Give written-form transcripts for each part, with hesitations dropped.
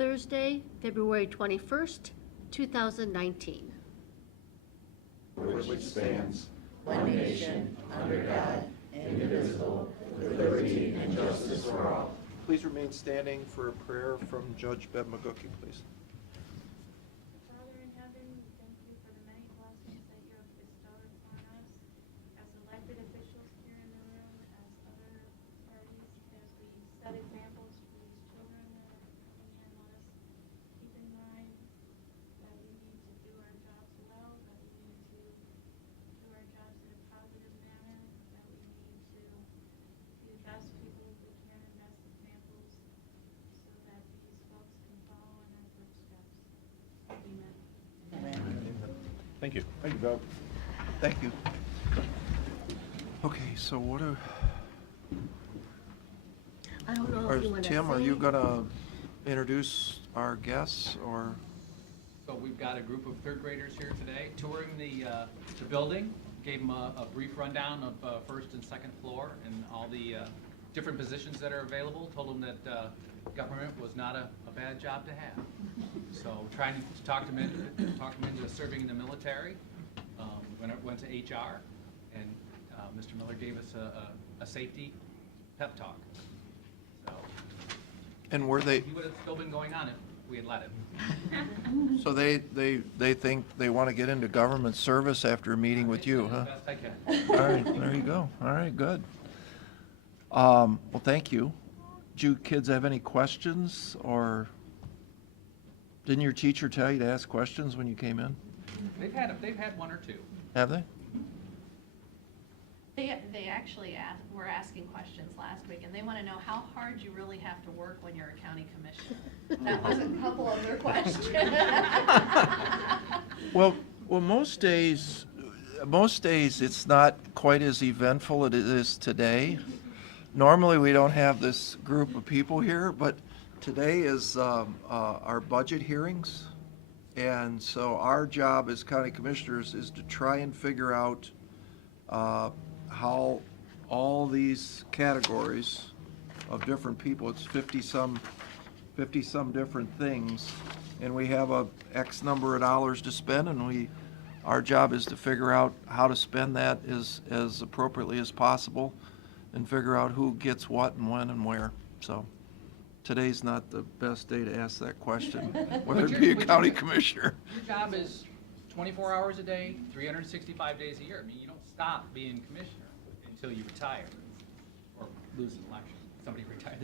Thursday, February 21st, 2019. Which stands, one nation, under God, indivisible, with liberty and justice for all. Please remain standing for a prayer from Judge Bev McGookie, please. Father in heaven, we thank you for the many blessings that you have bestowed upon us as elected officials here in the room, as other parties, as we set examples for these children that are coming in. Let us keep in mind that we need to do our jobs well, that we need to do our jobs in a positive manner, that we need to be the best people we can and best examples so that these folks can follow in our footsteps. Amen. Thank you. Thank you, Bev. Thank you. Okay, so what are, I don't know if you want to Tim, are you gonna introduce our guests, or? So we've got a group of third graders here today touring the building. Gave them a brief rundown of first and second floor and all the different positions that are available. Told them that government was not a bad job to have. So trying to talk them into serving in the military. Went to HR, and Mr. Miller gave us a safety pep talk. So And were they, he would have still been going on if we had let him. so they think they want to get into government service after a meeting with you, huh? As best I can. All right, there you go. All right, good. Well, thank you. Do you kids have any questions, or didn't your teacher tell you to ask questions when you came in? They've had one or two. Have they? They actually were asking questions last week, and they want to know how hard you really have to work when you're a county commissioner. That was a couple of their questions. Well, most days it's not quite as eventful as it is today. Normally, we don't have this group of people here, but today is our budget hearings. And so our job as county commissioners is to try and figure out how all these categories of different people, it's 50-some different things, and we have a X number of dollars to spend, and our job is to figure out how to spend that as appropriately as possible and figure out who gets what and when and where. So today's not the best day to ask that question, whether it be a county commissioner. Your job is 24 hours a day, 365 days a year. I mean, you don't stop being commissioner until you retire or lose an election. Somebody retire,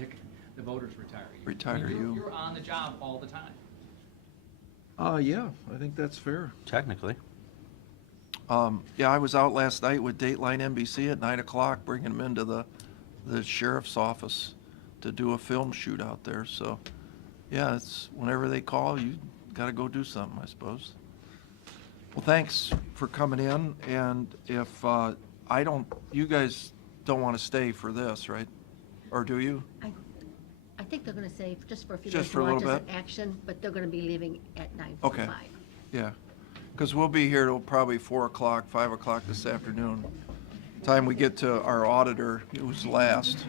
the voters retire you. Retire you. You're on the job all the time. Yeah, I think that's fair. Technically. Yeah, I was out last night with Dateline NBC at 9 o'clock, bringing them into the sheriff's office to do a film shoot out there. So, yeah, it's whenever they call, you got to go do something, I suppose. Well, thanks for coming in. And if you guys don't want to stay for this, right? Or do you? I think they're going to say just for a few Just minutes, for a little watch as bit? an action, but they're going to be leaving at 9:45. Okay. Yeah, because we'll be here till probably 4 o'clock, 5 o'clock this afternoon. Time we get to our auditor, who's last.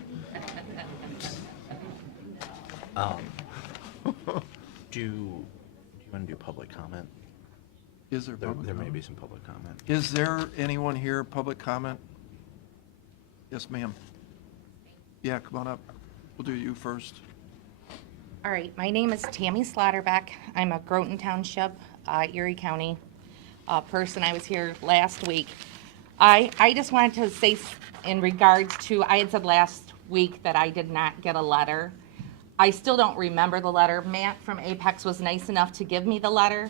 Do you want to do public comment? Is there public There may comment? be some public comment. Is there anyone here, public comment? Yes, ma'am. Yeah, come on up. We'll do you first. All right, my name is Tammy Slaughterbeck. I'm a Groton Township, Erie County person. I was here last week. I just wanted to say in regards to, I had said last week that I did not get a letter. I still don't remember the letter. Matt from Apex was nice enough to give me the letter.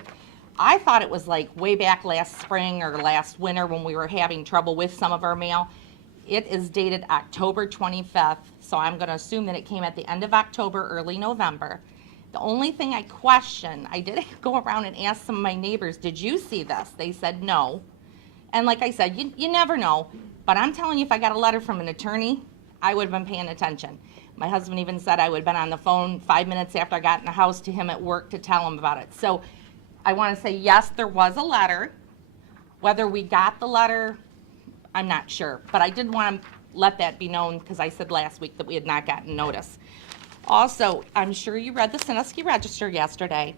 I thought it was like way back last spring or last winter when we were having trouble with some of our mail. It is dated October 25th, so I'm going to assume that it came at the end of October, early November. The only thing I question, I did go around and ask some of my neighbors, did you see this? They said no. And like I said, you never know. But I'm telling you, if I got a letter from an attorney, I would have been paying attention. My husband even said I would have been on the phone 5 minutes after I got in the house to him at work to tell him about it. So I want to say, yes, there was a letter. Whether we got the letter, I'm not sure. But I did want to let that be known because I said last week that we had not gotten notice. Also, I'm sure you read the Sandusky Register yesterday,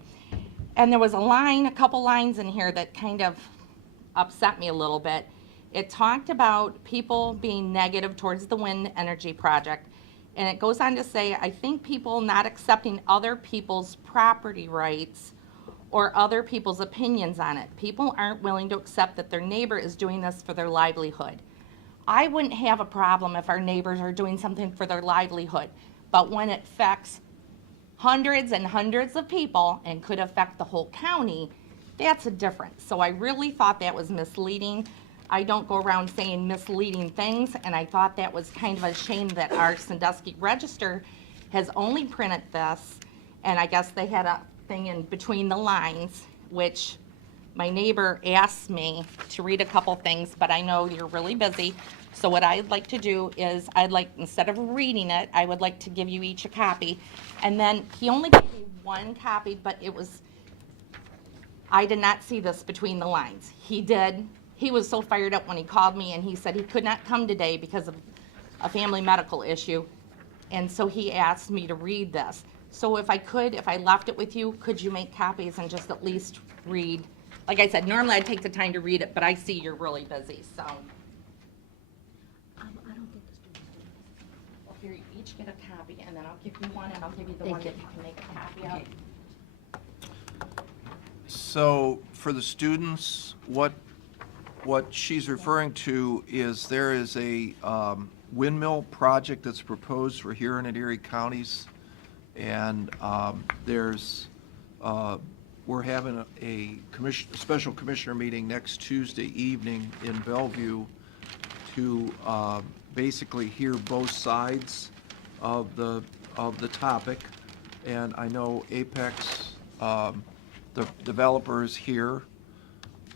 and there was a couple lines in here that kind of upset me a little bit. It talked about people being negative towards the wind energy project, and it goes on to say, I think people not accepting other people's property rights or other people's opinions on it. People aren't willing to accept that their neighbor is doing this for their livelihood. I wouldn't have a problem if our neighbors are doing something for their livelihood, but when it affects hundreds and hundreds of people and could affect the whole county, that's a difference. So I really thought that was misleading. I don't go around saying misleading things, and I thought that was kind of a shame that our Sandusky Register has only printed this, and I guess they had a thing in between the lines, which my neighbor asked me to read a couple things, but I know you're really busy. So what I'd like to do is, instead of reading it, I would like to give you each a copy. And then he only gave me one copy, but I did not see this between the lines. He did. He was so fired up when he called me, and he said he could not come today because of a family medical issue. And so he asked me to read this. So if I left it with you, could you make copies and just at least read? Like I said, normally I'd take the time to read it, but I see you're really busy, so. I don't think the students do. Well, here, you each get a copy, and then I'll give you one, and I'll give you the Thank one you. that you can make a copy of. So for the students, what she's referring to is there is a windmill project that's proposed for Huron and Erie counties. And we're having a special commissioner meeting next Tuesday evening in Bellevue to basically hear both sides of the topic. And I know Apex, the developers here,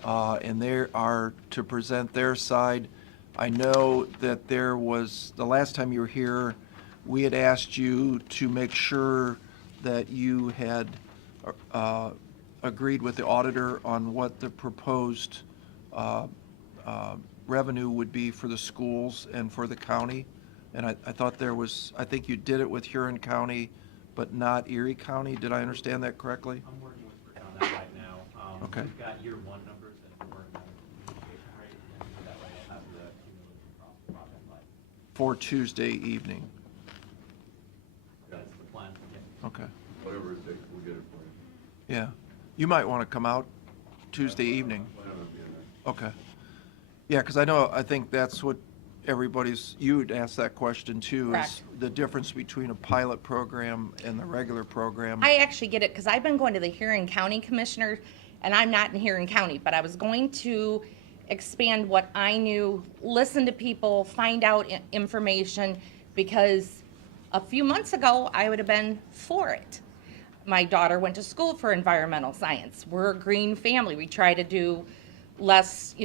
and they are to present their side. I know that the last time you were here, we had asked you to make sure that you had agreed with the auditor on what the proposed revenue would be for the schools and for the county. And I thought I think you did it with Huron County, but not Erie County. Did I understand that correctly? I'm working with Britt on that right now. Okay. We've got year one numbers and we're working on communication rate, and that way we'll have the cumulative across the project life. For Tuesday evening. That's the plan. Yeah. Okay. Whatever it takes, we'll get it for you. Yeah. You might want to come out Tuesday evening. Plan on being there. Okay. Yeah, because I think that's what you'd ask that question too, is Correct. the difference between a pilot program and the regular program. I actually get it, because I've been going to the Huron County Commissioner, and I'm not in Huron County, but I was going to expand what I knew, listen to people, find out information, because a few months ago, I would have been for it. My daughter went to school for environmental science. We're a green family. We try to do less,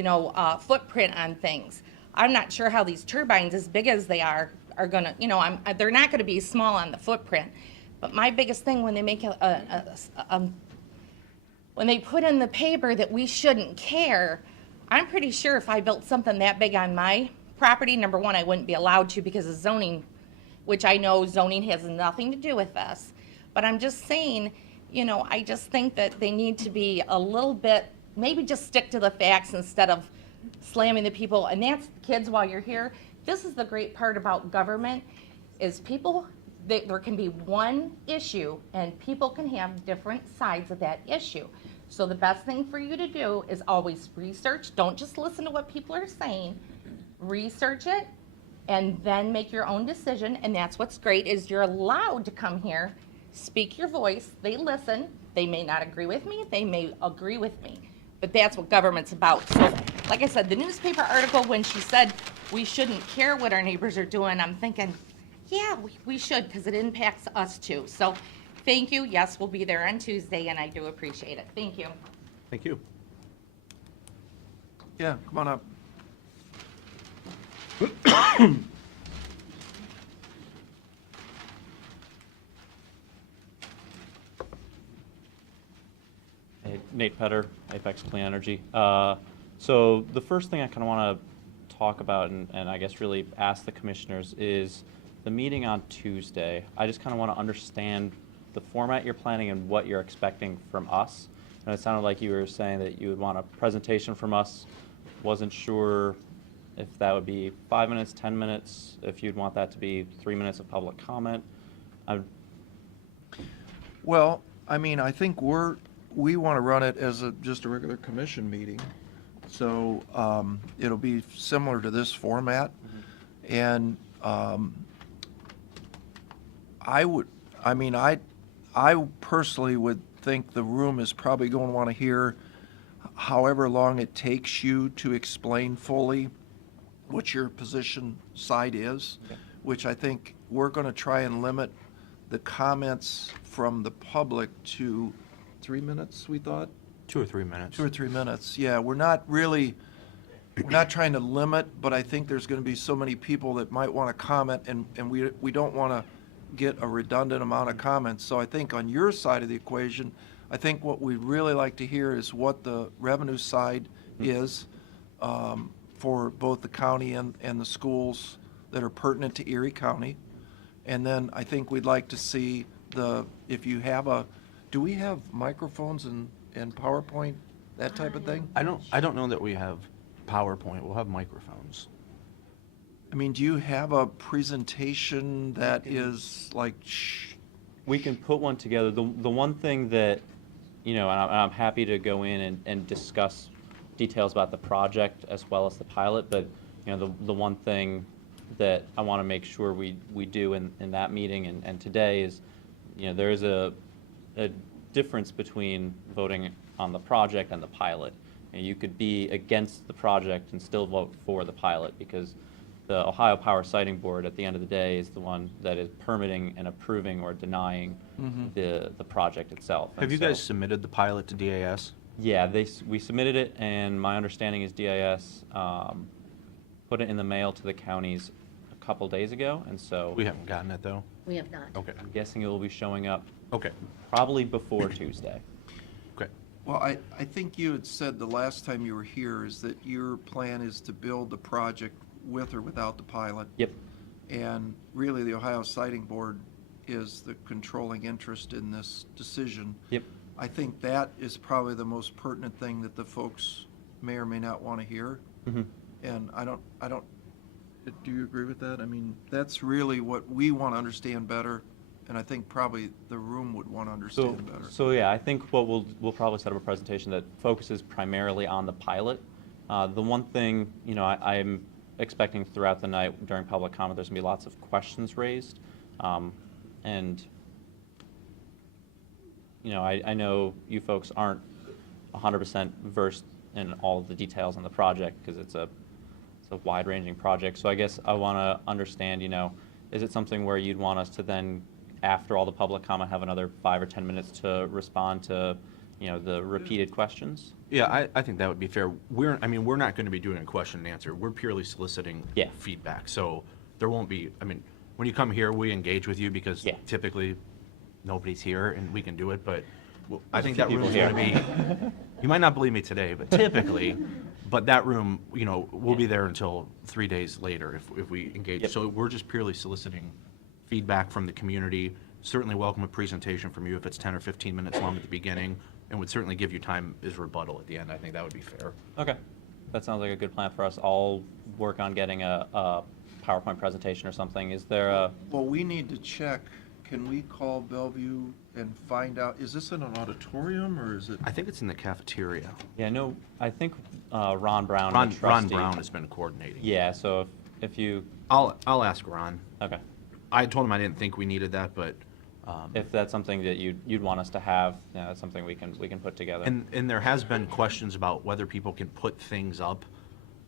footprint on things. I'm not sure how these turbines, as big as they are gonna, they're not gonna be small on the footprint. But my biggest thing when they make when they put in the paper that we shouldn't care, I'm pretty sure if I built something that big on my property, number one, I wouldn't be allowed to because of zoning, which I know zoning has nothing to do with this. But I'm just saying, I just think that they need to be a little bit, maybe just stick to the facts instead of slamming the people. And that's, kids, while you're here, this is the great part about government, is there can be one issue and people can have different sides of that issue. So the best thing for you to do is always research. Don't just listen to what people are saying. Research it and then make your own decision. And that's what's great, is you're allowed to come here, speak your voice. They listen. They may not agree with me. They may agree with me. But that's what government's about. So, like I said, the newspaper article, when she said we shouldn't care what our neighbors are doing, I'm thinking, yeah, we should, because it impacts us too. So, thank you. Yes, we'll be there on Tuesday, and I do appreciate it. Thank you. Thank you. Yeah, come on up. Hey, Nate Petter, Apex Clean Energy. So the first thing I kind of want to talk about and I guess really ask the commissioners is the meeting on Tuesday, I just kind of want to understand the format you're planning and what you're expecting from us. And it sounded like you were saying that you would want a presentation from us. Wasn't sure if that would be 5 minutes, 10 minutes, if you'd want that to be 3 minutes of public comment. Well, I mean, I think we want to run it as just a regular commission meeting. So it'll be similar to this format. And I personally would think the room is probably going to want to hear however long it takes you to explain fully what your position side is, which I think we're going to try and limit the comments from the public to 3 minutes, we thought? 2 or 3 minutes. 2 or 3 minutes, yeah. We're not trying to limit, but I think there's going to be so many people that might want to comment, and we don't want to get a redundant amount of comments. So I think on your side of the equation, I think what we'd really like to hear is what the revenue side is for both the county and the schools that are pertinent to Erie County. And then I think we'd like to see if you have do we have microphones and PowerPoint, that type of thing? I don't know that we have PowerPoint. We'll have microphones. I mean, do you have a presentation that is like, We can put one together. The one thing that, and I'm happy to go in and discuss details about the project as well as the pilot, but, the one thing that I want to make sure we do in that meeting and today is, there is a difference between voting on the project and the pilot. And you could be against the project and still vote for the pilot, because the Ohio Power Siting Board, at the end of the day, is the one that is permitting and approving or denying the project itself. Have And you so- guys submitted the pilot to DAS? Yeah, we submitted it, and my understanding is DIS put it in the mail to the counties a couple days ago, and so We haven't gotten it, though? We have not. Okay, I'm guessing it will be showing up okay, probably before Tuesday. okay. well, I think you had said the last time you were here is that your plan is to build the project with or without the pilot. Yep. And really, the Ohio Siting Board is the controlling interest in this decision. Yep. I think that is probably the most pertinent thing that the folks may or may not want to hear. Mm-hmm. And I don't, do you agree with that? I mean, that's really what we want to understand better, and I think probably the room would want to understand better. So yeah, I think what we'll probably set up a presentation that focuses primarily on the pilot. The one thing, I'm expecting throughout the night during public comment, there's gonna be lots of questions raised. And, I know you folks aren't 100% versed in all of the details on the project, because it's a wide-ranging project. So I guess I want to understand, is it something where you'd want us to then, after all the public comment, have another 5 or 10 minutes to respond to, the repeated questions? Yeah, I think that would be fair. We're not going to be doing a question and answer. We're purely soliciting Yeah. feedback. So there won't be, when you come here, we engage with you because Yeah. typically nobody's here and we can do it, but I think few that room's people going to be, you might not believe me today, but typically, but that room, we'll be there until 3 days later if we engage. Yep. So we're just purely soliciting feedback from the community. Certainly welcome a presentation from you if it's 10 or 15 minutes long at the beginning, and would certainly give you time as rebuttal at the end. I think that would be fair. Okay. That sounds like a good plan for us. I'll work on getting a PowerPoint presentation or something. Is there a... Well, we need to check, can we call Bellevue and find out, is this in an auditorium, or is it? I think it's in the cafeteria. Yeah, no, I think Ron Brown, Ron the trustee. Brown has been coordinating. Yeah, so if you... I'll ask Ron. Okay. I told him I didn't think we needed that, but If that's something that you'd want us to have, that's something we can put together. and there has been questions about whether people can put things up,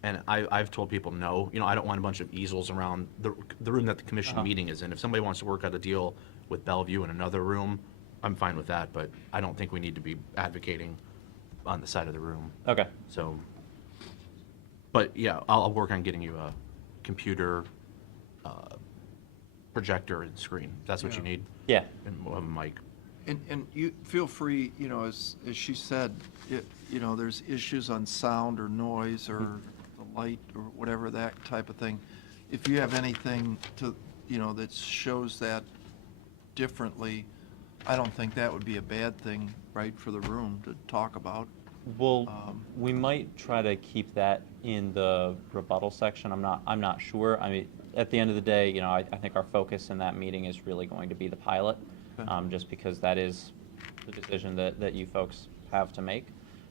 and I've told people no. I don't want a bunch of easels around the room that the commission meeting is in. If somebody wants to work out a deal with Bellevue in another room, I'm fine with that, but I don't think we need to be advocating on the side of the room. Okay. So, but yeah, I'll work on getting you a computer, projector and screen. If that's what you Yeah. need. Yeah. And we'll have a mic. And you feel free, as she said, there's issues on sound or noise or the light or whatever, that type of thing. If you have anything that shows that differently, I don't think that would be a bad thing, right, for the room to talk about. Well, we might try to keep that in the rebuttal section. I'm not sure. I mean, at the end of the day, I think our focus in that meeting is really going to be the pilot, Okay. just because that is the decision that you folks have to make.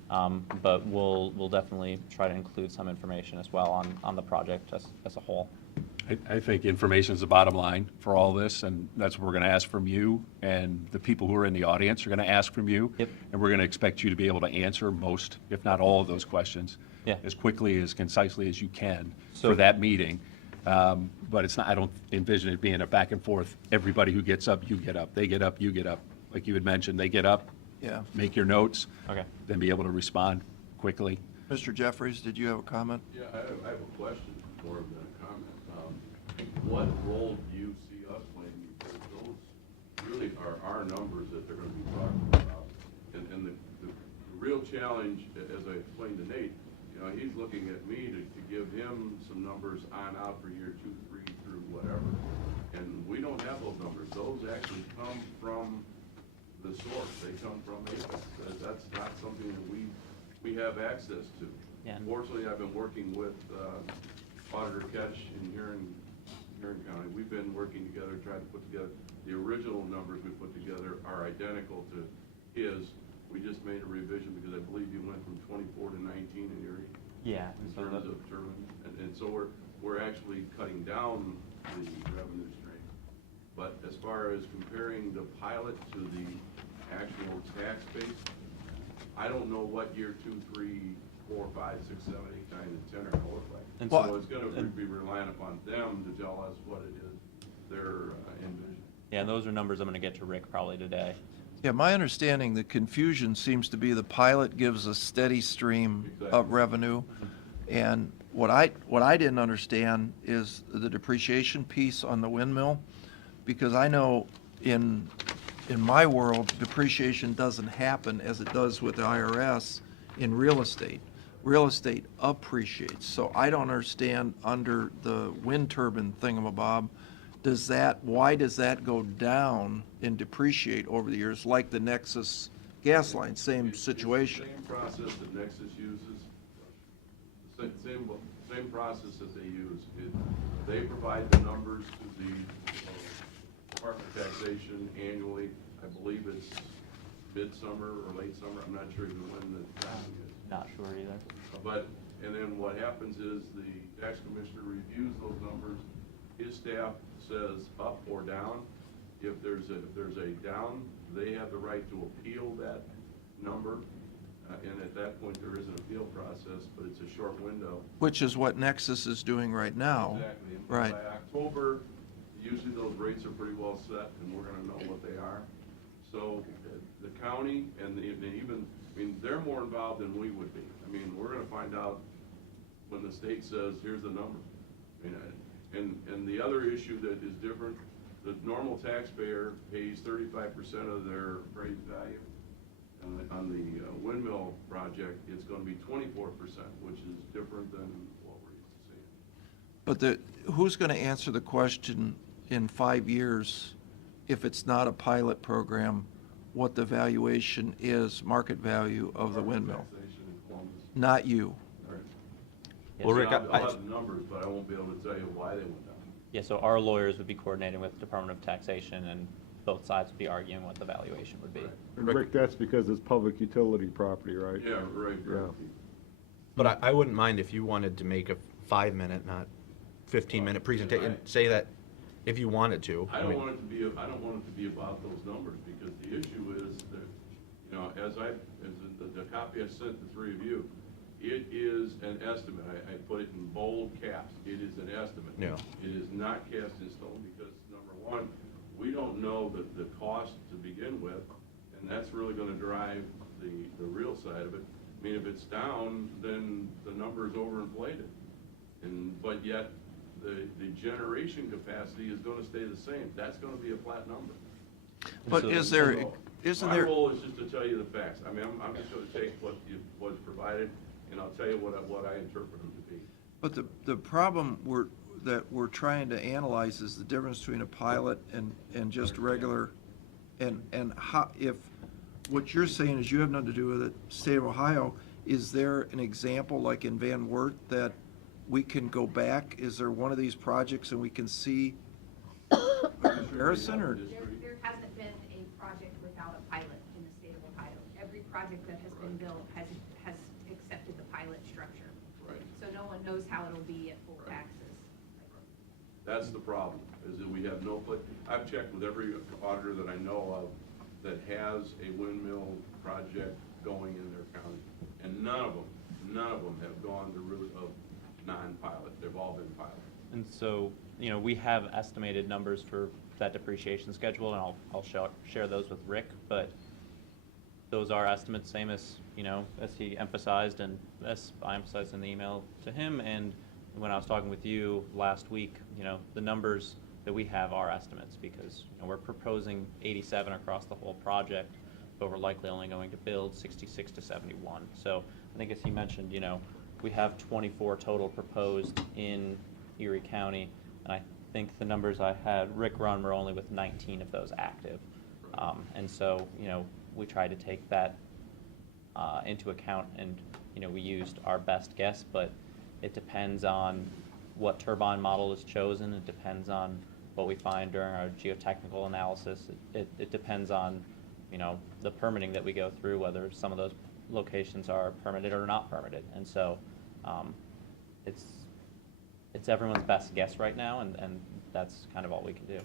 But we'll definitely try to include some information as well on the project as a whole. I think information is the bottom line for all this, and that's what we're going to ask from you, and the people who are in the audience are going to ask from you. Yep. And we're going to expect you to be able to answer most, if not all of those questions. Yeah. As quickly, as concisely as you can So- for that meeting. But it's not, I don't envision it being a back and forth, everybody who gets up, you get up, they get up, you get up. Like you had mentioned, they get up, Yeah. make your notes. Okay. Then be able to respond quickly. Mr. Jeffries, did you have a comment? Yeah, I have a question more than a comment. What role do you see us playing? Because those really are our numbers that they're gonna be talking about. And the real challenge, as I explained to Nate, he's looking at me to give him some numbers on out for year 2, 3 through whatever. And we don't have those numbers. Those actually come from the source. They come from Apex. That's not something that we have access to. Yeah. Fortunately, I've been working with Auditor Ketch in Huron County. We've been working together, trying to put together, the original numbers we put together are identical to his. We just made a revision because I believe you went from 24 to 19 in Erie. Yeah. In terms of turbines, and so we're actually cutting down the revenue stream. But as far as comparing the pilot to the actual tax base, I don't know what year 2, 3, 4, 5, 6, 7, 8, 9, and 10 are gonna look like. And So so- it's gonna be relying upon them to tell us what it is they're envisioning. Yeah, and those are numbers I'm going to get to Rick probably today. Yeah, my understanding, the confusion seems to be the pilot gives a steady stream of Exactly. revenue. And what I didn't understand is the depreciation piece on the windmill, because I know in my world, depreciation doesn't happen as it does with the IRS in real estate. Real estate appreciates. So I don't understand under the wind turbine thingamabob, why does that go down and depreciate over the years, like the Nexus gas line, same It's situation? the same process that Nexus uses, same process that they use. They provide the numbers to the Department of Taxation annually. I believe it's midsummer or late summer, I'm not sure even when the timing is. Not sure either. But, and then what happens is the tax commissioner reviews those numbers. His staff says up or down. If there's a down, they have the right to appeal that number. And at that point, there is an appeal process, but it's a short window. Which is what Nexus is doing right now. Exactly. And Right. by October, usually those rates are pretty well set, and we're gonna know what they are. So the county and even, they're more involved than we would be. We're gonna find out when the state says, here's the number. And the other issue that is different, the normal taxpayer pays 35% of their appraised value. On the windmill project, it's gonna be 24%, which is different than what we're used to seeing. But who's going to answer the question in 5 years, if it's not a pilot program, what the valuation is, market value of the windmill? Taxation in Columbus. Not you. All right. Well, Rick, I'll have the numbers, but I won't be able to tell you why they went down. Yeah, so our lawyers would be coordinating with Department of Taxation, and both sides would be arguing what the valuation would be. Right. And Rick, that's because it's public utility property, right? Yeah, right, Yeah. right. But I wouldn't mind if you wanted to make a 5-minute, not 15-minute presentation, say that if you wanted to. I don't want it to be about those numbers, because the issue is that, as the copy I sent the three of you, it is an estimate. I put it in bold caps. It is an estimate. Yeah. It is not cast in stone, because number one, we don't know the cost to begin with, and that's really gonna drive the real side of it. If it's down, then the number's overinflated. But yet, the generation capacity is gonna stay the same. That's gonna be a flat number. But So- isn't My there, role is just to tell you the facts. I'm just gonna take what's provided, and I'll tell you what I interpret them to be. but the problem that we're trying to analyze is the difference between a pilot and just regular, and how, if, what you're saying is you have nothing to do with it, state of Ohio, is there an example like in Van Wert that we can go back? Is there one of these projects and we can see a comparison, or? There hasn't been a project without a pilot in the state of Ohio. Every project that has been built has accepted the pilot structure. Right. So no one knows how it'll be at full taxes. That's the problem, is that we have no, I've checked with every auditor that I know of that has a windmill project going in their county. And none of them have gone to really, of non-pilot. They've all been pilot. And so, you know, we have estimated numbers for that depreciation schedule, and I'll share those with Rick, but those are estimates, same as, you know, as he emphasized and as I emphasized in the email to him, and when I was talking with you last week, you know, the numbers that we have are estimates because, you know, we're proposing 87 across the whole project, but we're likely only going to build 66 to 71. So I think as he mentioned, you know, we have 24 total proposed in Erie County, and I think the numbers I had Rick run were only with 19 of those active. And so, you know, we tried to take that into account, and, you know, we used our best guess, but it depends on what turbine model is chosen. It depends on what we find during our geotechnical analysis. It depends on, you know, the permitting that we go through, whether some of those locations are permitted or not permitted. And so it's everyone's best guess right now, and that's kind of all we can do.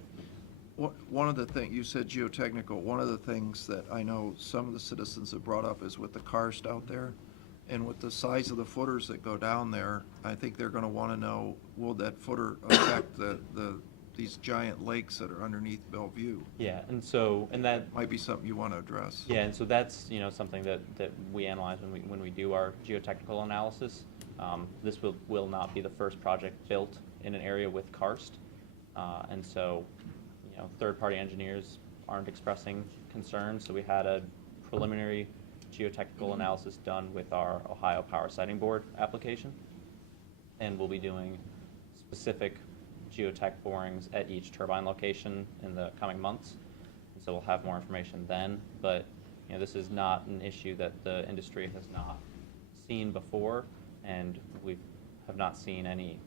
One of the things, you said geotechnical, one of the things that I know some of the citizens have brought up is with the karst out there, and with the size of the footers that go down there, I think they're gonna wanna know, will that footer affect these giant lakes that are underneath Bellevue? Yeah, and so, and that might be something you wanna address. Yeah, and so that's, you know, something that we analyze when we do our geotechnical analysis. This will not be the first project built in an area with karst. And so, you know, third-party engineers aren't expressing concerns, so we had a preliminary geotechnical analysis done with our Ohio Power Siting Board application. And we'll be doing specific geotech borings at each turbine location in the coming months. And so we'll have more information then, but, you know, this is not an issue that the industry has not seen before, and we have not seen any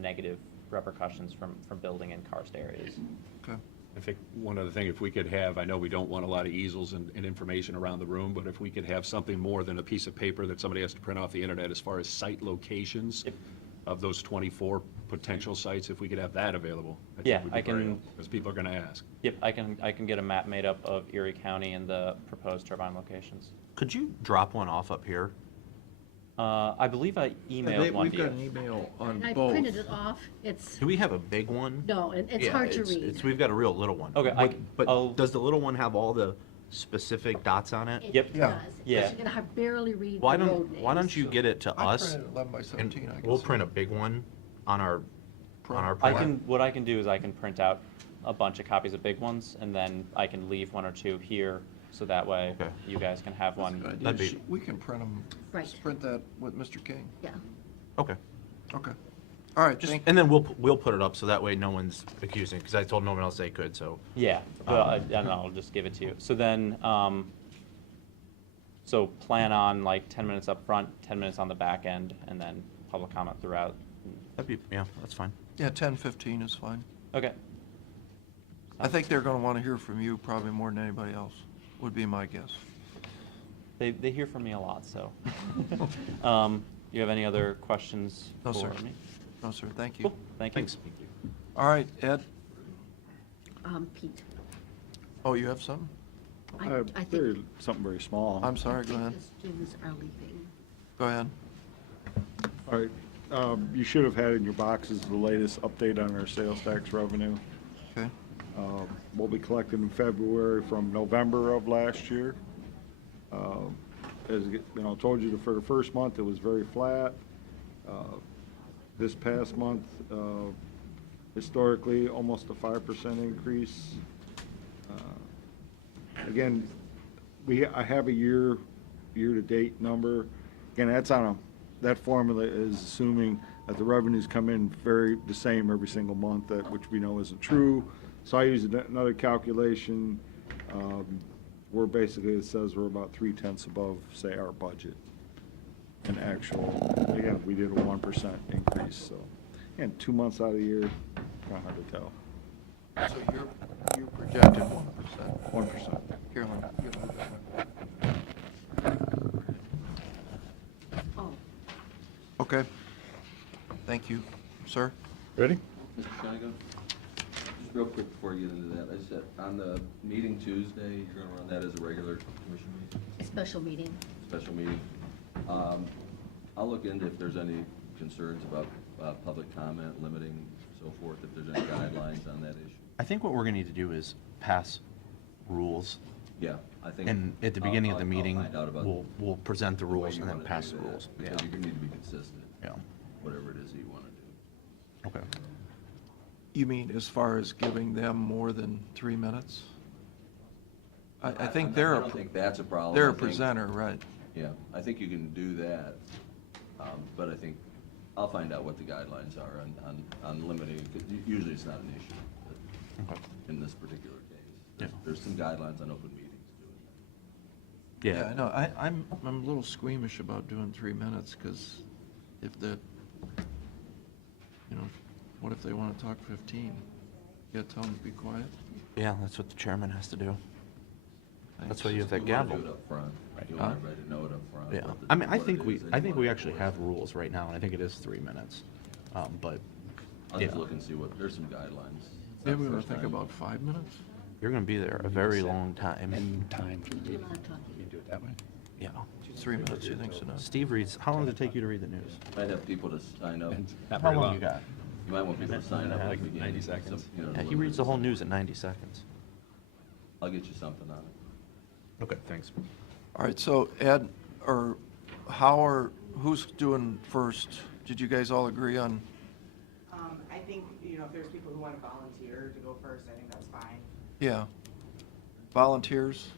negative repercussions from building in karst areas. Okay. I think one other thing, if we could have, I know we don't want a lot of easels and information around the room, but if we could have something more than a piece of paper that somebody has to print off the internet as far as site locations of those 24 potential sites, if we could have that available. Yeah, I can. Because people are going to ask. Yep, I can get a map made up of Erie County and the proposed turbine locations. Could you drop one off up here? I believe I emailed one We've to you. got an email on And I both. printed it off. It's, Do we have a big one? no, it's Yeah, hard to read. we've got a real little one. Okay, But does the little one have all the specific dots on it? Yep. It Yeah. does. Yeah. But you're gonna have barely read the Why road don't names. you get it to I us? printed 11 by And 17, I guess. we'll print a big one on our What I can do is I can print out a bunch of copies of big ones, and then I can leave one or two here, so that way Okay. you guys can have That's a one. good idea. That'd be- We can print them. Right. Just print that with Mr. King. Yeah. Okay. Okay. All right, Just, thank, and then we'll put it up so that way no one's accusing, because I told no one else they could, so. Yeah, well, and I'll just give it to you. So then, so plan on like 10 minutes up front, 10 minutes on the back end, and then public comment throughout. That'd be, yeah, that's fine. yeah, 10:15 is fine. Okay. I think they're gonna wanna hear from you probably more than anybody else, would be my guess. They hear from me a lot, so. You have any other questions No, for sir. me? No, sir, thank you. Cool, thank you. Thanks. All right, Ed, Pete. oh, you have something? I think Something very small. I'm sorry, go ahead. the students are leaving. Go ahead. All right, you should have had in your boxes the latest update on our sales tax revenue. Okay. We'll be collecting in February from November of last year. As you know, I told you for the first month, it was very flat. This past month, historically, almost a 5% increase. Again, I have a year-to-date number. Again, that's on that formula is assuming that the revenues come in the same every single month, which we know isn't true. So I used another calculation, where basically it says we're about 0.3 above, say, our budget. In actual, again, we did a 1% increase, so, and 2 months out of the year, kind of hard to tell. So you're projected 1%. 1%. Carolyn, you have that one. Oh, Okay. Thank you. Sir? Ready? Mr. Shonigo, just real quick before you get into that, I said, on the meeting Tuesday, you're gonna run that as a regular commission meeting, special meeting. special meeting. I'll look into if there's any concerns about, public comment, limiting, so forth, if there's any guidelines on that issue. I think what we're gonna need to do is pass rules. Yeah, I think. And at the beginning of the I'll meeting, find out about we'll present the way rules you and then wanna pass do the that, rules. Because Yeah. you need to be consistent. Yeah. Whatever it is that you wanna do. Okay. You mean as far as giving them more than 3 minutes? I think I they're don't think that's a problem. they're I a think- presenter, right? Yeah, I think you can do that, but I think, I'll find out what the guidelines are on limiting, because usually it's not an issue, but Okay. in this particular case. Yeah. There's some guidelines on open meetings doing Yeah, I know. I'm a little squeamish about doing 3 minutes, because if what if they want to talk 15? You gotta tell them to be quiet? Yeah, that's what the chairman has to do. That's why you have that. that You wanna gavel. do it up front. You Huh? want everybody to know it up front. Yeah, what the- I mean, I what it think is that I you think wanna we do. actually have rules right now, and I think it is 3 minutes. But, I'll you just know, look and see there's some guidelines. It's not Maybe the we want first to think time. about 5 minutes? you're gonna be there a very long time. And time for the, I'm not talking. you do it that way? Yeah. 3 minutes, you think's enough? Steve reads, how long does it take you to read the news? Might have people to sign up. And not How very long long. you got? You might want people to sign up. at Like the beginning, 90 seconds. some, you know, Yeah, he limit reads the whole it. news in 90 seconds. I'll get you something on it. Okay, thanks. All right, so Ed, or who's doing first? Did you guys all agree on? I think, if there's people who want to volunteer to go first, I think that's fine. Yeah. Volunteers?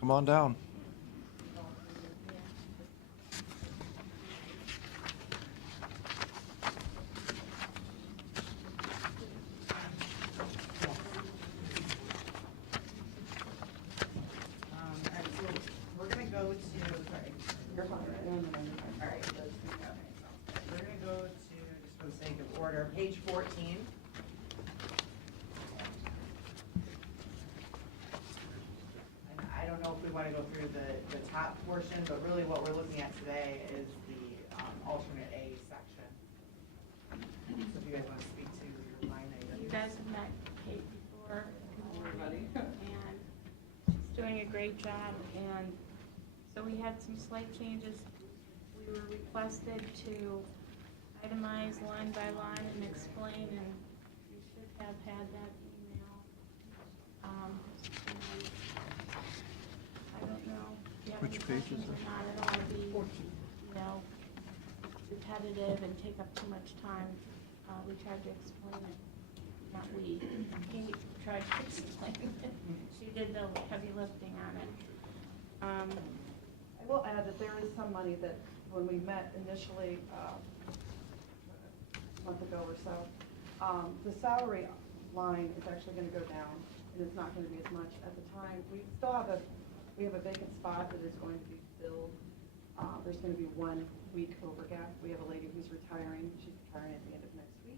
Come on down. All right, so we're gonna go to, sorry, you're fine, right? No, all right, let's do that. We're gonna go to, just for the sake of order, page 14. And I don't know if we wanna go through the top portion, but really what we're looking at today is the alternate A section. So if you guys wanna speak to your line item. You guys have met Kate before, and she's doing a great job, and so we had some slight changes. We were requested to itemize line by line and explain, and you should have had that email. And I don't know if you have any Which page is questions or not. I don't want to be, repetitive and take up too much time. We tried to explain it, not we, Kate tried to explain it. She did the heavy lifting on it. I will add that there is some money that, when we met initially, a month ago or so, the salary line is actually gonna go down, and it's not gonna be as much at the time. We have a vacant spot that is going to be filled. There's gonna be 1 week over gap. We have a lady who's retiring. She's retiring at the end of next week.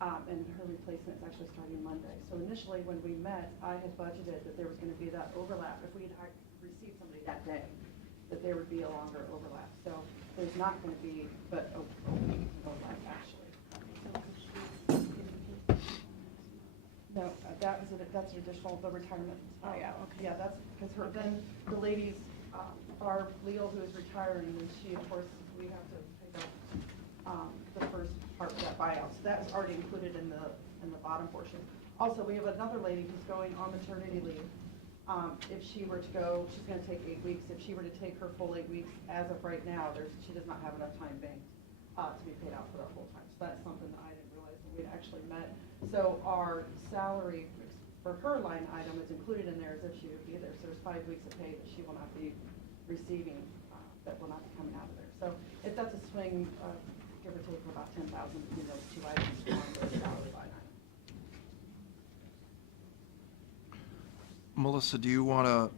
And her replacement is actually starting Monday. So initially, when we met, I had budgeted that there was gonna be that overlap. If we had received somebody that day, that there would be a longer overlap. So there's not gonna be, but a week overlap, actually. No, that's an additional, the retirement. Oh, yeah, okay. Yeah, that's, because then the ladies, our Leo who is retiring, and she, of course, we have to pick up the first part of that buyout. So that was already included in the bottom portion. Also, we have another lady who's going on maternity leave. If she were to go, she's gonna take 8 weeks. If she were to take her full 8 weeks, as of right now, she does not have enough time banked to be paid out for that full time. So that's something that I didn't realize that we'd actually met. So our salary for her line item is included in there as if she would be there. So there's 5 weeks of pay that she will not be receiving, that will not be coming out of there. So if that's a swing, give or take about 10,000 between those two items on the salary line item. Melissa, do you want to,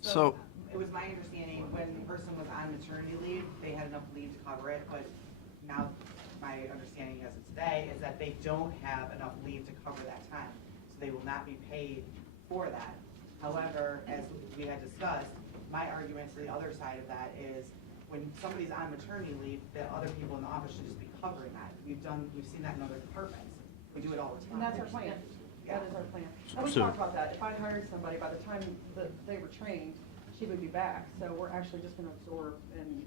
so, It was my understanding when the person was on maternity leave, they had enough leave to cover it, but now my understanding as of today is that they don't have enough leave to cover that time. So they will not be paid for that. However, as we had discussed, my argument to the other side of that is when somebody's on maternity leave, the other people in the office should just be covering that. We've seen that in other departments. We do it all the time. And that's our plan. Yeah. That is our plan. And we So- talked about that. If I hired somebody, by the time that they were trained, she would be back. So we're actually just going to absorb and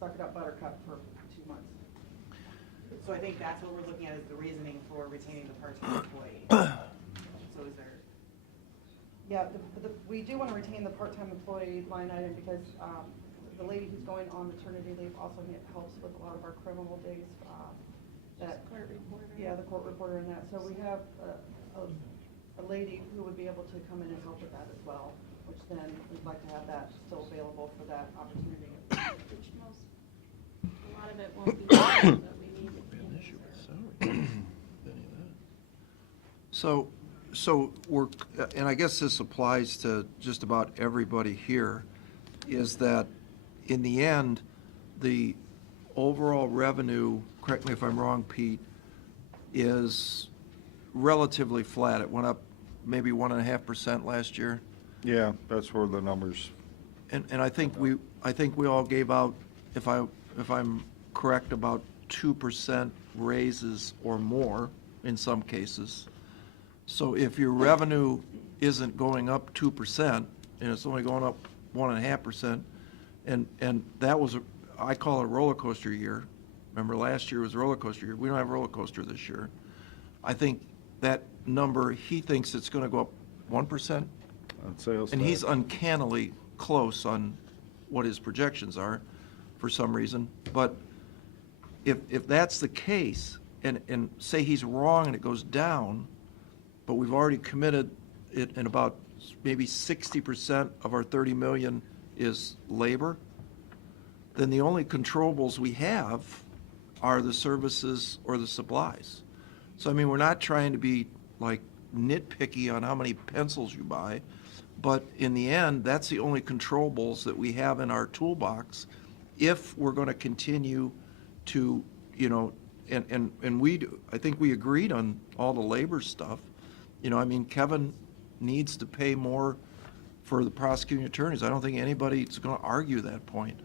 suck it up buttercup for 2 months. So I think that's what we're looking at is the reasoning for retaining the part-time employee. So is there, Yeah, we do want to retain the part-time employee line item because the lady who's going on maternity leave also helps with a lot of our criminal days. Court reporter. Yeah, the court reporter and that. So we have a lady who would be able to come in and help with that as well, which then we'd like to have that still available for that opportunity. Which a lot of it won't be, but we need it. so we're, and I guess this applies to just about everybody here, is that in the end, the overall revenue, correct me if I'm wrong, Pete, is relatively flat. It went up maybe 1.5% last year. Yeah, that's where the numbers, And I think we all gave out, if I'm correct, about 2% raises or more in some cases. So if your revenue isn't going up 2% and it's only going up 1.5%, and that was, I call it a roller coaster year. Remember last year was a roller coaster year. We don't have a roller coaster this year. I think that number, he thinks it's going to go up 1%. on sales And he's tax. uncannily close on what his projections are for some reason. But if that's the case, and say he's wrong and it goes down, but we've already committed it, and about maybe 60% of our 30 million is labor, then the only controllables we have are the services or the supplies. So, I mean, we're not trying to be like nitpicky on how many pencils you buy, but in the end, that's the only controllables that we have in our toolbox if we're going to continue to, you know, and we, I think we agreed on all the labor stuff. You know, I mean, Kevin needs to pay more for the prosecuting attorneys. I don't think anybody's going to argue that point.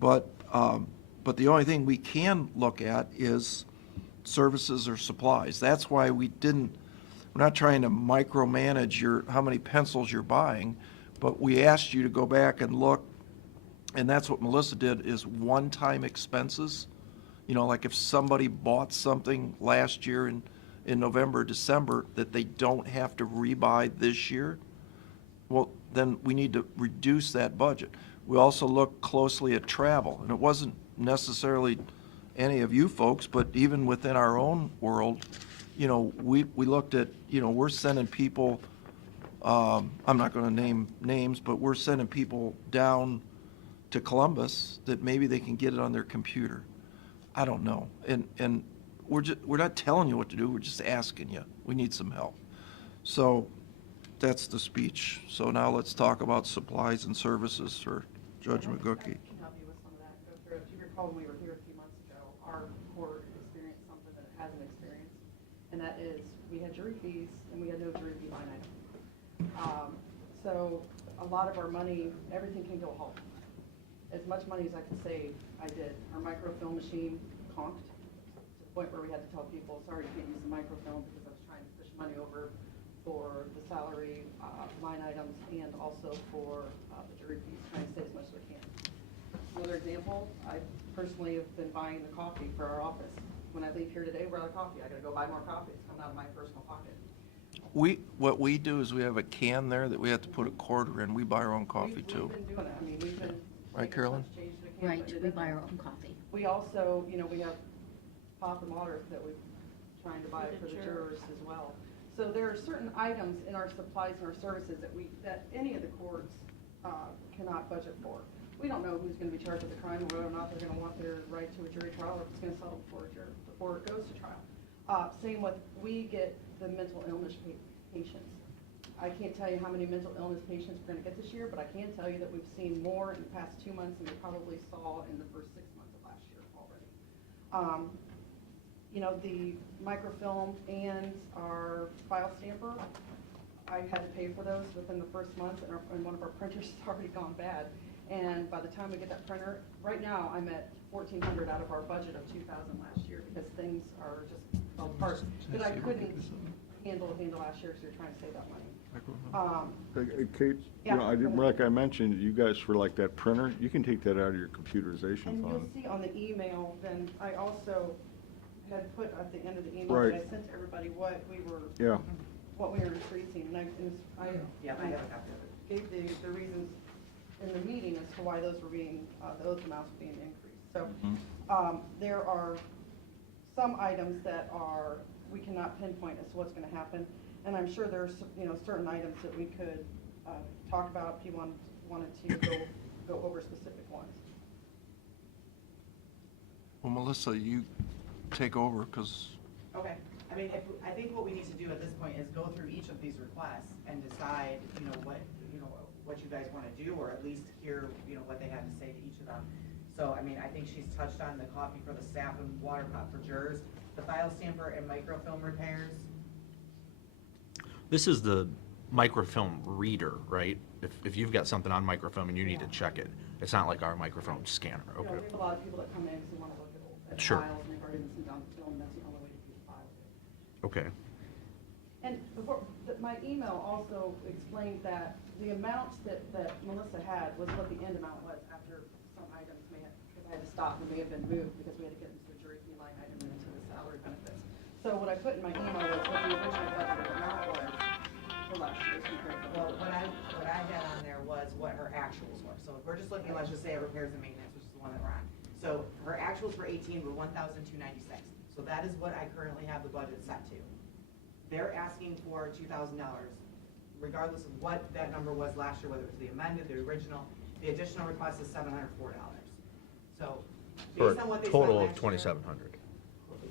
But the only thing we can look at is services or supplies. That's why we're not trying to micromanage how many pencils you're buying, but we asked you to go back and look, and that's what Melissa did, is one-time expenses. You know, like if somebody bought something last year in November, December, that they don't have to rebuy this year, well, then we need to reduce that budget. We also looked closely at travel, and it wasn't necessarily any of you folks, but even within our own world, you know, we looked at, you know, we're sending people, I'm not going to name names, but we're sending people down to Columbus that maybe they can get it on their computer. I don't know. And we're not telling you what to do, we're just asking you. We need some help. So that's the speech. So now let's talk about supplies and services for Judge McGookie. I can help you with some of that. Go through it. If you recall, when we were here a few months ago, our court experienced something that it hasn't experienced, and that is we had jury fees and we had no jury fee line item. So a lot of our money, everything can go home. As much money as I could save, I did. Our microfilm machine conked to the point where we had to tell people, sorry, you can't use the microfilm because I was trying to push money over for the salary line items and also for the jury fees, trying to save as much as I can. Another example, I personally have been buying the coffee for our office. When I leave here today, we're out of coffee. I gotta go buy more coffee. It's coming out of my personal pocket. What we do is we have a can there that we have to put a quarter in. We buy our own coffee too. We've been doing it. I mean, we've been. Right, Carolyn? changed the can, Right, but it we doesn't- buy our own coffee. We also, you know, we have pop and water that we're trying to buy For for the the jurors. jurors as well. So there are certain items in our supplies and our services that any of the courts cannot budget for. we don't know who's gonna be charged with the crime, or whether or not they're gonna want their right to a jury trial, or if it's gonna settle before it goes to trial. Same with, we get the mental illness patients. I can't tell you how many mental illness patients we're gonna get this year, but I can tell you that we've seen more in the past 2 months than we probably saw in the first 6 months of last year already. You know, the microfilm and our file stamper, I had to pay for those within the first month, and one of our printers has already gone bad. And by the time we get that printer, right now, I'm at $1,400 out of our budget of $2,000 last year, because things are just fell apart that I couldn't handle last year, because we were trying to save that money. Kate, you know, Yeah, go ahead. like I mentioned, you guys for like that printer, you can take that out of your computerization And you'll fund. see on the email, then I also had put at the end of the email Right. that I sent to everybody what we were Yeah. increasing, and I Yeah, I have a copy of it. gave the reasons in the meeting as to why those were being, those amounts were being increased. So, there are some items that we cannot pinpoint as to what's gonna happen, and I'm sure there's, you know, certain items that we could, talk about if you wanted to go over specific ones. Well, Melissa, you take over, because Okay, I mean, I think what we need to do at this point is go through each of these requests and decide, what you guys want to do, or at least hear, what they have to say to each of them. So, I mean, I think she's touched on the coffee for the staff and water pot for jurors, the file stamper and microfilm repairs. This is the microfilm reader, right? If you've got something on microfilm and you need to check it, it's not like our microfilm scanner, You know, okay? we have a lot of people that come in because they want to look at Sure. files, and they've already been sent down to film, and that's the only way to view the file. Okay. And before, my email also explained that the amounts that Melissa had was what the end amount was after some items because I had to stop, and may have been moved because we had to get into the jury fee line item and into the salary benefits. So what I put in my email was what the original budget amount was for last year compared to. Well, what I had on there was what her actuals were. So if we're just looking, let's just say at repairs and maintenance, which is the one that we're on. So her actuals for 18 were 1,296. So that is what I currently have the budget set to. They're asking for $2,000, regardless of what that number was last year, whether it was the amended, the original. The additional request is $704. So For based on what a they said total of last year, $2,700.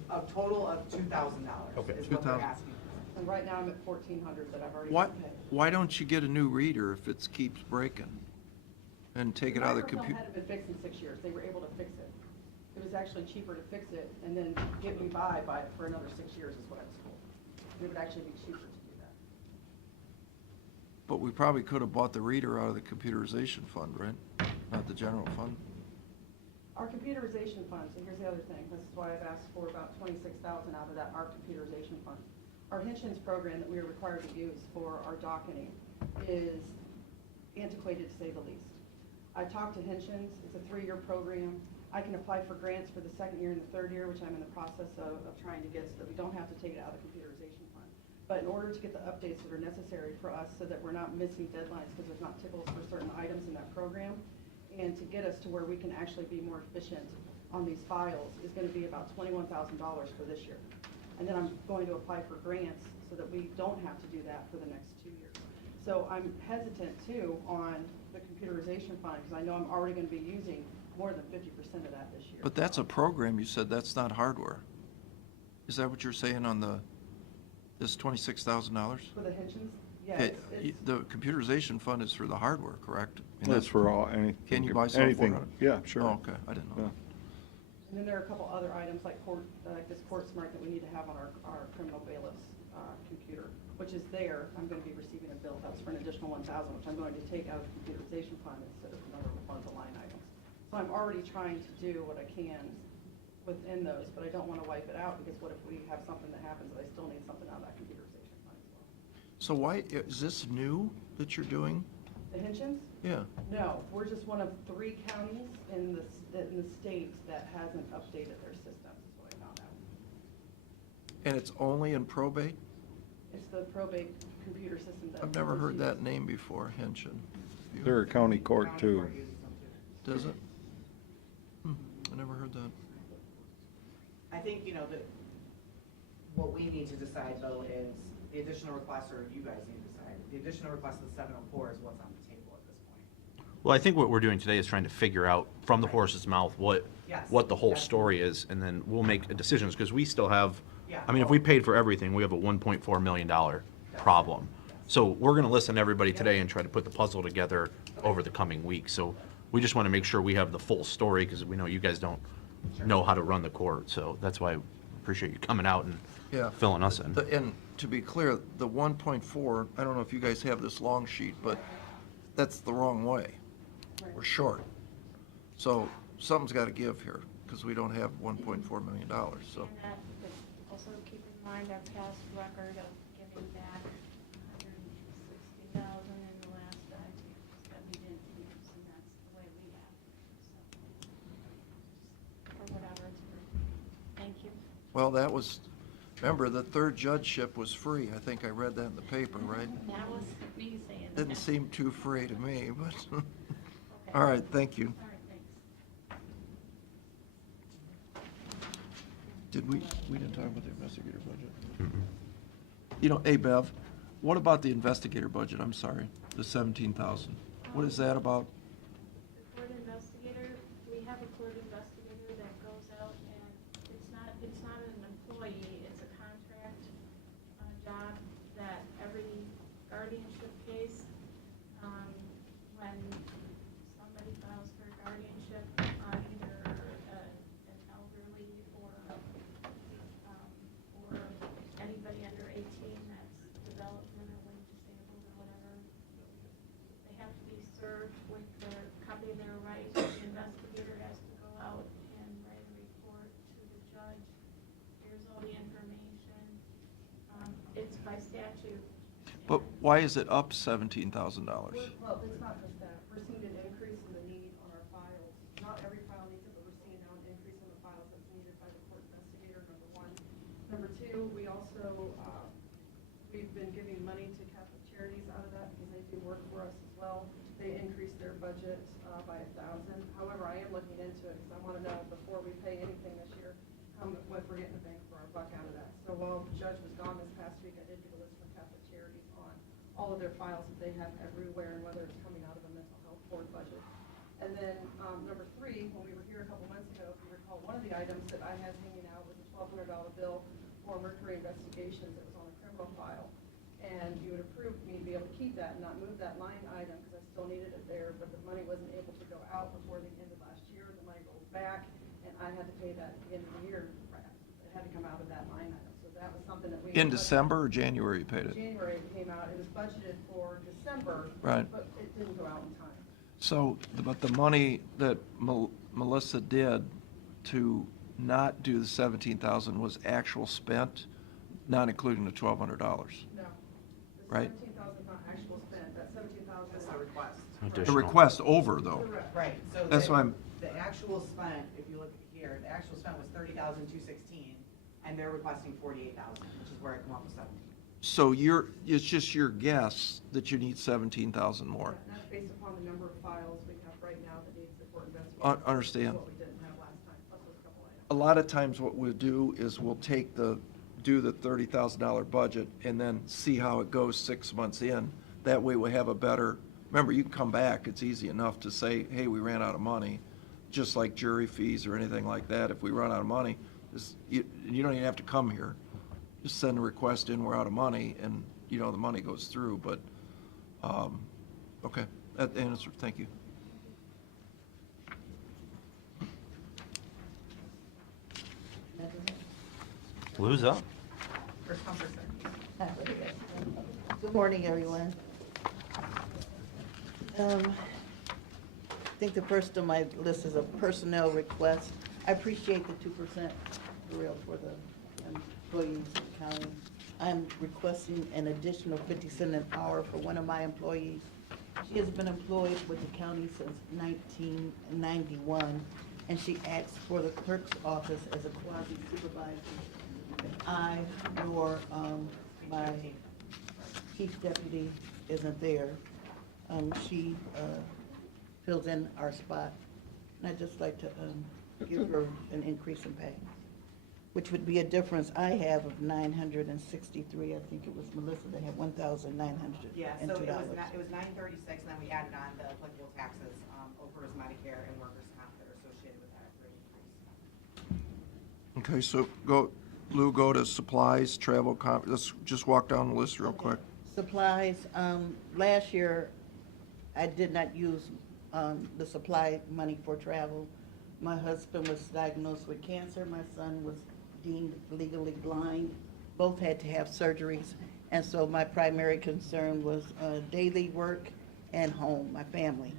a total of $2,000 Okay. is what they're 2,000. asking. And right now I'm at 1,400 that I've already why, paid. why don't you get a new reader if it keeps breaking? And take it out of the microfilm computer? hadn't been fixed in 6 years. They were able to fix it. It was actually cheaper to fix it and then get me by for another 6 years is what I was told. It would actually be cheaper to do that. But we probably could have bought the reader out of the computerization fund, right? Not the general fund. Our computerization fund, so here's the other thing, this is why I've asked for about 26,000 out of that, our computerization fund. Our Hinchins program that we are required to use for our docketing is antiquated to say the least. I talked to Hinchins, it's a 3-year program. I can apply for grants for the 2nd year and the 3rd year, which I'm in the process of trying to get so that we don't have to take it out of the computerization fund. But in order to get the updates that are necessary for us so that we're not missing deadlines because there's not tickles for certain items in that program, and to get us to where we can actually be more efficient on these files is going to be about $21,000 for this year. And then I'm going to apply for grants so that we don't have to do that for the next 2 years. So I'm hesitant too on the computerization fund because I know I'm already going to be using more than 50% of that this year. But that's a program, you said, that's not hardware. Is that what you're saying on this $26,000? For the Hinchins? Yeah, Okay, it's, the computerization fund is for the hardware, correct? And That's for all, anything. Can you buy software Anything, on it? yeah, sure. Oh, okay, I didn't know. Yeah. and then there are a couple other items like this Court Smart that we need to have on our criminal bailiff's computer, which is there. I'm going to be receiving a bill. That's for an additional $1,000, which I'm going to take out of the computerization fund instead of another one of the line items. So I'm already trying to do what I can within those, but I don't want to wipe it out because what if we have something that happens that I still need something out of that computerization fund as well? So why, is this new that you're doing? The Hinchins? Yeah. No, we're just one of 3 counties in the state that hasn't updated their systems, is what I found out. And it's only in probate? It's the probate computer system that. I've never is heard used. that name before, Henshin. You- They're a county court County too. court uses them too. Does it? I never heard that. I think, what we need to decide though is the additional request, or you guys need to decide, the additional request of the 704 is what's on the table at this point. Well, I think what we're doing today is trying to figure out from the horse's mouth Yes, what the whole that's- story is, and then we'll make decisions, because we still have, Yeah. I mean, if we paid for everything, we have a $1.4 million problem. So we're gonna listen to everybody today and try to put the puzzle together over the coming weeks. So we just wanna make sure we have the full story, because we know you guys don't know how to run the court, so that's why I appreciate you coming out and Yeah. filling us in. And to be clear, the 1.4, I don't know if you guys have this long sheet, but that's the wrong way. We're short. So something's got to give here, because we don't have $1.4 million, so. And that, but also keep in mind our past record of giving back 160,000 in the last 5 years that we didn't use, and that's the way we have it, so. For whatever it's worth. Thank you. Well, that was, remember, the third judgeship was free. I think I read that in the paper, right? That was me saying that. Didn't seem too free to me, but, all right, thank you. All right, thanks. Did we didn't talk about the investigator budget? You know, hey, Bev, what about the investigator budget? I'm sorry, the 17,000. What is that about? The court investigator, we have a court investigator that goes out and it's not an employee, it's a contract job that every guardianship case, when somebody files for guardianship, either an elderly or anybody under 18 that's developmentally disabled or whatever, they have to be served with their copy of their rights. The investigator has to go out and write a report to the judge. Here's all the information. It's by statute. But why is it up $17,000? Well, it's not just that. We're seeing an increase in the need on our files. Not every file needs it, but we're seeing now an increase in the files that's needed by the court investigator, number one. Number two, we also, we've been giving money to Catholic Charities out of that because they do work for us as well. They increased their budget by 1,000. However, I am looking into it because I want to know before we pay anything this year, what we're getting a bang for our buck out of that. So while the judge was gone this past week, I did get a list from Catholic Charities on all of their files that they have everywhere and whether it's coming out of a mental health board budget. And then number three, when we were here a couple months ago, if you recall, one of the items that I had hanging out was a $1,200 bill for Mercury Investigations that was on a criminal file. And you would approve me to be able to keep that and not move that line item because I still needed it there, but the money wasn't able to go out before the end of last year. The money rolled back, and I had to pay that at the end of the year. It had to come out of that line item. So that was something that we. In December or January you paid it? January it came out. It was budgeted for December. Right. But it didn't go out in time. So, but the money that Melissa did to not do the 17,000 was actual spent, not including the $1,200, No. right? 17,000 is not actual spent. That 17,000. That's the request. The request over, though. Correct. Right, so That's why I'm, the actual spent, if you look here, the actual spent was 30,216, and they're requesting 48,000, which is where I come up with 17. so it's just your guess that you need 17,000 more. And that's based upon the number of files we have right now that needs the court investigation. Understand. What we didn't have last time, plus those couple items. A lot of times what we'll do is we'll do the $30,000 budget and then see how it goes 6 months in. That way we have a better, remember, you can come back, it's easy enough to say, hey, we ran out of money, just like jury fees or anything like that. If we run out of money, you don't even have to come here. Just send a request in, we're out of money, and, the money goes through, but, okay, that answer, thank you. Lou's up. First come, first served. Good morning, everyone. I think the first on my list is a personnel request. I appreciate the 2% for real for the employees of the county. I'm requesting an additional 50 cents an hour for one of my employees. She has been employed with the county since 1991, and she acts for the clerk's office as a quasi supervisor. If I or my chief deputy isn't there, she fills in our spot. And I'd just like to give her an increase in pay. which would be a difference I have of 963. I think it was Melissa that had $1,902. Yeah, so it was 936, and then we added on the applicable taxes, OPERS, Medicare, and workers' comp that are associated with that rate increase. Okay, so Lou, go to supplies, travel, let's just walk down the list real quick. Supplies, last year, I did not use the supply money for travel. My husband was diagnosed with cancer. My son was deemed legally blind. Both had to have surgeries. And so my primary concern was daily work and home, my family.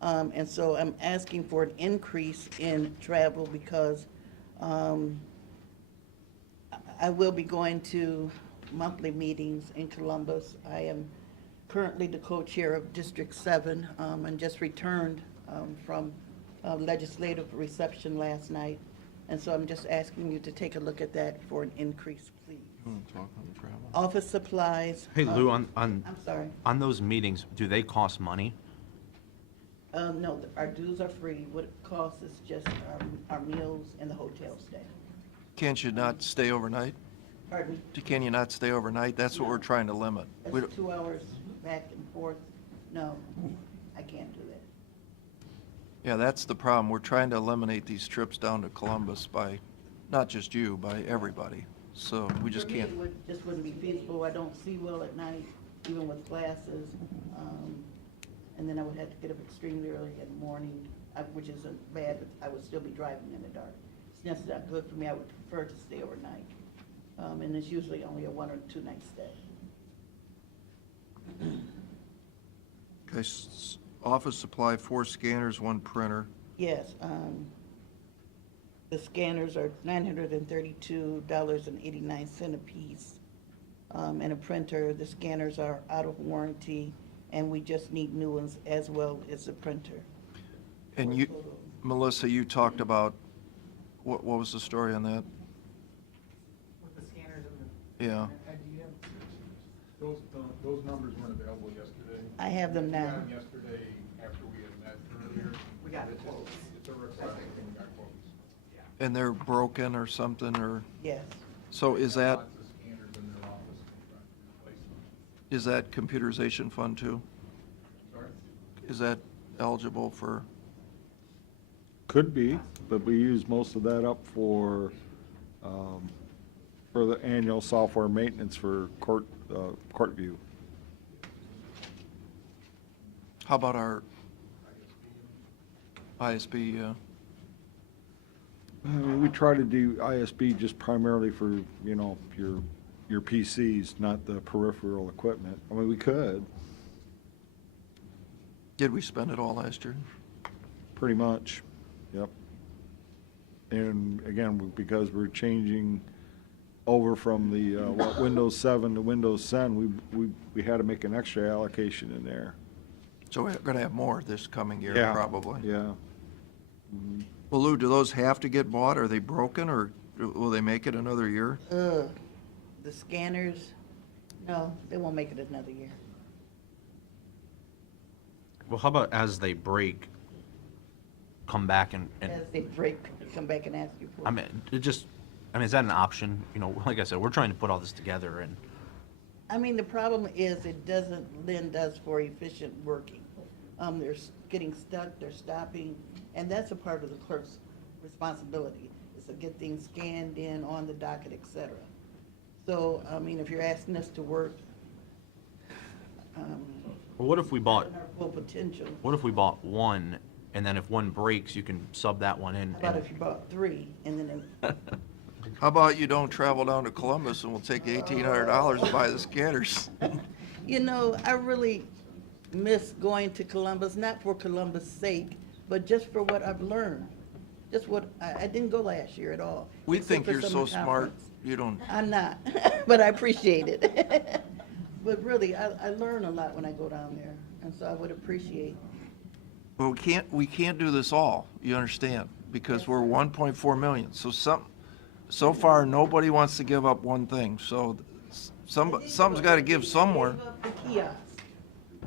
And so I'm asking for an increase in travel because I will be going to monthly meetings in Columbus. I am currently the co-chair of District 7 and just returned from legislative reception last night. And so I'm just asking you to take a look at that for an increase, please. You wanna talk on the travel? Office supplies. Hey, Lou, I'm on sorry. those meetings, do they cost money? No, our dues are free. What it costs is just our meals and the hotel stay. Can't you not stay overnight? Pardon? Can you not stay overnight? That's what we're trying to limit. We It's don't- 2 hours back and forth. No, I can't do that. Yeah, that's the problem. We're trying to eliminate these trips down to Columbus by, not just you, by everybody. So we just For me, can't. it just wouldn't be feasible. I don't see well at night, even with glasses. And then I would have to get up extremely early in the morning, which isn't bad, but I would still be driving in the dark. It's not good for me. I would prefer to stay overnight. And it's usually only a 1 or 2 night stay. Okay, office supply, 4 scanners, 1 printer. Yes, the scanners are $932.89 a piece. And a printer, the scanners are out of warranty, and we just need new ones as well as a printer. And you, Melissa, you talked about, what was the story on that? With the scanners and the. Yeah. And do you have, those numbers weren't available yesterday? I have them We now. got them yesterday after we had met earlier. We got the quotes. It's a request, and we got quotes. And they're broken or something, or? Yes. So is that, Lots of scanners in their office, and we're trying to replace them. is that computerization fund too? Sorry? Is that eligible for? Could be, but we use most of that up for the annual software maintenance for court view. How about our ISB? I mean, we try to do ISB just primarily for, your PCs, not the peripheral equipment. I mean, we could, Did we spend it all last year? pretty much, yep. And again, because we're changing over from the, Windows 7 to Windows 10, we had to make an extra allocation in there. So we're gonna have more this coming year, Yeah, probably. Yeah. Mhm. Well, Lou, do those have to get bought? Are they broken, or will they make it another year? The scanners, no, they won't make it another year. Well, how about as they break, come back and As they break, come back and ask you for. I mean, is that an option? Like I said, we're trying to put all this together and, I mean, the problem is it doesn't lend us for efficient working. They're getting stuck, they're stopping, and that's a part of the clerk's responsibility, is to get things scanned in on the docket, et cetera. So, I mean, if you're asking us to work, well, what if we bought, our full potential, what if we bought one, and then if one breaks, you can sub that one in? how about if you bought 3, and then, How about you don't travel down to Columbus and we'll take $1,800 to buy the scanners? I really miss going to Columbus, not for Columbus' sake, but just for what I've learned. Just what, I didn't go last year at all. We except think for you're some so of the smart, conference. you don't, I'm not, but I appreciate it. But really, I learn a lot when I go down there, and so I would appreciate. well, we can't do this all, you understand? Because we're 1.4 million, so far, nobody wants to give up one thing, so something's gotta give somewhere. Give up the kiosk.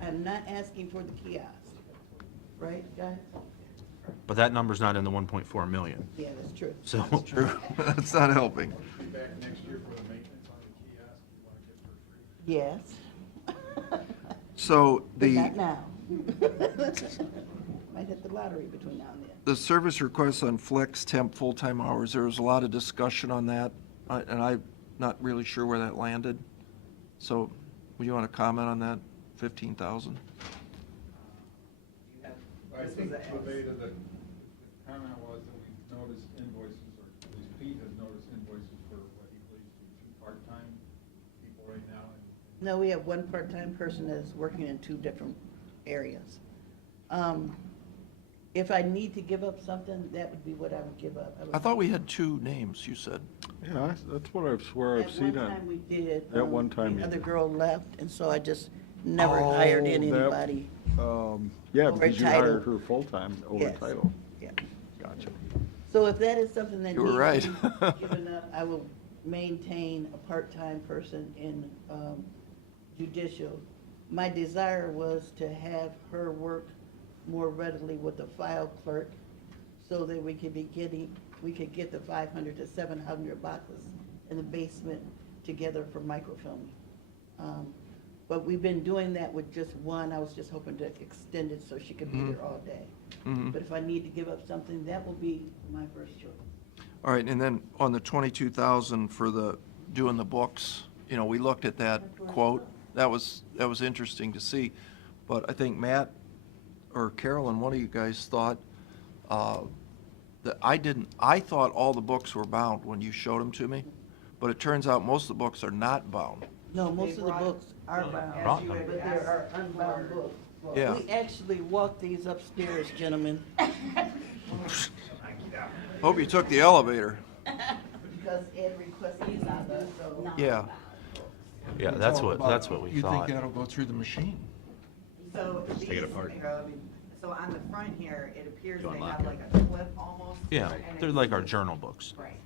I'm not asking for the kiosk, right, guys? but that number's not in the 1.4 million. Yeah, that's true. So. That's true. That's not helping. Be back next year for the maintenance on the kiosk, you want to get for free. Yes. So But the. not now. Might hit the lottery between now and then. The service requests on flex temp full-time hours, there was a lot of discussion on that, and I'm not really sure where that landed. So, would you want to comment on that, 15,000? I think the beta, the comment was that we noticed invoices, or at least Pete has noticed invoices for what he believes to be 2 part-time people right now. No, we have one part-time person that's working in 2 different areas. If I need to give up something, that would be what I would give up. I thought we had 2 names, you said. Yeah, that's what I swear I've seen At one time we did. At one time. The other girl left, and so I just never hired in Oh, that- anybody. Yeah, Over because you title. hired her full-time over Yes. title. Yeah. Gotcha. So if that is something that You were needs to right. be given up, I will maintain a part-time person in judicial. My desire was to have her work more readily with the file clerk so that we could get the 500 to 700 boxes in the basement together for microfilming. But we've been doing that with just one. I was just hoping to extend it so she could be there all day. Mhm. But if I need to give up something, that will be my first choice. All right, and then on the 22,000 for the, doing the books, you know, we looked at that quote. That was interesting to see. But I think Matt or Carolyn, one of you guys thought, that I thought all the books were bound when you showed them to me. But it turns out most of the books are not bound. No, most of the books are bound, Brought them. but there are unbound books. Yeah. We actually walked these upstairs, gentlemen, Hope you took the elevator. because Ed requested these on us, so. Yeah. Yeah, that's what we You thought. think that'll go through the machine? So take it apart. So on the front here, it appears You they unlock have it. like a clip almost. Yeah, and they're it's- like our journal books. Right.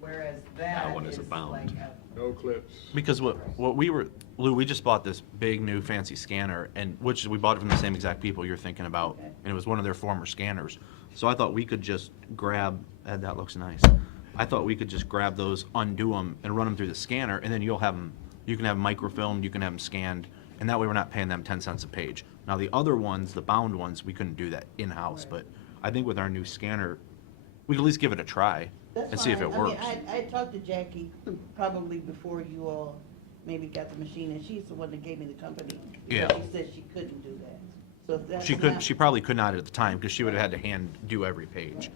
Whereas that one is isn't bound. like a. No clips. Because what we were, Lou, we just bought this big new fancy scanner, and which we bought it from the same exact people you're thinking about, and it was one of their former scanners. So I thought we could just grab, Ed, that looks nice. I thought we could just grab those, undo them, and run them through the scanner, and then you'll have them, you can have them microfilmed, you can have them scanned, and that way we're not paying them 10 cents a page. Now, the other ones, the bound ones, we couldn't do that in-house, but I think with our new scanner, we could at least give it a try That's and see if fine. it I mean, works. I talked to Jackie probably before you all maybe got the machine, and she's the one that gave me the company. Yeah. Because she said she couldn't do that. So if that's She could, not- she probably could not at the time, because she would have had to hand do every page, So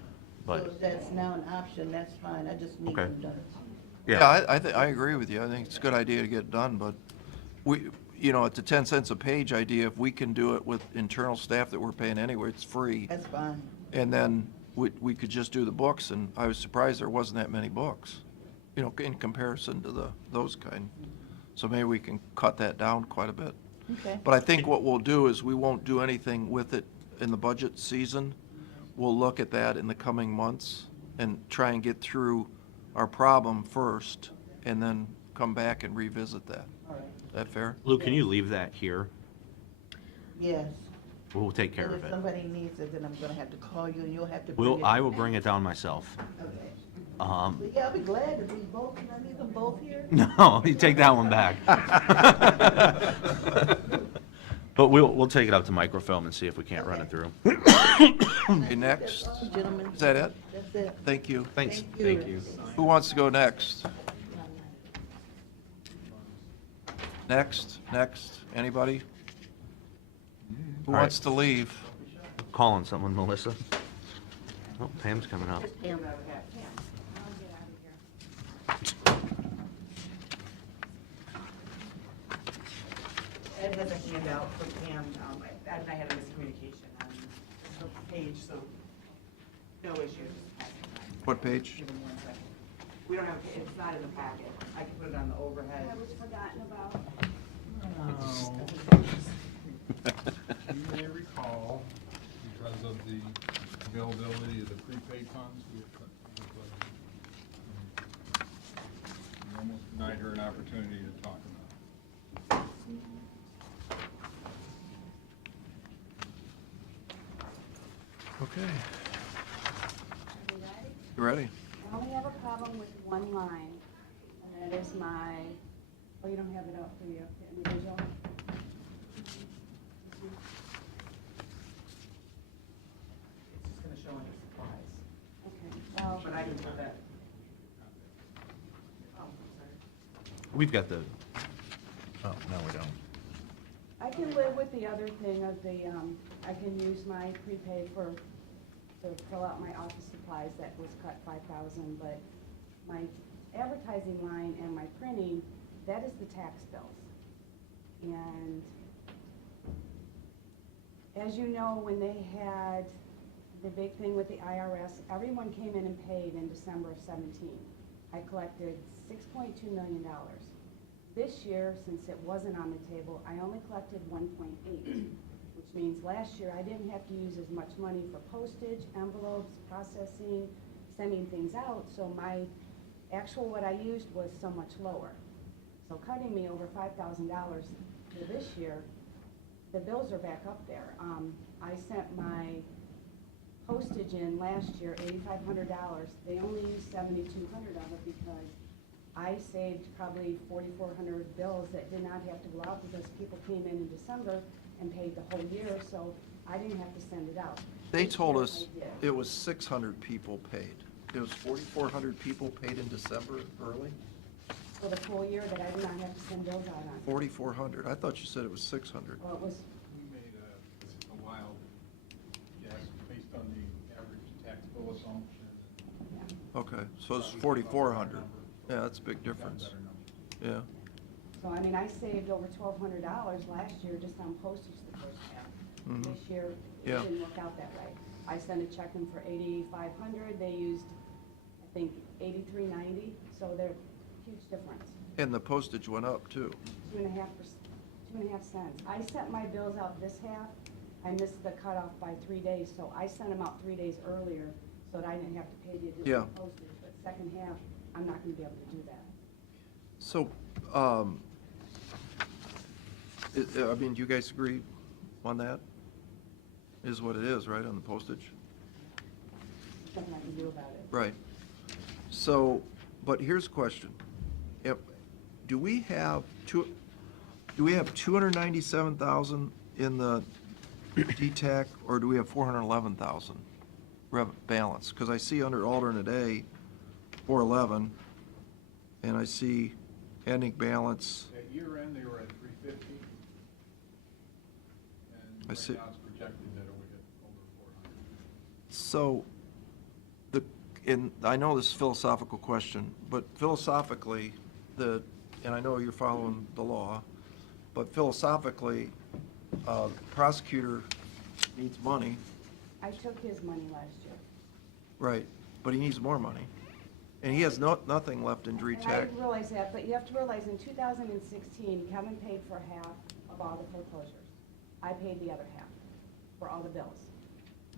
but, if that's now an option, that's fine, I just need Okay. them done. Yeah, I agree with you. I think it's a good idea to get it done, but we, you know, at the 10 cents a page idea, if we can do it with internal staff that we're paying anyway, it's free. That's fine. And then we could just do the books, and I was surprised there wasn't that many books, you know, in comparison to those kind. So maybe we can cut that down quite a bit. Okay. But I think what we'll do is we won't do anything with it in the budget season. We'll look at that in the coming months and try and get through our problem first, and then come back and revisit that. All right. Is that fair? Lou, can you leave that here? Yes. We'll take care And of if it. somebody needs it, then I'm gonna have to call you, and you'll have to bring it. I will bring it down myself. Okay. Um, Yeah, I'll be glad to be both, can I leave them both here? no, you take that one back. But we'll take it up to microfilm and see if we can't run it through. Okay, next. That's all, gentlemen. Is that it? That's it. Thank you. Thanks. Thank you. Who wants to go next? Next, anybody? Who All right. wants to leave? Calling someone, Melissa. Oh, Pam's coming up. Pam. Ed has a handout for Pam, Ed and I had a miscommunication on the page, so no issues. What page? Give him 1 second. We don't have, it's not in the packet. I can put it on the overhead. I was forgotten about. You may recall, because of the availability of the prepaid funds, we almost denied her an opportunity to talk about it. Okay. Okay, Are you ready? you ready? I only have a problem with one line, and that is my, oh, you don't have it up, do you, the individual? It's just gonna show any supplies, Okay, well. but I can put that. Oh, sorry. We've got the, oh, no, we don't. I can live with the other thing of the, I can use my prepaid to fill out my office supplies, that was cut 5,000, but my advertising line and my printing, that is the tax bills. And as you know, when they had the big thing with the IRS, everyone came in and paid in December of 17. I collected $6.2 million. This year, since it wasn't on the table, I only collected 1.8, which means last year I didn't have to use as much money for postage, envelopes, processing, sending things out, so my actual what I used was so much lower. So cutting me over $5,000 for this year, the bills are back up there. I sent my postage in last year, $8,500. They only used $7,200 of it because I saved probably 4,400 bills that did not have to go out because people came in December and paid the whole year, so I didn't have to send it out. They This told year us I did. it was 600 people paid. It was 4,400 people paid in December early? For the full year that I did not have to send bills out on. 4,400. I thought you said it was 600. Well, it was, We made a wild guess based on the average tax bill assumption. Okay, so it's 4,400. Yeah, that's a big difference. Yeah. so I mean, I saved over $1,200 last year just on postage the first half. Mhm. This year, it Yeah. didn't work out that way. I sent a check in for $8,500, they used, I think, $83.90, so they're huge difference. And the postage went up too. 2.5 cents. I sent my bills out this half, I missed the cutoff by 3 days, so I sent them out 3 days earlier so that I didn't have to pay the additional Yeah. postage. But second half, I'm not gonna be able to do that. So, I mean, do you guys agree on that? Is what it is, right, on the postage? There's nothing I can do about it. Right. So, but here's a question. Do we have 297,000 in the DTAC, or do we have 411,000 balance? Because I see under alternate A, 411, and I see ending balance. At year end, they were at 350. And I right see. now it's projected that it will hit over 400. So, and I know this is a philosophical question, but philosophically, and I know you're following the law, but philosophically, prosecutor needs money, I took his money last year. right, but he needs more money. And he has nothing left in And I DRETAC. realize that, but you have to realize in 2016, Kevin paid for half of all the foreclosures. I paid the other half for all the bills.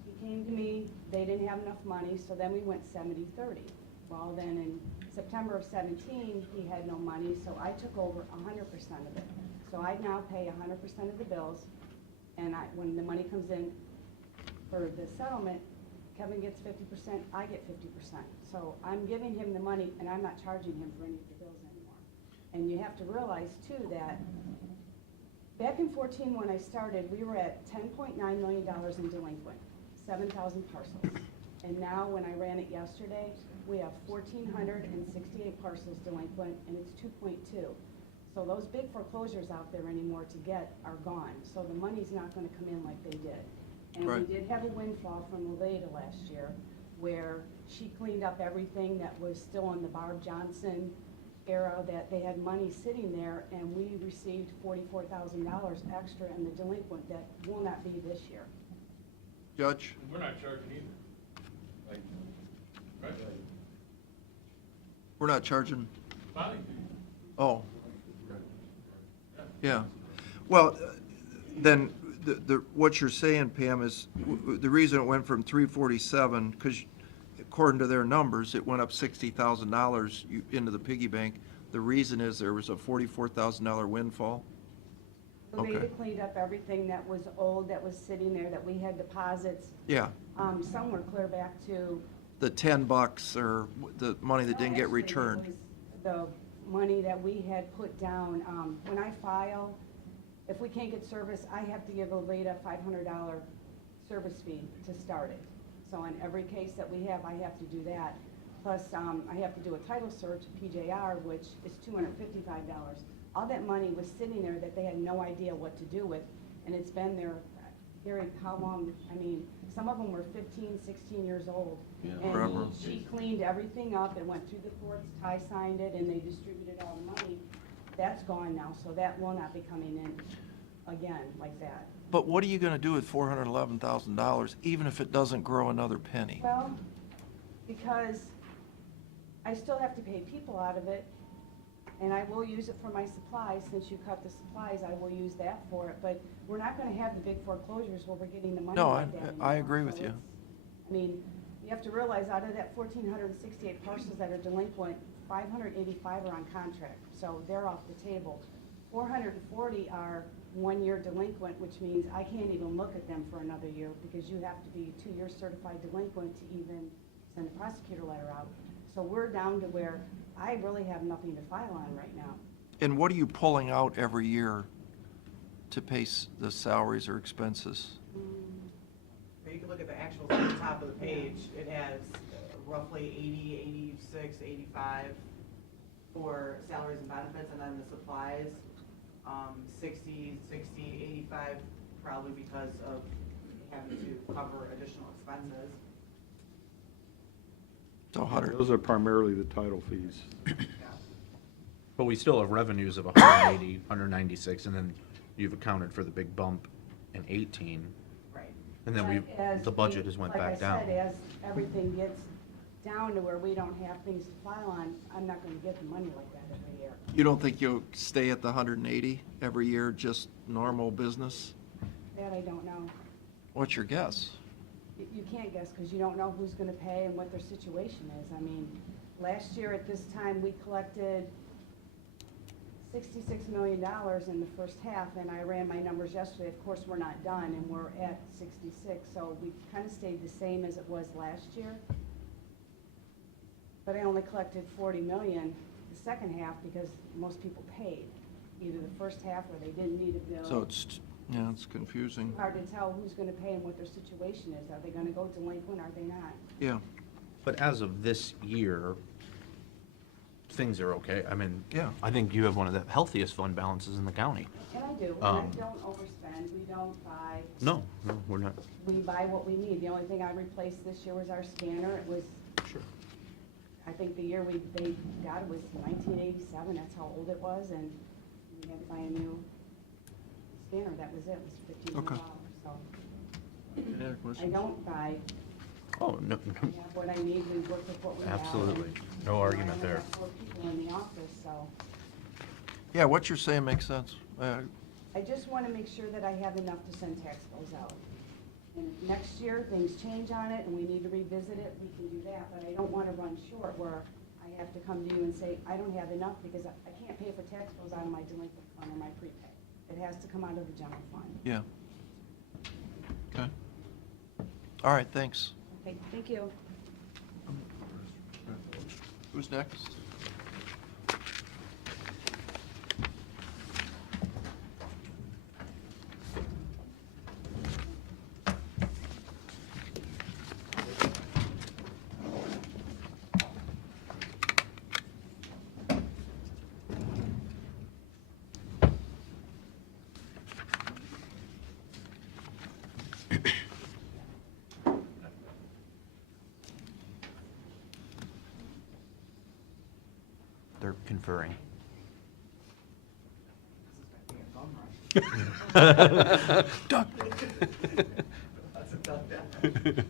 He came to me, they didn't have enough money, so then we went 70-30. Well, then in September of 17, he had no money, so I took over 100% of it. So I now pay 100% of the bills, and when the money comes in for the settlement, Kevin gets 50%, I get 50%. So I'm giving him the money, and I'm not charging him for any of the bills anymore. And you have to realize, too, that back in 14, when I started, we were at $10.9 million in delinquent, 7,000 parcels. And now, when I ran it yesterday, we have 1,468 parcels delinquent, and it's 2.2. So those big foreclosures out there anymore to get are gone. So the money's not gonna come in like they did. And Right. we did have a windfall from Leda last year, where she cleaned up everything that was still in the Barb Johnson era, that they had money sitting there, and we received $44,000 extra in the delinquent that will not be this year. Judge? We're not charging either. Like, right? We're not charging, Filing oh. Yeah. Well, then, what you're saying, Pam, is the reason it went from 347, because according to their numbers, it went up $60,000 into the piggy bank. The reason is there was a $44,000 windfall? Levita Okay. cleaned up everything that was old, that was sitting there, that we had deposits. Yeah, Some were clear back to. the $10 or the money that didn't get Actually, it returned. was the money that we had put down. When I file, if we can't get service, I have to give Levita a $500 service fee to start it. So on every case that we have, I have to do that. Plus, I have to do a title search, PJR, which is $255. All that money was sitting there that they had no idea what to do with, and it's been there, Gary, how long? I mean, some of them were 15, 16 years old. Yeah, And forever. she cleaned everything up, it went through the courts, Ty signed it, and they distributed all the money. That's gone now, so that will not be coming in again like that. But what are you gonna do with $411,000, even if it doesn't grow another penny? Well, because I still have to pay people out of it, and I will use it for my supplies. Since you cut the supplies, I will use that for it. But we're not gonna have the big foreclosures where we're getting the money No, like that I anymore. agree with So you. it's- I mean, you have to realize out of that 1,468 parcels that are delinquent, 585 are on contract, so they're off the table. 440 are 1 year delinquent, which means I can't even look at them for another year because you have to be 2 years certified delinquent to even send a prosecutor letter out. So we're down to where I really have nothing to file on right now. And what are you pulling out every year to pay the salaries or expenses? But you can look at the actuals at the top of the page. It has roughly 80, 86, 85 for salaries and benefits, and then the supplies, 60, 85, probably because of having to cover additional expenses. So 100. Those are primarily the title fees. But we still have revenues of 180, 196, and then you've accounted for the big bump in 18. Right. And then But as the budget has went back down. Like I said, as everything gets down to where we don't have things to file on, I'm not gonna get the money like that every year. You don't think you'll stay at the 180 every year, just normal business? That I don't know. What's your guess? You can't guess, because you don't know who's gonna pay and what their situation is. I mean, last year at this time, we collected $66 million in the first half, and I ran my numbers yesterday. Of course, we're not done, and we're at 66, so we kind of stayed the same as it was last year. But I only collected 40 million the second half because most people paid, either the first half or they didn't need a bill. So it's, yeah, it's confusing. Hard to tell who's gonna pay and what their situation is. Are they gonna go delinquent, are they not? Yeah. But as of this year, things are okay. I mean, Yeah. I think you have one of the healthiest fund balances in the county. And I do, and I Um, don't overspend, we don't buy. No, we're not. We buy what we need. The only thing I replaced this year was our scanner. It was, Sure. I think the year they got it was 1987, that's how old it was, and we had to buy a new scanner, that was it, it was $1,500, so. Any other I questions? don't buy, Oh, no, we have what I need, we work with what we have. Absolutely. and, No you know, argument I only there. have 4 people in the office, so. Yeah, what you're saying makes sense. I just want to make sure that I have enough to send tax bills out. And if next year, things change on it and we need to revisit it, we can do that, but I don't want to run short where I have to come to you and say, I don't have enough because I can't pay for tax bills out of my delinquent fund or my prepay. It has to come out of the general fund. Yeah. Okay. All right, thanks. Okay, thank you. Who's next? They're conferring. Duck. That's a tough deal.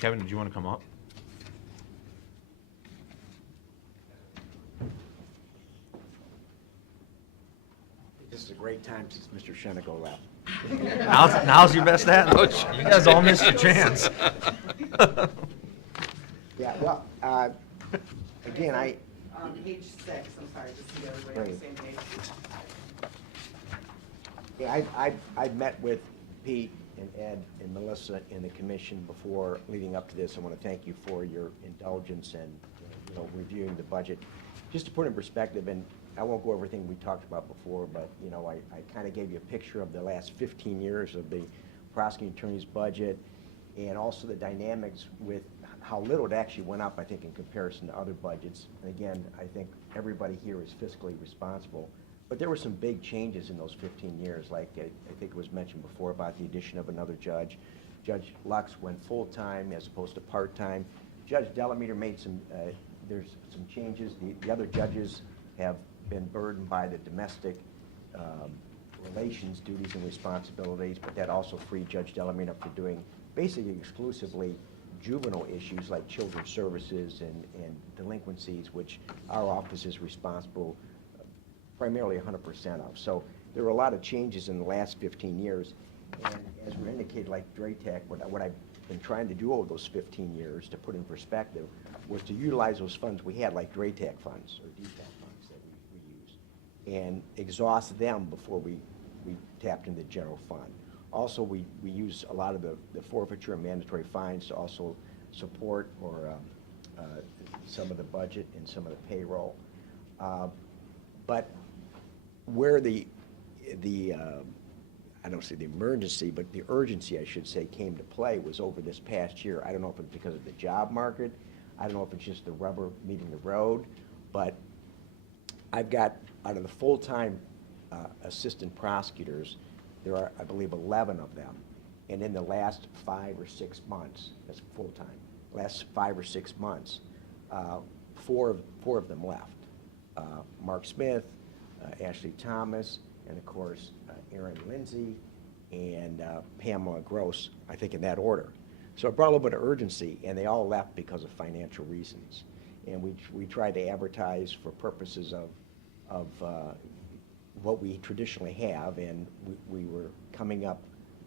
Kevin, did you want to come up? This is a great time since Mr. Shenigo left. Now's your best at. You guys all missed your chance. Yeah, well, again, Page 6, I'm sorry, just so everybody on the Right. same page. yeah, I've met with Pete and Ed and Melissa in the commission before leading up to this. I want to thank you for your indulgence and, reviewing the budget. Just to put in perspective, and I won't go over everything we talked about before, but, I kind of gave you a picture of the last 15 years of the prosecuting attorney's budget and also the dynamics with how little it actually went up, I think, in comparison to other budgets. And again, I think everybody here is fiscally responsible. But there were some big changes in those 15 years, like I think it was mentioned before about the addition of another judge. Judge Lux went full-time as opposed to part-time. Judge Delameter made there's some changes. The other judges have been burdened by the domestic relations duties and responsibilities, but that also freed Judge Delameter up for doing basically exclusively juvenile issues like children's services and delinquencies, which our office is responsible primarily 100% of. So there were a lot of changes in the last 15 years. And as we indicated, like DRATEC, what I've been trying to do over those 15 years, to put in perspective, was to utilize those funds we had, like DRATEC funds or DTAC funds that we used, and exhaust them before we tapped into the general fund. Also, we use a lot of the forfeiture and mandatory fines to also support or some of the budget and some of the payroll. But where I don't say the emergency, but the urgency, I should say, came to play was over this past year. I don't know if it's because of the job market. I don't know if it's just the rubber meeting the road. But I've got, out of the full-time assistant prosecutors, there are, I believe, 11 of them. And in the last 5 or 6 months, that's full-time, last 5 or 6 months, four of them left. Mark Smith, Ashley Thomas, and of course, Aaron Lindsay and Pamela Gross, I think in that order. So it brought a little bit of urgency, and they all left because of financial reasons. And we tried to advertise for purposes of what we traditionally have, and we were coming up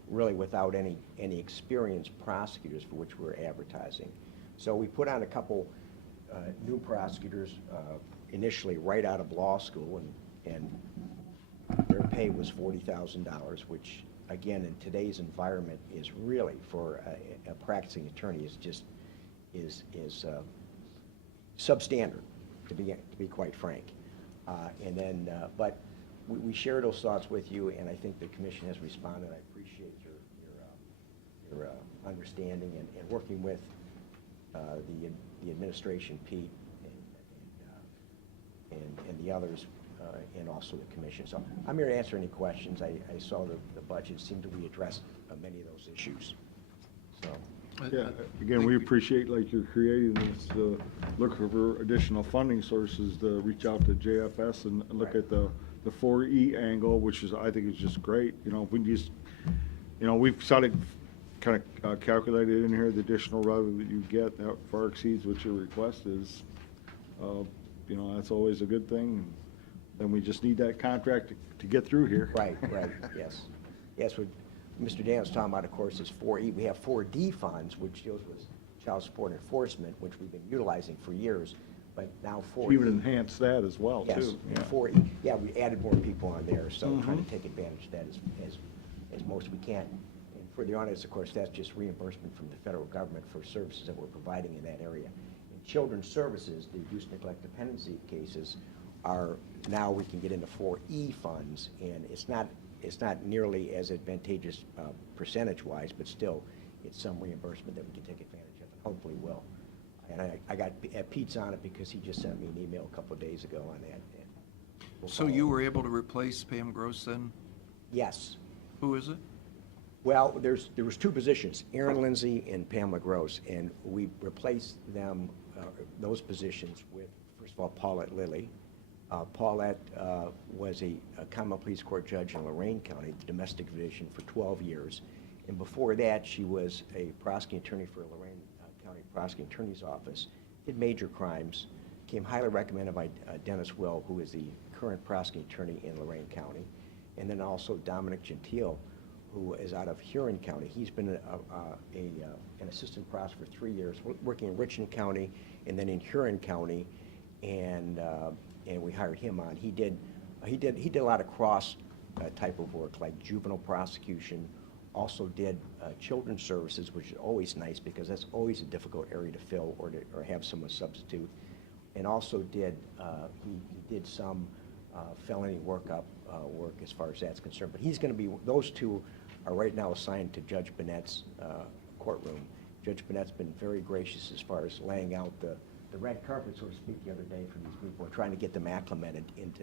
really without any experienced prosecutors for which we were advertising. So we put on a couple new prosecutors initially right out of law school, and their pay was $40,000, which again in today's environment is really for a practicing attorney is substandard, to be quite frank. And then, but we share those thoughts with you, and I think the commission has responded. I appreciate your understanding and working with the administration, Pete, and the others, and also the commission. So I'm here to answer any questions. I saw the budget seemed to be addressed many of those issues. So. Yeah, again, we appreciate like you're creating this, looking for additional funding sources to reach out to JFS and look at the 4E angle, which I think is just great. If we just, we've started kind of calculated in here the additional revenue that you get that far exceeds what your request is. That's always a good thing. Then we just need that contract to get through here. Right, yes. Yes, what Mr. Daniels talking about, of course, is 4E. We have 4D funds, which deals with child support enforcement, which we've been utilizing for years, but now 4E. Even enhance that as well, yes, too. Yes, 4E. Yeah, we added more people on there, so trying to take advantage of that as most we can. And for the audience, of course, that's just reimbursement from the federal government for services that we're providing in that area. In children's services, the abuse, neglect, dependency cases are, now we can get into 4E funds, and it's not nearly as advantageous percentage-wise, but still, it's some reimbursement that we can take advantage of, and hopefully will. And I got Pete's on it because he just sent me an email a couple of days ago on that. And we'll So you were able to replace Pam Gross then? Yes. Who is it? Well, there was 2 positions, Aaron Lindsay and Pamela Gross, and we replaced them, those positions with, first of all, Paulette Lilly. Paulette was a common police court judge in Lorain County, the domestic division, for 12 years. And before that, she was a prosecuting attorney for Lorain County Prosecuting Attorney's Office, did major crimes, came highly recommended by Dennis Will, who is the current prosecuting attorney in Lorraine County, and then also Dominic Gentile, who is out of Huron County. He's been an assistant prosecutor for 3 years, working in Richland County and then in Huron County, and we hired him on. He did a lot of cross type of work, like juvenile prosecution. Also did children's services, which is always nice because that's always a difficult area to fill or have someone substitute. And also did he did some felony workup work as far as that's concerned. But he's going to be, those two are right now assigned to Judge Bennett's courtroom. Judge Bennett's been very gracious as far as laying out the red carpet, so to speak, the other day for these people and trying to get them acclimated into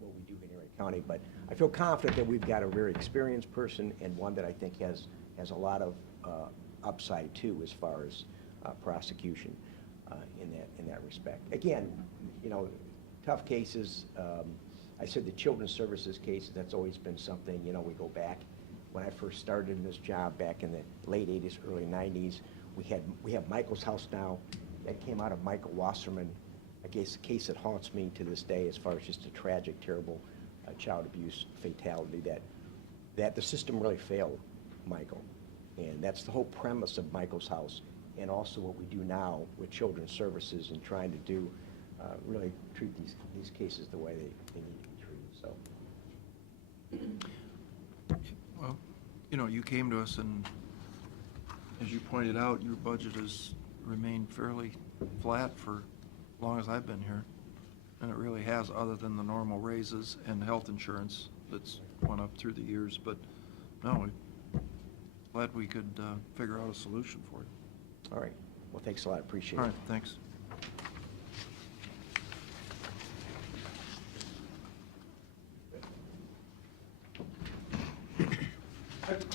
what we do in Erie County. But I feel confident that we've got a very experienced person and one that I think has a lot of upside too as far as prosecution in that respect. Again, you know, tough cases. I said the children's services cases, that's always been something, you know, we go back. When I first started in this job back in the late 80s, early 90s, we have Michael's House now. That came out of Michael Wasserman, a case that haunts me to this day as far as just a tragic, terrible child abuse fatality that the system really failed Michael. And that's the whole premise of Michael's House, and also what we do now with children's services and trying to do, really treat these cases the way they need to be treated. So. Well, you know, you came to us and, as you pointed out, your budget has remained fairly flat for as long as I've been here. And it really has, other than the normal raises and health insurance that's went up through the years. But no, we're glad we could figure out a solution for it. All right. Well, thanks a lot. Appreciate it. All right, thanks.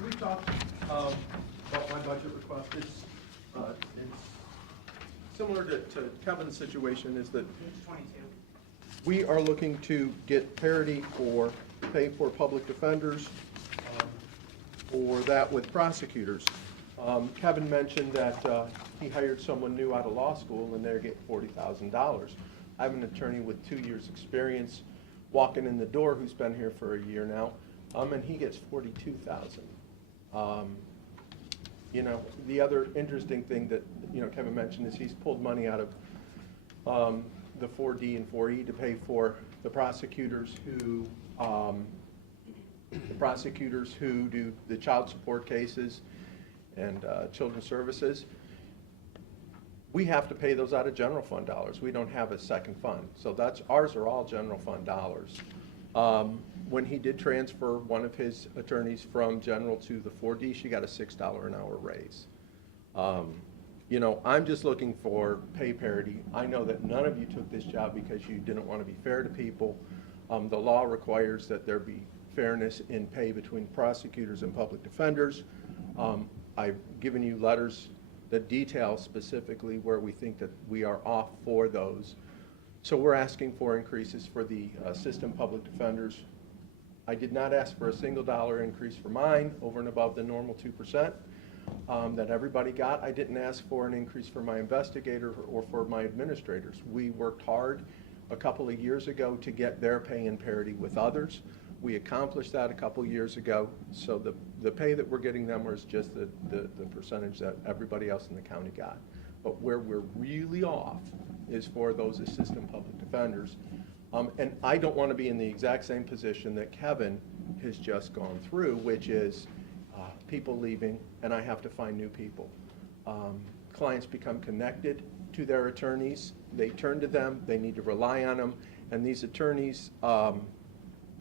We talked about my budget request. It's similar to Kevin's situation, is that Page 22. we are looking to get parity for pay for public defenders, or that with prosecutors. Kevin mentioned that he hired someone new out of law school and they're getting $40,000. I have an attorney with 2 years' experience walking in the door who's been here for a year now, and he gets $42,000. You know, the other interesting thing that, you know, Kevin mentioned is he's pulled money out of the 4D and 4E to pay for the prosecutors who do the child support cases and children's services. We have to pay those out of general fund dollars. We don't have a second fund. So ours are all general fund dollars. When he did transfer one of his attorneys from general to the 4D, she got a $6 an hour raise. You know, I'm just looking for pay parity. I know that none of you took this job because you didn't want to be fair to people. The law requires that there be fairness in pay between prosecutors and public defenders. I've given you letters that detail specifically where we think that we are off for those. So we're asking for increases for the assistant public defenders. I did not ask for a single dollar increase for mine over and above the normal 2% that everybody got. I didn't ask for an increase for my investigator or for my administrators. We worked hard a couple of years ago to get their pay in parity with others. We accomplished that a couple of years ago, so the pay that we're getting them was just the percentage that everybody else in the county got. But where we're really off is for those assistant public defenders. And I don't want to be in the exact same position that Kevin has just gone through, which is people leaving, and I have to find new people. Clients become connected to their attorneys. They turn to them. They need to rely on them. And these attorneys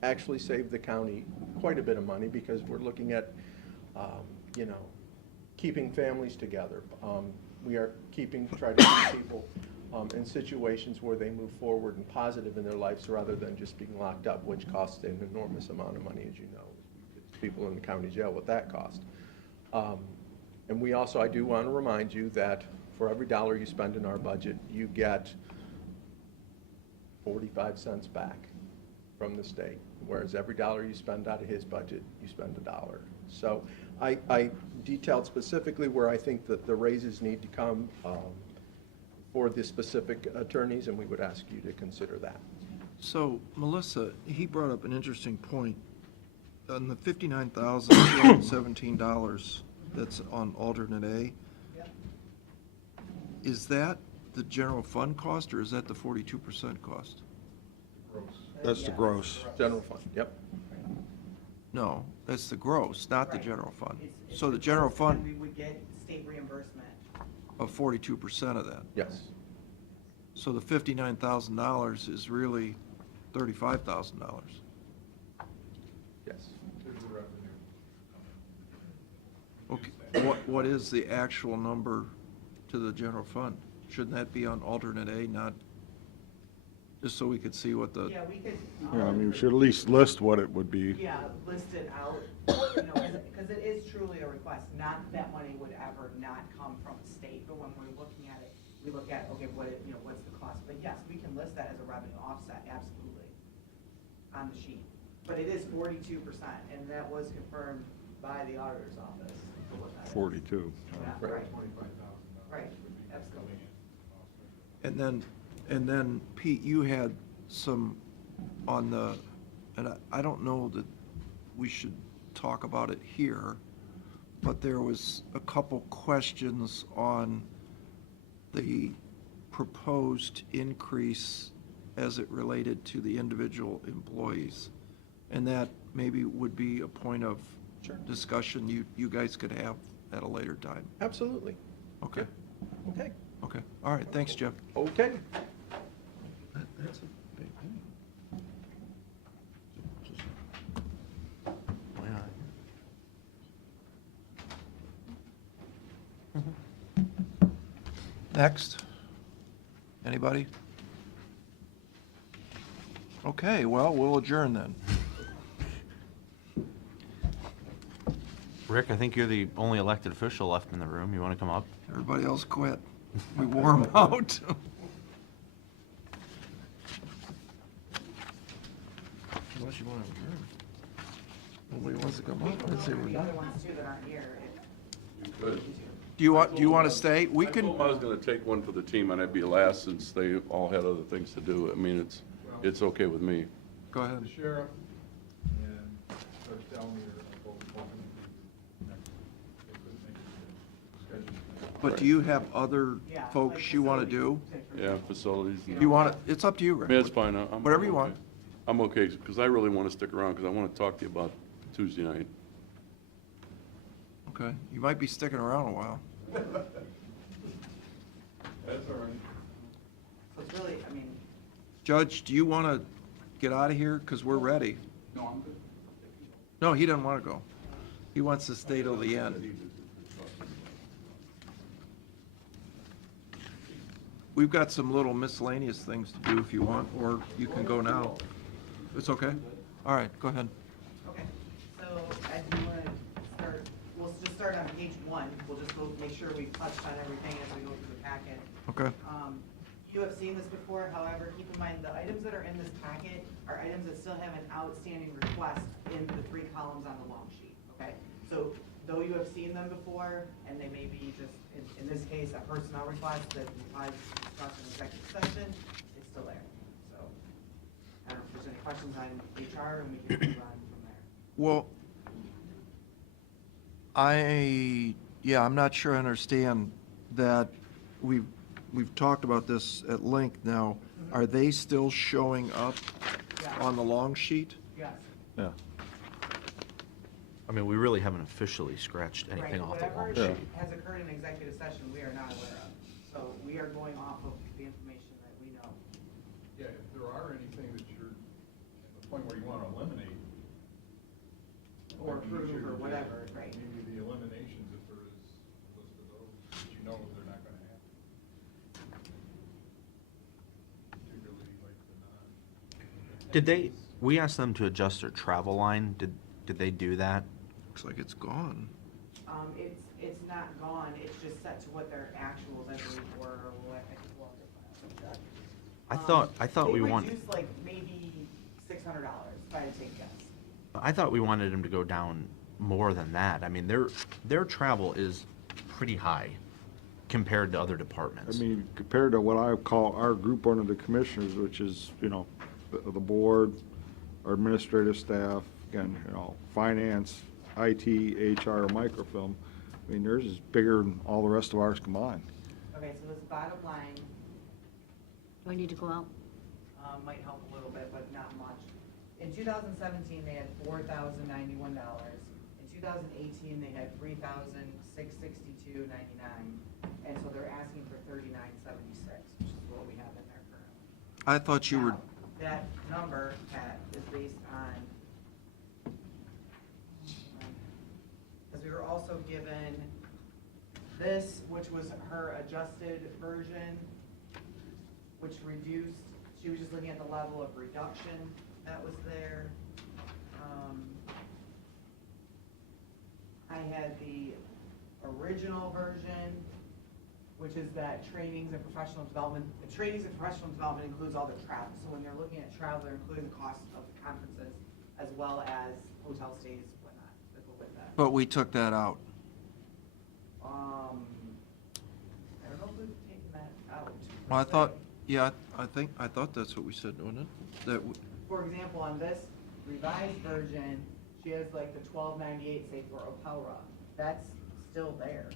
actually save the county quite a bit of money because we're looking at, you know, keeping families together. We are trying to keep people in situations where they move forward and positive in their lives rather than just being locked up, which costs an enormous amount of money, as you know. People in the county jail, what that cost. And we also, I do want to remind you that for every dollar you spend in our budget, you get 45 cents back. from the state, whereas every dollar you spend out of his budget, you spend $1. So I detailed specifically where I think that the raises need to come for the specific attorneys, and we would ask you to consider that. So, Melissa, he brought up an interesting point. On the $59,217 that's on alternate A, is that the general fund cost, or is that the 42% cost? That's the gross. General fund, yep. No, that's the gross, not the Right. general fund. It's So the general and fund we would get state reimbursement. of 42% of that. Yes. So the $59,000 is really $35,000. Yes. There's the revenue. Okay, what is the actual number to the general fund? Shouldn't that be on alternate A, not, just so we could see what the, Yeah, we could. Yeah, I mean, we should at least list what it would be. Yeah, list it out, because it is truly a request, not that money would ever not come from the state, but when we're looking at it, we look at, okay, what's the cost? But yes, we can list that as a revenue offset, absolutely, on the sheet. But it is 42%, and that was confirmed by the auditor's office. for what that is. 42. Yeah, Right. right, right, absolutely. and then Pete, you had some on the, and I don't know that we should talk about it here, but there was a couple questions on the proposed increase as it related to the individual employees. And that maybe would be a point of discussion you guys could have at a later time. Absolutely. Okay, Okay. okay. All right, thanks, Jeff. Okay. That's a big thing. Next. Anybody? Okay, well, we'll adjourn then. Rick, I think you're the only elected official left in the room. You want to come up? Everybody else quit. We wore them out. Unless you want to adjourn. Nobody wants to come up. I'd say we're The other done. ones too that aren't here, You could. Do you want to stay? We I can, told them I was gonna take one for the team, and I'd be last since they all had other things to do. I mean, it's okay with me. go ahead. The sheriff and Judge Delmy are both open next, they couldn't make the schedule. But do you have other Yeah, folks like you want to do? Yeah, facilities. and- You want to, it's up to you, Rick. Yeah, it's fine. I'm Whatever you okay. want. I'm okay, because I really want to stick around, because I want to talk to you about Tuesday night. Okay, you might be sticking around a while. That's all right. so it's really, I mean, Judge, do you want to get out of here? Because we're ready. No, I'm good. No, he doesn't want to go. He wants to stay till the end. We've got some little miscellaneous things to do if you want, or you can go now. It's okay? All right, go ahead. okay, so as you want to start, we'll just start on page 1. We'll just go make sure we've touched on everything as we go through the packet. Okay. You have seen this before, however, keep in mind, the items that are in this packet are items that still have an outstanding request in the 3 columns on the long sheet, okay? So though you have seen them before, and they may be just, in this case, a personnel request that implies discussed in executive session, it's still there. So I don't know if there's any questions on HR, and we can move on from there. Well, I'm not sure I understand that we've talked about this at length now. Are they still showing up on the long sheet? Yes. Yeah. I mean, we really haven't officially scratched anything Right, off the long whatever sheet. has occurred in executive session, we are not aware of. So we are going off of the information that we know. Yeah, if there are anything that you're at the point where you want to eliminate. it Or might be approve easier to or do whatever, right. Maybe the eliminations, if there is a list of those, that you know they're not going to happen. Particularly like the non. Did we asked them to adjust their travel line. Did they do that? Looks like it's gone. It's not gone, it's just set to what their actuals, I believe, were, or what, I think we'll have to check. I thought we They wanted. reduced like maybe $600, if I had to take a guess. I thought we wanted them to go down more than that. I mean, their travel is pretty high compared to other I departments. mean, compared to what I call our group under the commissioners, which is, you know, the board, our administrative staff, again, you know, finance, IT, HR, microfilm, I mean, theirs is bigger than all the rest of ours combined. Okay, so this bottom line, Do I need to go out? might help a little bit, but not much. In 2017, they had $4,091. In 2018, they had $3,662.99. And so they're asking for $39.76, which is what we have in there currently. I thought you were, Now, that number, Pat, is based on, because we were also given this, which was her adjusted version, which reduced, she was just looking at the level of reduction that was there. I had the original version, which is that trainings and professional development. The trainings and professional development includes all the travel. So when they're looking at travel, they're including the cost of the conferences as well as hotel stays, whatnot, that go with that. but we took that out. I don't know if we've taken that out. Well, I thought, yeah, I thought that's what we said, wasn't it? That, For example, on this revised version, she has like the $12.98, say for Opelra. That's still there.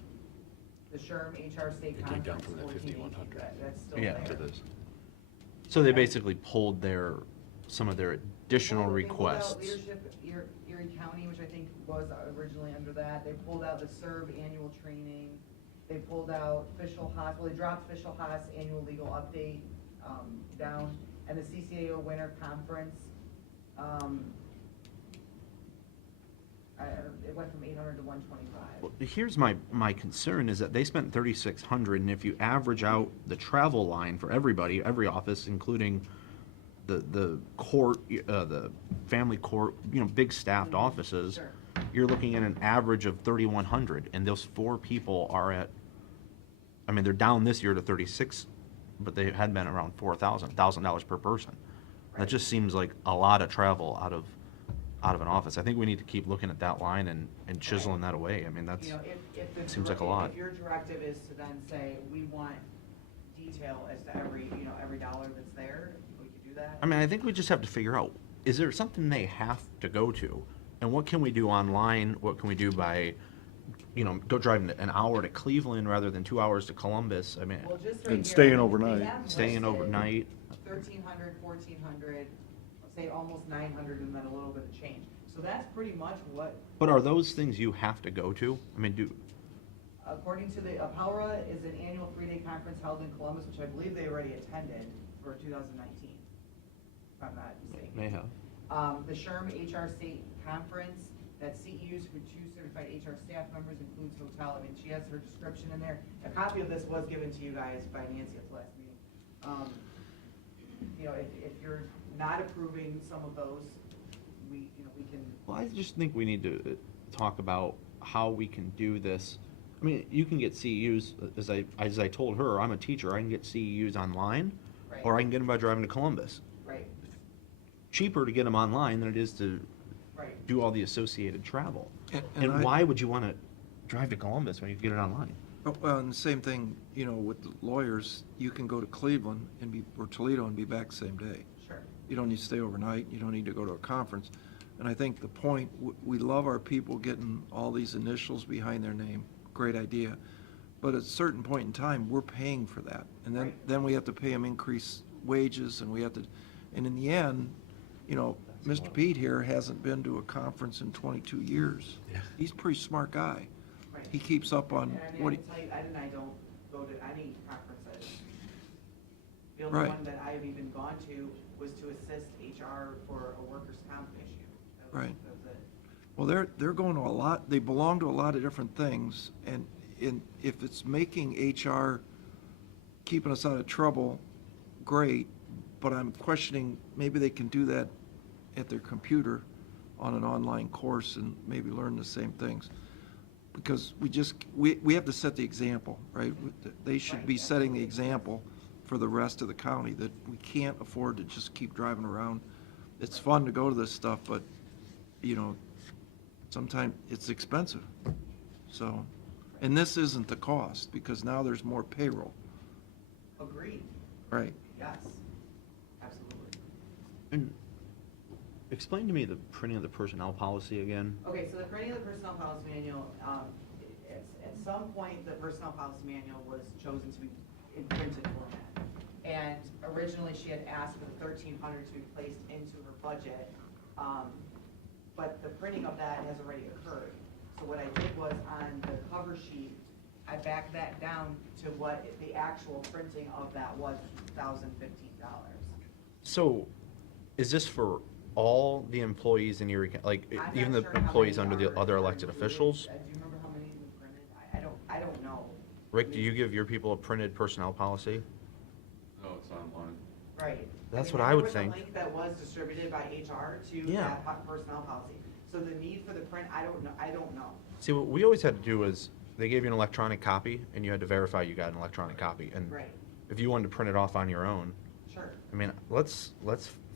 The SHRM HR State It came down Conference, from that 1418, that's still Yeah. there. So they basically pulled some of their additional They pulled out requests. Leadership Erie County, which I think was originally under that. They pulled out the SERB annual training. They pulled out Fischel Haas, well, they dropped Fischel Haas annual legal update down, and the CCAO Winter Conference. It went from 800 to 125. Well, here's my concern is that they spent 3,600, and if you average out the travel line for everybody, every office, including the court, the family court, you know, big staffed offices, Sure. you're looking at an average of 3,100, and those 4 people are at, I mean, they're down this year to 36, but they had been around $1,000 per person. That just seems like a lot of travel out of an office. I think we need to keep looking at that line and chiseling that away. I mean, that's, You know, if the seems like a lot. If your directive is to then say, we want detail as to every dollar that's there, we could do that. I mean, I think we just have to figure out, is there something they have to go to? And what can we do online? What can we do by, you know, go driving an hour to Cleveland rather than 2 hours to Columbus? I mean, Well, just right And here, staying they overnight. have staying listed overnight. 1,300, 1,400, say almost 900, and then a little bit of change. So that's pretty much what, But are those things you have to go to? I mean, according to the, Apelra is an annual 3-day conference held in Columbus, which I believe they already attended for 2019, if I'm not mistaken. may have. The SHRM HR State Conference, that CEUs for 2 certified HR staff members includes hotel. I mean, she has her description in there. A copy of this was given to you guys by Nancy at the last meeting. You know, if you're not approving some of those, we can. Well, I just think we need to talk about how we can do this. I mean, you can get CEUs, as I told her, I'm a teacher, I can get CEUs online, Right. or I can get them by driving to Columbus. Right, Cheaper to get them online than it is to right. do all the associated travel. And And I- why would you want to drive to Columbus when you can get it online? Oh, well, and the same thing, you know, with the lawyers, you can go to Cleveland or Toledo and be back same day. Sure. You don't need to stay overnight, you don't need to go to a conference. And I think the point, we love our people getting all these initials behind their name, great idea. But at a certain point in time, we're paying for that. And then we have to pay them increased wages, and we have to, and in the end, you know, Mr. Pete here hasn't been to a conference in 22 years. Yeah. He's a pretty smart guy. Right. He keeps up on And I mean, what I he, can tell you, Ed and I don't go to any conferences. The only Right. one that I've even gone to was to assist HR for a workers' comp issue. That was- Right. That was it. well, they're going to a lot, they belong to a lot of different things, and if it's making HR, keeping us out of trouble, great, but I'm questioning, maybe they can do that at their computer on an online course and maybe learn the same things. Because we have to set the example, right? They should be setting the example for the rest of the county, that we can't afford to just keep driving around it's fun to go to this stuff, but, you know, sometimes it's expensive. So, and this isn't the cost, because now there's more payroll, Agreed, right? yes, absolutely. And explain to me the printing of the personnel policy again. Okay, so the printing of the personnel policy manual, at some point, the personnel policy manual was chosen to be in printed format. And originally, she had asked for the 1,300 to be placed into her budget, but the printing of that has already occurred. So what I did was, on the cover sheet, I backed that down to what the actual printing of that was, $1,015. So, is this for all the employees in Erie, like, I'm even not the sure how employees many under the are other elected included. officials? Do you remember how many we printed? I don't know. Rick, do you give your people a printed personnel policy? No, it's online. Right. That's mean, what I would There think. was a link that was distributed by HR to Yeah. that personnel policy. So the need for the print, I don't know. See, what we always had to do was, they gave you an electronic copy, and you had to verify you got an electronic copy. And Right. if you wanted to print it off on your own, Sure. I mean, let's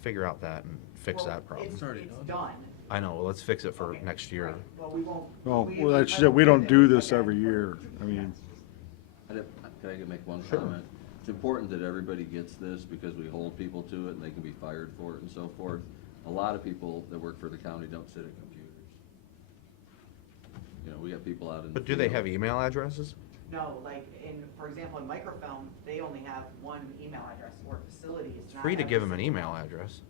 figure out that and fix Well, that problem. It's done. I know, let's fix it for Okay, next year. right. Well, we won't. Well, we- well, I that's, we don't think do that- this every year. I mean, Can I make one Sure. comment? It's important that everybody gets this because we hold people to it and they can be fired for it and so forth. A lot of people that work for the county don't sit at computers. You know, we got people out in the But do they field. have email addresses? No, like for example, in microfilm, they only have one email address, or facilities. It's free to give them an email address.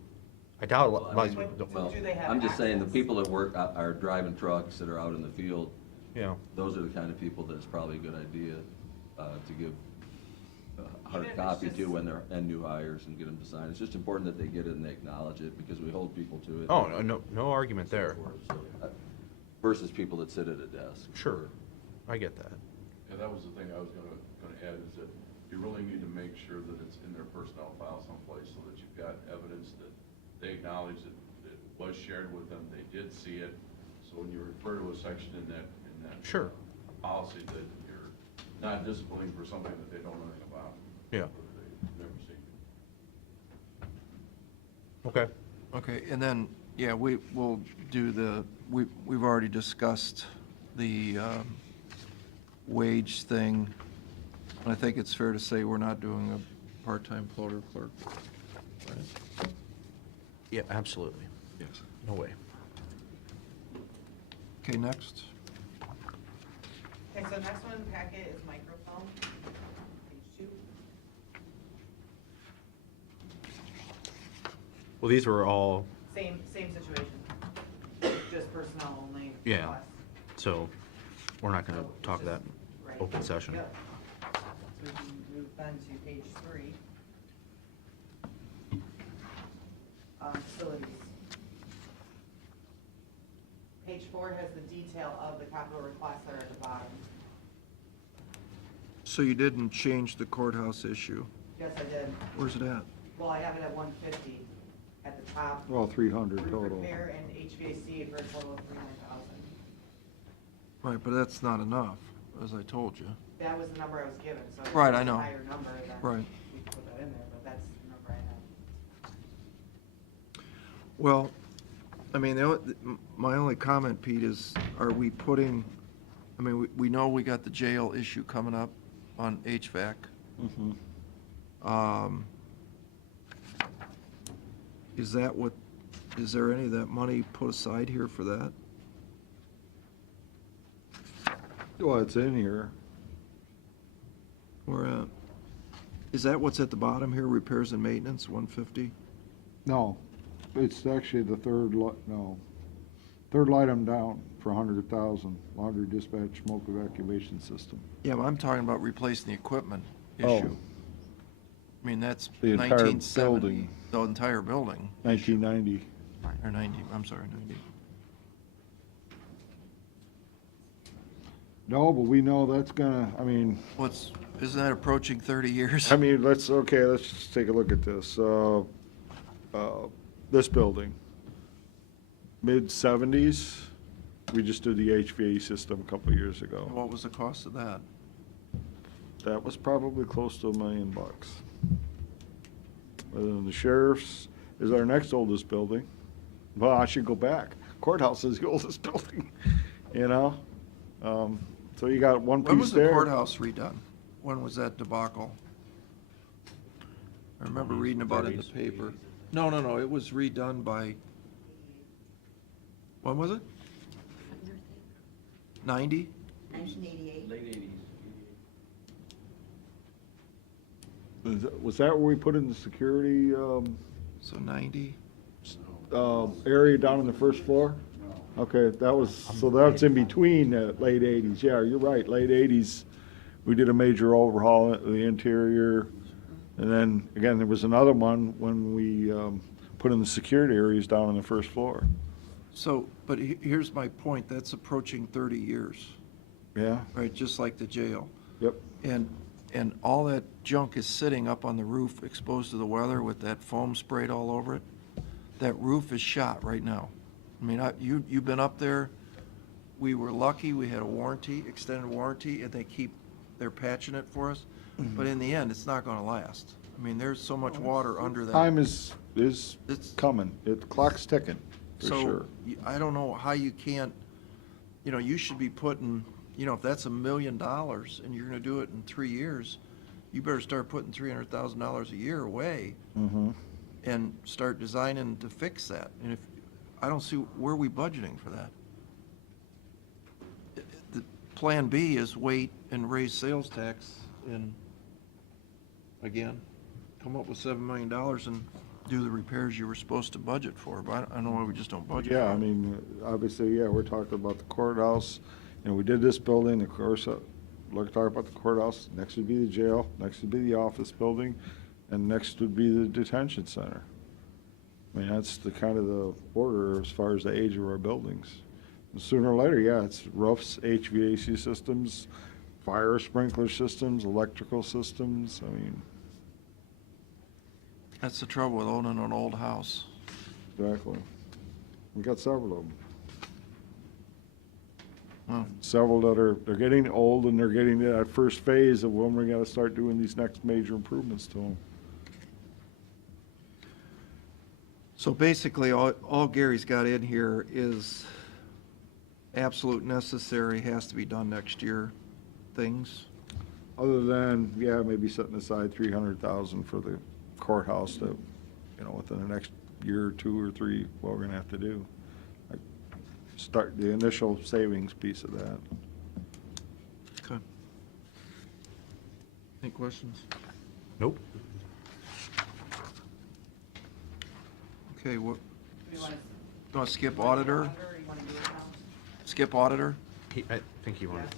I doubt, a lot of people don't- Well, Do they have I'm just saying, the access? people that work, are driving trucks that are out in the field, Yeah. those are the kind of people that it's probably a good idea to give a Even hard if it's copy just- to when they're, and new hires and get them to sign. It's just important that they get it and they acknowledge it because we hold people to it. Oh, no argument there. Versus people that sit at a desk. Sure, I get that. Yeah, that was the thing I was gonna add, is that you really need to make sure that it's in their personnel file someplace so that you've got evidence that they acknowledge that it was shared with them, they did see it. So when you refer to a section in that Sure. policy, that you're not disciplining for something that they don't know anything about. Yeah. Or they've never seen. Okay. Okay, and then, yeah, we'll do we've already discussed the wage thing. And I think it's fair to say we're not doing a part-time floater clerk. Right? Yeah, absolutely. Yes. No way. Okay, next. Okay, so next one in the packet is microfilm, page 2. Well, these were all, Same situation, just personnel only. yeah, requests. so we're not gonna talk that Right. in open session. Yep. So we can move then to page 3. Facilities. Page 4 has the detail of the capital requests that are at the bottom. So you didn't change the courthouse issue. Yes, I did. Where's it at? Well, I have it at 150 at the top. well, 300 Roof total. repair and HVAC for a total of 300,000. Right, but that's not enough, as I told you. That was the number I was given, so if Right, it's I a know. higher number, then Right. we can put that in there, but that's the number I have. Well, I mean, my only comment, Pete, is, are we putting, I mean, we know we got the jail issue coming up on HVAC. Is there any of that money put aside here for that? Well, it's in here. Or, is that what's at the bottom here, repairs and maintenance, 150? No, it's actually the third item down for 100,000, laundry dispatch smoke evacuation system. Yeah, but I'm talking about replacing the equipment Oh. issue. I mean, that's The entire 1970, building. the entire building, 1990. or 90, I'm sorry, 90. No, but we know that's gonna, I mean, Isn't that approaching 30 years? I mean, let's just take a look at this. This building, mid-70s, we just did the HVAC system a couple of years ago. What was the cost of that? That was probably close to $1 million. And then the sheriff's, is our next oldest building. Well, I should go back. Courthouse is the oldest building, you know? So you got one When piece was the there. courthouse redone? When was that debacle? I remember reading about it in the paper. No, it was redone by, when was it? 90? 1988. Late 80s. Was that where we put in the security, So 90? area down on the first floor? Okay, so that's in between the late 80s. Yeah, you're right, late 80s. We did a major overhaul of the interior. And then, again, there was another one when we put in the security areas down on the first floor. So, but here's my point, that's approaching 30 years, Yeah, right, just like the jail. yep. And all that junk is sitting up on the roof exposed to the weather with that foam sprayed all over it. That roof is shot right now. I mean, you've been up there. We were lucky, we had a warranty, extended warranty, and they're patching it for us. But in the end, it's not gonna last. I mean, there's so much water under that. Time is It's- coming. The clock's ticking, for So, sure. I don't know how you can't, you should be putting, if that's $1 million and you're gonna do it in 3 years, you better start putting $300,000 a year away Mm-hmm. and start designing to fix that. And I don't see, where are we budgeting for that? The plan B is wait and raise sales tax and, again, come up with $7 million and do the repairs you were supposed to budget for, but I don't know why we just don't budget. Yeah, for I it. mean, obviously, yeah, we're talking about the courthouse. We did this building, of course, look, talk about the courthouse. Next would be the jail, next would be the office building, and next would be the detention center. I mean, that's the kind of the order as far as the age of our buildings. And sooner or later, yeah, it's roofs, HVAC systems, fire sprinkler systems, electrical systems, I mean, That's the trouble with owning an old house. exactly. We got several of them. Well, Several they're getting old and they're getting to that first phase of when we gotta start doing these next major improvements to them. so basically, all Gary's got in here is absolute necessary, has to be done next year things. Other than, yeah, maybe setting aside 300,000 for the courthouse that, within the next year or 2 or 3, what we're gonna have to do. Like, start the initial savings piece of that. Okay. Any questions? Nope. Okay, what, Do you want want to skip auditor? or you want to do it now? Skip auditor? I think he wanted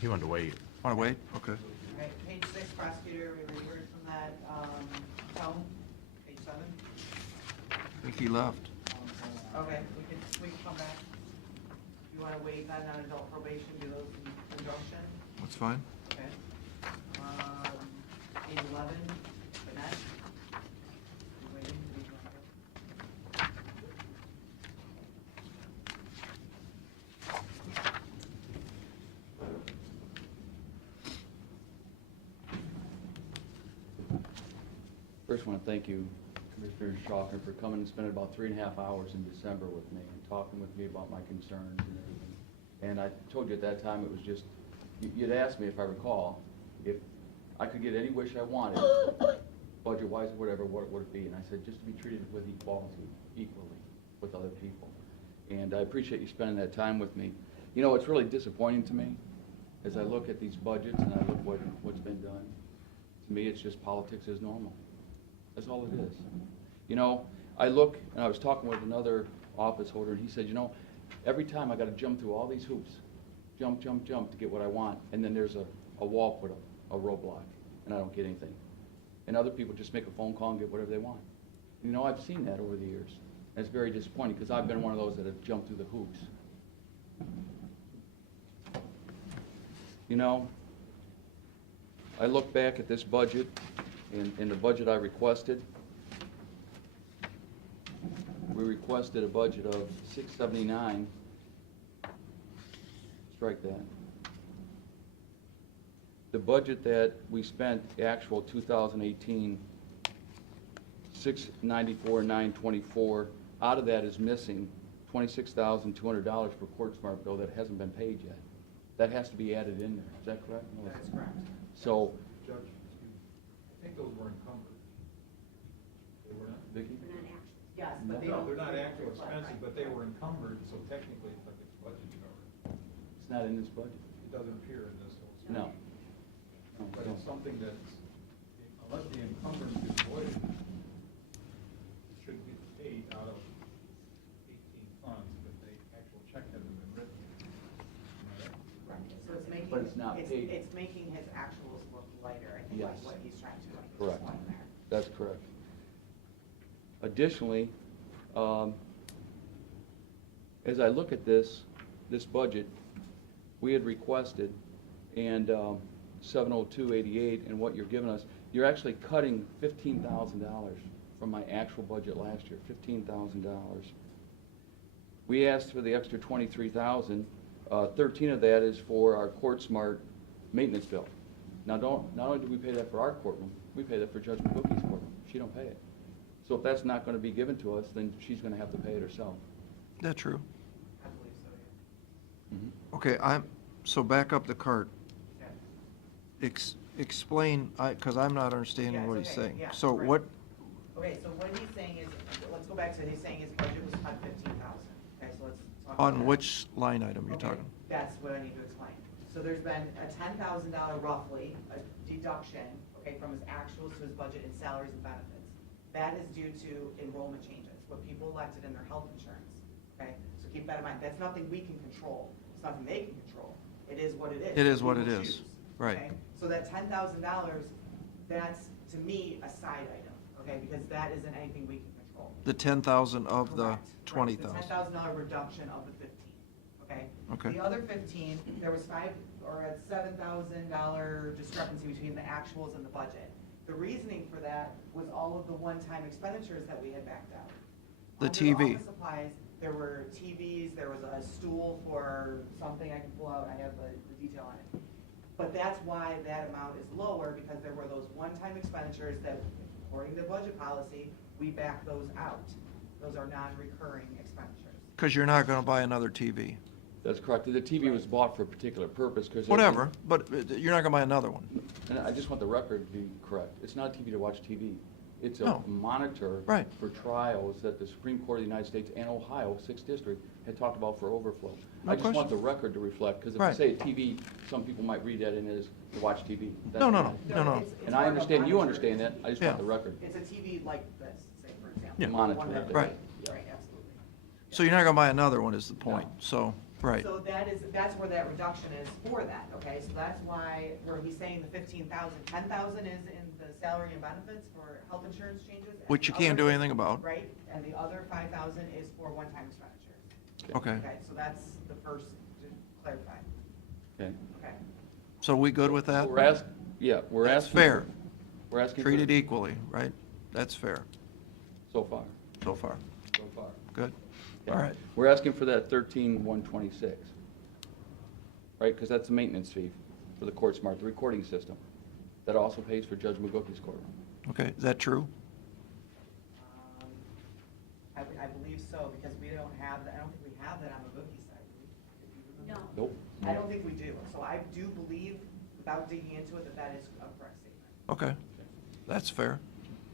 to wait. Want to wait? Okay. All right, page 6, prosecutor, we reversed from that, tone, page 7. I think he left. Okay, we can come back. You want to wait then on adult probation, do those in conjunction? That's fine. Okay. Page 11, Annette. You waiting? Do you want to go? First, I want to thank you, Commissioner Schaffner, for coming and spending about 3.5 hours in December with me and talking with me about my concerns and everything. And I told you at that time, it was just, you'd asked me, if I recall, if I could get any wish I wanted, budget-wise or whatever, what would it be? And I said, just to be treated with equality, equally with other people. And I appreciate you spending that time with me. It's really disappointing to me as I look at these budgets and I look what's been done. To me, it's just politics as normal. That's all it is. I look, and I was talking with another office holder, and he said, every time I got to jump through all these hoops, jump to get what I want, and then there's a wall put up, a roadblock, and I don't get anything. And other people just make a phone call and get whatever they want. I've seen that over the years. And it's very disappointing, because I've been one of those that have jumped through the hoops. I look back at this budget, in the budget I requested, we requested a budget of $679. Strike that. The budget that we spent, actual 2018, 694,924. Out of that is missing $26,200 for court smart bill that hasn't been paid yet. That has to be added in there. Is that correct? That is correct. So, Judge, excuse me, I think those were encumbered. They were not? Vicki? Yes, but they No, don't. they're not actual expenses, but they were encumbered, so technically it's like it's budget covered. It's not in this budget. It doesn't appear in this whole. No. But it's something that's, unless the encumbrance is voided, it should get paid out of 18 funds, but the actual check hasn't been written. So it's making. But it's not paid. It's making his actuals look lighter, I think Yes. that's what he's trying to Correct. explain there. That's correct. Additionally, as I look at this budget, we had requested, and 70288, and what you're giving us, you're actually cutting $15,000 from my actual budget last year, $15,000. We asked for the extra $23,000. 13 of that is for our Court Smart maintenance bill. Now, not only do we pay that for our courtroom, we pay that for Judge McCookie's courtroom. She don't pay it. So if that's not going to be given to us, then she's going to have to pay it herself. That true? I believe so, yeah. Okay, so back up the cart. Explain, because I'm not understanding Yeah, what it's he's okay, saying. yeah, So right. what, Okay, so what he's saying is, let's go back to, he's saying his budget was cut 15,000. Okay, so let's talk about on that. which line item you're Okay, talking? that's what I need to explain. So there's been a $10,000 roughly, a deduction, okay, from his actuals to his budget in salaries and benefits. That is due to enrollment changes, what people elected in their health insurance, okay? So keep that in mind. That's nothing we can control. It's nothing they can control. It is what it is. It is what it People is. choose, Right. okay? So that $10,000, that's, to me, a side item, okay? Because that isn't anything we can control. The 10,000 of the Correct, right. 20,000? The $10,000 reduction of the 15, okay? Okay. The other 15, there was a $7,000 discrepancy between the actuals and the budget. The reasoning for that was all of the one-time expenditures that we had backed out. The Under TV. office supplies, there were TVs, there was a stool for something I can pull out, I have the detail on it. But that's why that amount is lower, because there were those one-time expenditures that, according to budget policy, we back those out. Those are non-recurring expenditures. Because you're not going to buy another TV. That's correct. The TV was bought for a particular purpose, because. Whatever, but you're not going to buy another one. And I just want the record to be correct. It's not a TV to watch TV. It's a No. monitor Right. for trials that the Supreme Court of the United States and Ohio, 6th District, had talked about for overflow. No I just want question. the record to reflect, because if Right. you say TV, some people might read that in as to watch TV. That's No, not- It's And more I of a understand, you monitor. understand that. I just want Yeah. the record. It's a TV like this, say, for example. Yeah. Monitor One that- it. Right. Right, absolutely. So you're not going to buy another one is the point. So, right. So that's where that reduction is for that, okay? So that's why, where he's saying the 15,000, 10,000 is in the salary and benefits for health insurance changes. and Which you the can't other- do anything about. Right, and the other 5,000 is for one-time expenditures. Okay. Okay, so that's the first, to clarify, Okay. okay? So we good with that? So we're asking, yeah, we're That's asking. fair. We're asking. for- Treated equally, right? That's fair, So far. so far. So far. Good. Yeah. All right. We're asking for that 13,126, right? Because that's the maintenance fee for the Court Smart, the recording system. That also pays for Judge McGookie's court. Okay, is that true? I believe so, because we don't have, I don't think we have that on the bookie side. do we? No. Nope. I don't think we do. So I do believe, without digging into it, that is a correct statement. Okay, that's fair.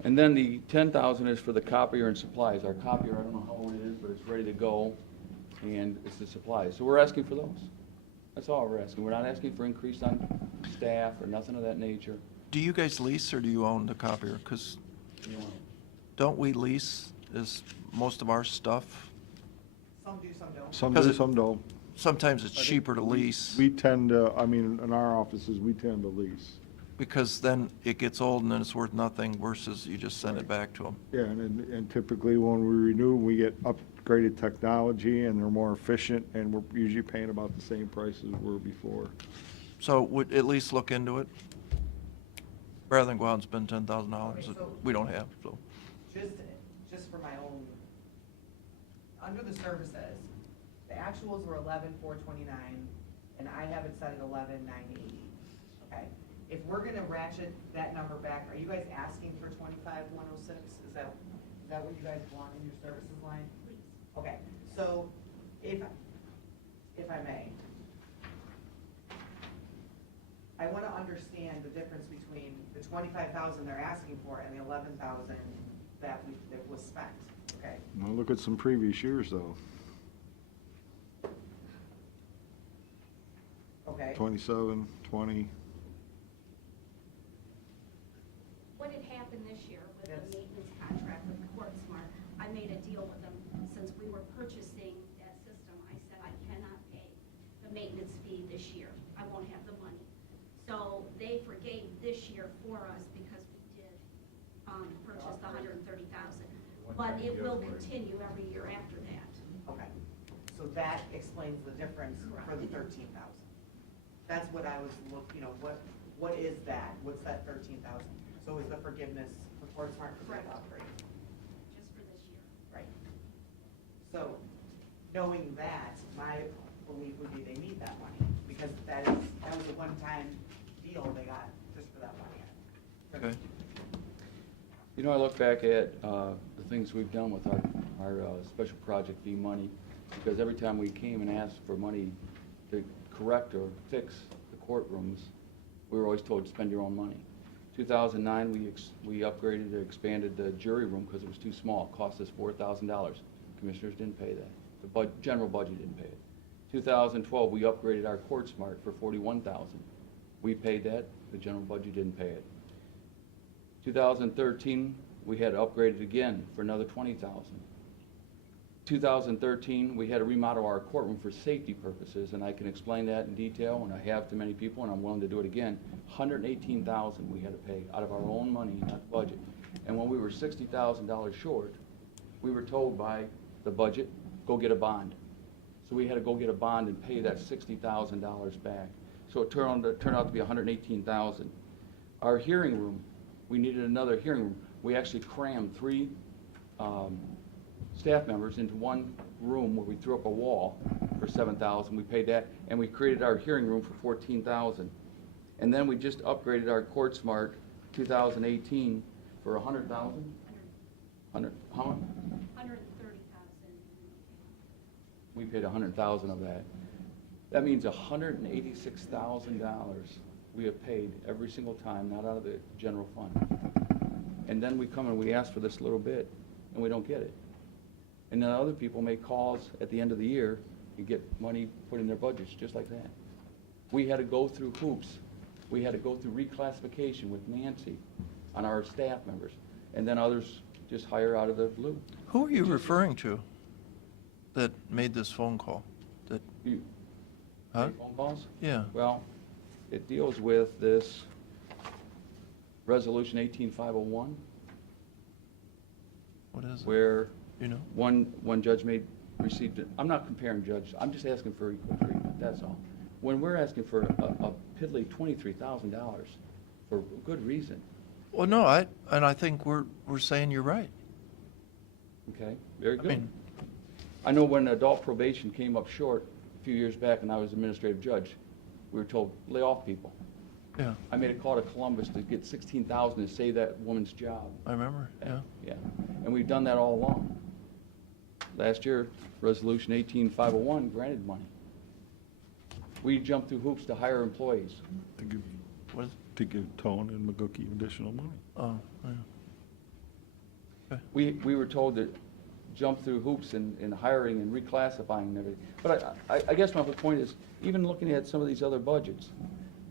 And then the 10,000 is for the copier and supplies. Our copier, I don't know how old it is, but it's ready to go, and it's the supplies. So we're asking for those. That's all we're asking. We're not asking for increase on staff or nothing of that nature. Do you guys lease or do you own the copier? Because don't we lease is most of our stuff? Some do, some don't. Some 'Cause do, it- some don't. Sometimes it's I think cheaper to lease We tend to, I mean, in our offices, we tend to lease. because then it gets old and then it's worth nothing versus you just send it back to them. Yeah, and typically when we renew, we get upgraded technology and they're more efficient and we're usually paying about the same price as we were before. So would at least look into it rather than go out and spend $10,000 Okay, that so- we don't have, so. Just for my own, under the services, the actuals were 11,429, and I have it set at 11,980, okay? if we're gonna ratchet that number back, are you guys asking for 25,106? Is that what you guys want in your services line? Please. Okay, so if I may, I want to understand the difference between the 25,000 they're asking for and the 11,000 that was spent, okay? Well, look at some previous years, though. Okay. 27, 20. What had happened this year with the maintenance contract with CourtSmart, I made a deal with them, since we were purchasing that system, I said I cannot pay the maintenance fee this year. I won't have the money. So they forgave this year for us because we did purchase the 130,000. But it will continue every year after that. Okay, so that explains the difference for the 13,000. That's what I was what is that? What's that 13,000? So is the forgiveness for CourtSmart for that upgrade? Just for this year. Right. So, knowing that, my belief would be they need that money, because that was a one-time deal they got just for that money. Okay. You know, I look back at the things we've done with our special project fee money, because every time we came and asked for money to correct or fix the courtrooms, we were always told to spend your own money. 2009, we upgraded or expanded the jury room because it was too small. It cost us $4,000. Commissioners didn't pay that. The general budget didn't pay it. 2012, we upgraded our CourtSmart for $41,000. We paid that. The general budget didn't pay it. 2013, we had to upgrade it again for another $20,000. 2013, we had to remodel our courtroom for safety purposes, and I can explain that in detail, and I have to many people, and I'm willing to do it again. $118,000 we had to pay out of our own money, not budget. And when we were $60,000 short, we were told by the budget, go get a bond. So we had to go get a bond and pay that $60,000 back. So it turned out to be $118,000. Our hearing room, we needed another hearing room. We actually crammed 3 staff members into one room where we threw up a wall for $7,000. We paid that, and we created our hearing room for $14,000. And then we just upgraded our CourtSmart 2018 for $100,000. How much? 130,000. We paid $100,000 of that. That means $186,000 we have paid every single time, not out of the general fund. And then we come and we ask for this little bit, and we don't get it. And then other people make calls at the end of the year and get money put in their budgets, just like that. We had to go through hoops. We had to go through reclassification with Nancy on our staff members, and then others just hire out of the blue. Who are you referring to that made this phone call? Huh? Phone calls? Yeah. Well, it deals with this Resolution 18501. What is it? Where You know? one judge received it. I'm not comparing judges. I'm just asking for equal treatment, that's all. When we're asking for a piddly $23,000 for good reason. Well, no, I think we're saying you're right. Okay, very good. mean- I know when adult probation came up short a few years back and I was administrative judge, we were told, lay off people. Yeah, I made a call to Columbus to get $16,000 to save that woman's job. I remember, yeah. Yeah, and we've done that all along. Last year, Resolution 18501 granted money. We jumped through hoops to hire employees. To give Tone and McGookie additional money. Oh, yeah. We were told to jump through hoops in hiring and reclassifying and everything. But I guess my whole point is, even looking at some of these other budgets,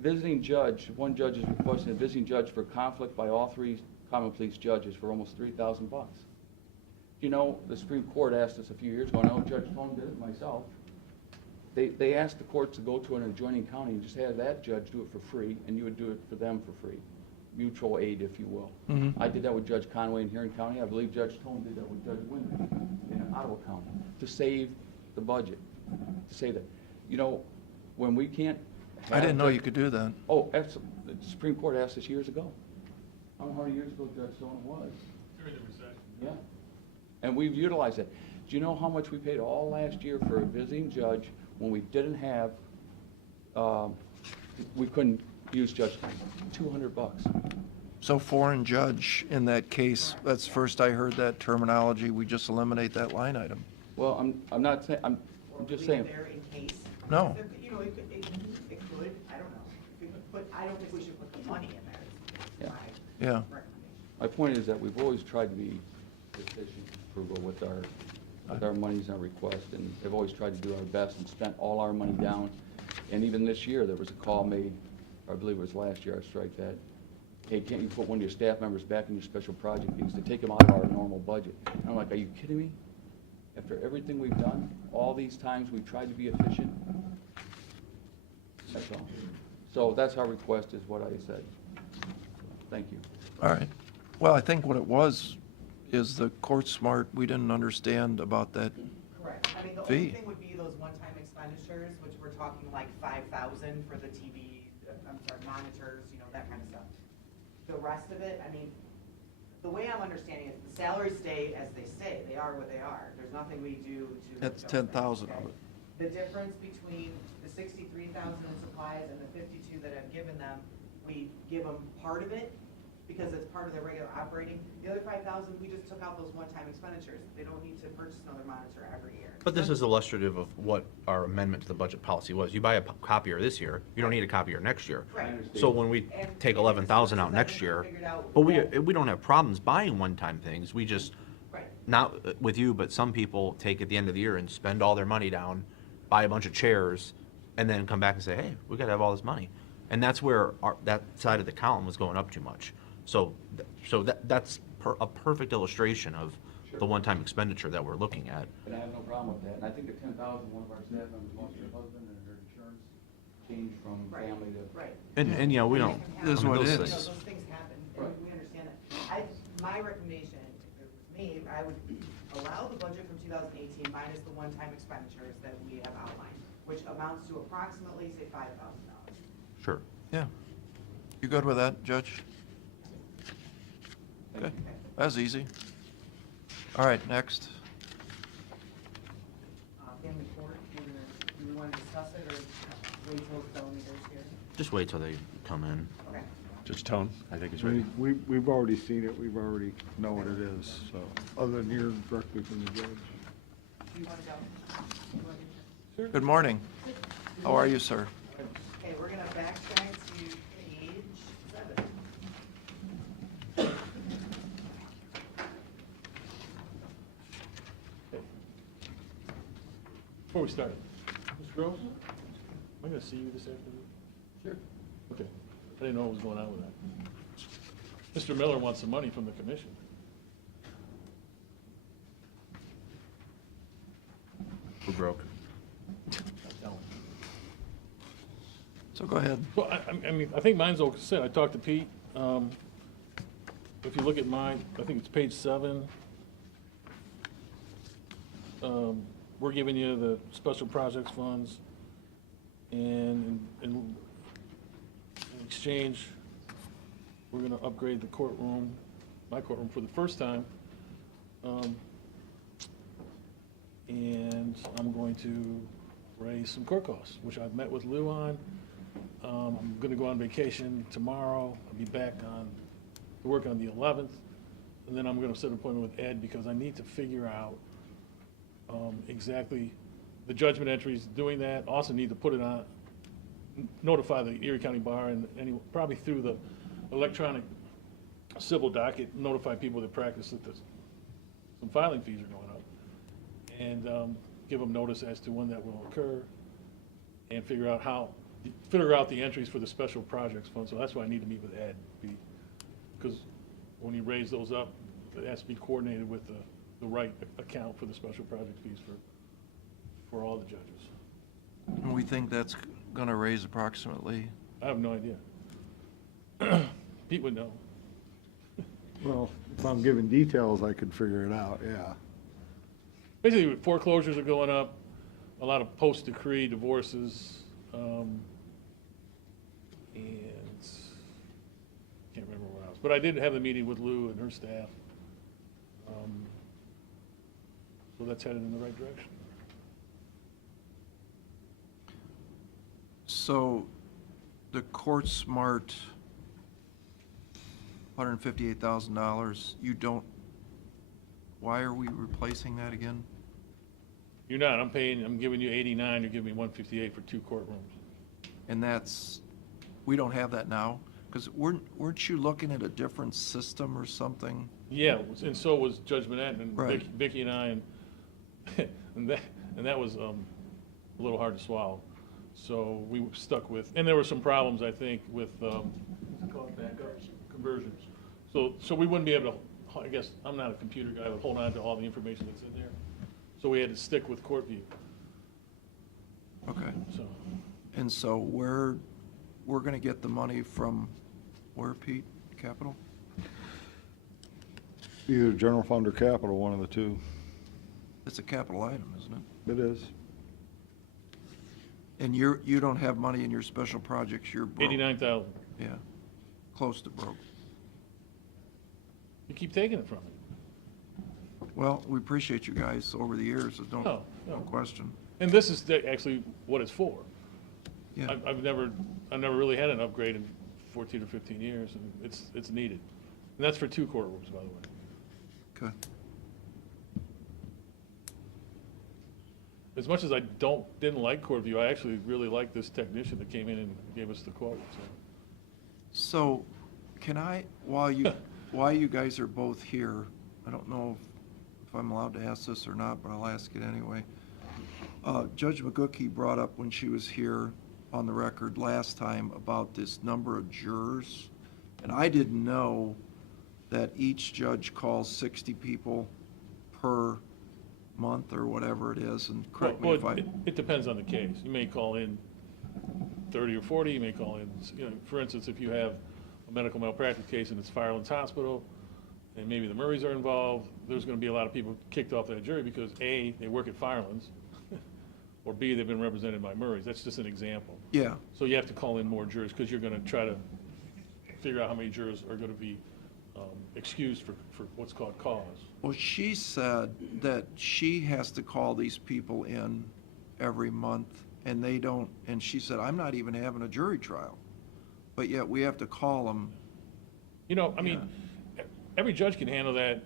visiting judge, one judge is requesting a visiting judge for conflict by all 3 common pleas judges for almost $3,000. You know, the Supreme Court asked us a few years ago, and I know Judge Tone did it myself, they asked the courts to go to an adjoining county and just have that judge do it for free, and you would do it for them for free. Mutual aid, if you will. Mhm. I did that with Judge Conway in Huron County. I believe Judge Tone did that with Judge Wyndham in Ottawa County, to save the budget, to save that. You know, when we can't have... I didn't know you could do that. Oh, absolutely. The Supreme Court asked us years ago. I don't know how many years ago Judge Tone was. During the recession. Yeah. And we've utilized it. Do you know how much we paid all last year for a visiting judge when we didn't have, we couldn't use judge time, $200. So foreign judge, in that case, that's first I heard that terminology, we just eliminate that line item. Well, I'm not saying, I'm just saying. There in case. No. There could- You know, it could, I don't know. But I don't think we should put the money in there. Yeah. Yeah. My point is that we've always tried to be efficient, frugal with our monies and our requests, and they've always tried to do our best and spent all our money down. And even this year, there was a call made, I believe it was last year, I strike that, hey, can't you put one of your staff members back in your special project fees to take them out of our normal budget? And I'm like, are you kidding me? After everything we've done, all these times we've tried to be efficient? That's all. So that's our request, is what I said. Thank you. All right. Well, I think what it was is the court smart, we didn't understand about that Correct. I mean, the only fee. thing would be those one-time expenditures, which we're talking like 5,000 for the TV, monitors, you know, that kind of stuff. The rest of it, I mean, the way I'm understanding it, the salaries stay as they stay. They are what they are. There's nothing we do to. That's adjust them, 10,000 okay? of it. The difference between the 63,000 in supplies and the 52 that I've given them, we give them part of it because it's part of their regular operating. The other 5,000, we just took out those one-time expenditures. They don't need to purchase another monitor every year. But this is illustrative of what our amendment to the budget policy was. You buy a copier this year, you don't need a copier next year. Right. So when we And take 11,000 out next year, figured out but that- we don't have problems buying one-time things. We just, Right. not with you, but some people take at the end of the year and spend all their money down, buy a bunch of chairs, and then come back and say, hey, we gotta have all this money. And that's where that side of the column was going up too much. So that's a perfect illustration of the one-time expenditure that we're looking at. And I have no problem with that. And I think the 10,000, one of our staff members lost her husband and her insurance changed from family to. Right. And you know, we don't. This is I mean, what it those is. Those things happen, and we understand that. My recommendation, if it was me, I would allow the budget from 2018 minus the one-time expenditures that we have outlined, which amounts to approximately, say, $5,000. Sure. Yeah. You good with that, Judge? Okay, that's easy. All right, next. Family court, do we want to discuss it or wait till the felony goes here? Just wait till they come in. Okay. Judge Tone, I think he's ready. We've already seen it, we've already know what it is, so, other than hearing directly from the judge. Do you want to go? Good morning. How are you, sir? Okay, we're gonna backtrack to page 7. Before we start, Mr. Groves, am I gonna see you this afternoon? Sure. Okay, I didn't know what was going on with that. Mr. Miller wants some money from the commission. We're broke. So go ahead. Well, I mean, I think mine's all set. I talked to Pete. If you look at mine, I think it's page 7. We're giving you the special projects funds, and in exchange, we're gonna upgrade the courtroom, my courtroom, for the first time. And I'm going to raise some court costs, which I've met with Lou on. I'm gonna go on vacation tomorrow. I'll be back to work on the 11th. And then I'm gonna set an appointment with Ed because I need to figure out exactly the judgment entries, doing that. Also need to put it on, notify the Erie County Bar and probably through the electronic civil docket, notify people that practice that some filing fees are going up. And give them notice as to when that will occur and figure out the entries for the special projects fund. So that's why I need to meet with Ed, because when you raise those up, it has to be coordinated with the right account for the special project fees for all the judges. And we think that's gonna raise approximately, I have no idea. Pete would know. Well, if I'm given details, I could figure it out, yeah. Basically, foreclosures are going up, a lot of post-decree divorces, and can't remember what else. But I did have a meeting with Lou and her staff. So that's headed in the right direction. so the Court Smart, $158,000, you don't, why are we replacing that again? You're not, I'm giving you 89, you're giving me 158 for 2 courtrooms. And that's, we don't have that now? Because weren't you looking at a different system or something? Yeah, and so was Judge Manette and Right. Vicky and I, and that was a little hard to swallow. So we stuck with, and there were some problems, I think, with what's it called, backups, conversions. So we wouldn't be able to, I guess, I'm not a computer guy, but hold on to all the information that's in there. So we had to stick with Courtview. Okay. So And so we're going to get the money from where, Pete? Capital? Either general fund or capital, one of the two. It's a capital item, isn't it? It is. And you don't have money in your special projects, you're broke. 89,000. Yeah, close to broke. You keep taking it from me. Well, we appreciate you guys over the years, so No. no question. And this is actually what it's for. Yeah. I've never really had an upgrade in 14 or 15 years, and it's needed. And that's for 2 courtrooms, by the way. Okay. As much as I didn't like Courtview, I actually really liked this technician that came in and gave us the quote, so. So, can I, while you guys are both here, I don't know if I'm allowed to ask this or not, but I'll ask it anyway. Judge McGookie brought up when she was here on the record last time about this number of jurors, and I didn't know that each judge calls 60 people per month or whatever it is, and correct me if I... It depends on the case. You may call in 30 or 40, you may call in, for instance, if you have a medical malpractice case and it's Firelands Hospital, and maybe the Murrays are involved, there's going to be a lot of people kicked off that jury because A, they work at Firelands, or B, they've been represented by Murrays. That's just an example. Yeah. So you have to call in more jurors because you're going to try to figure out how many jurors are going to be excused for what's called cause. Well, she said that she has to call these people in every month, and they don't, and she said, I'm not even having a jury trial, but yet we have to call them. I mean, every judge can handle that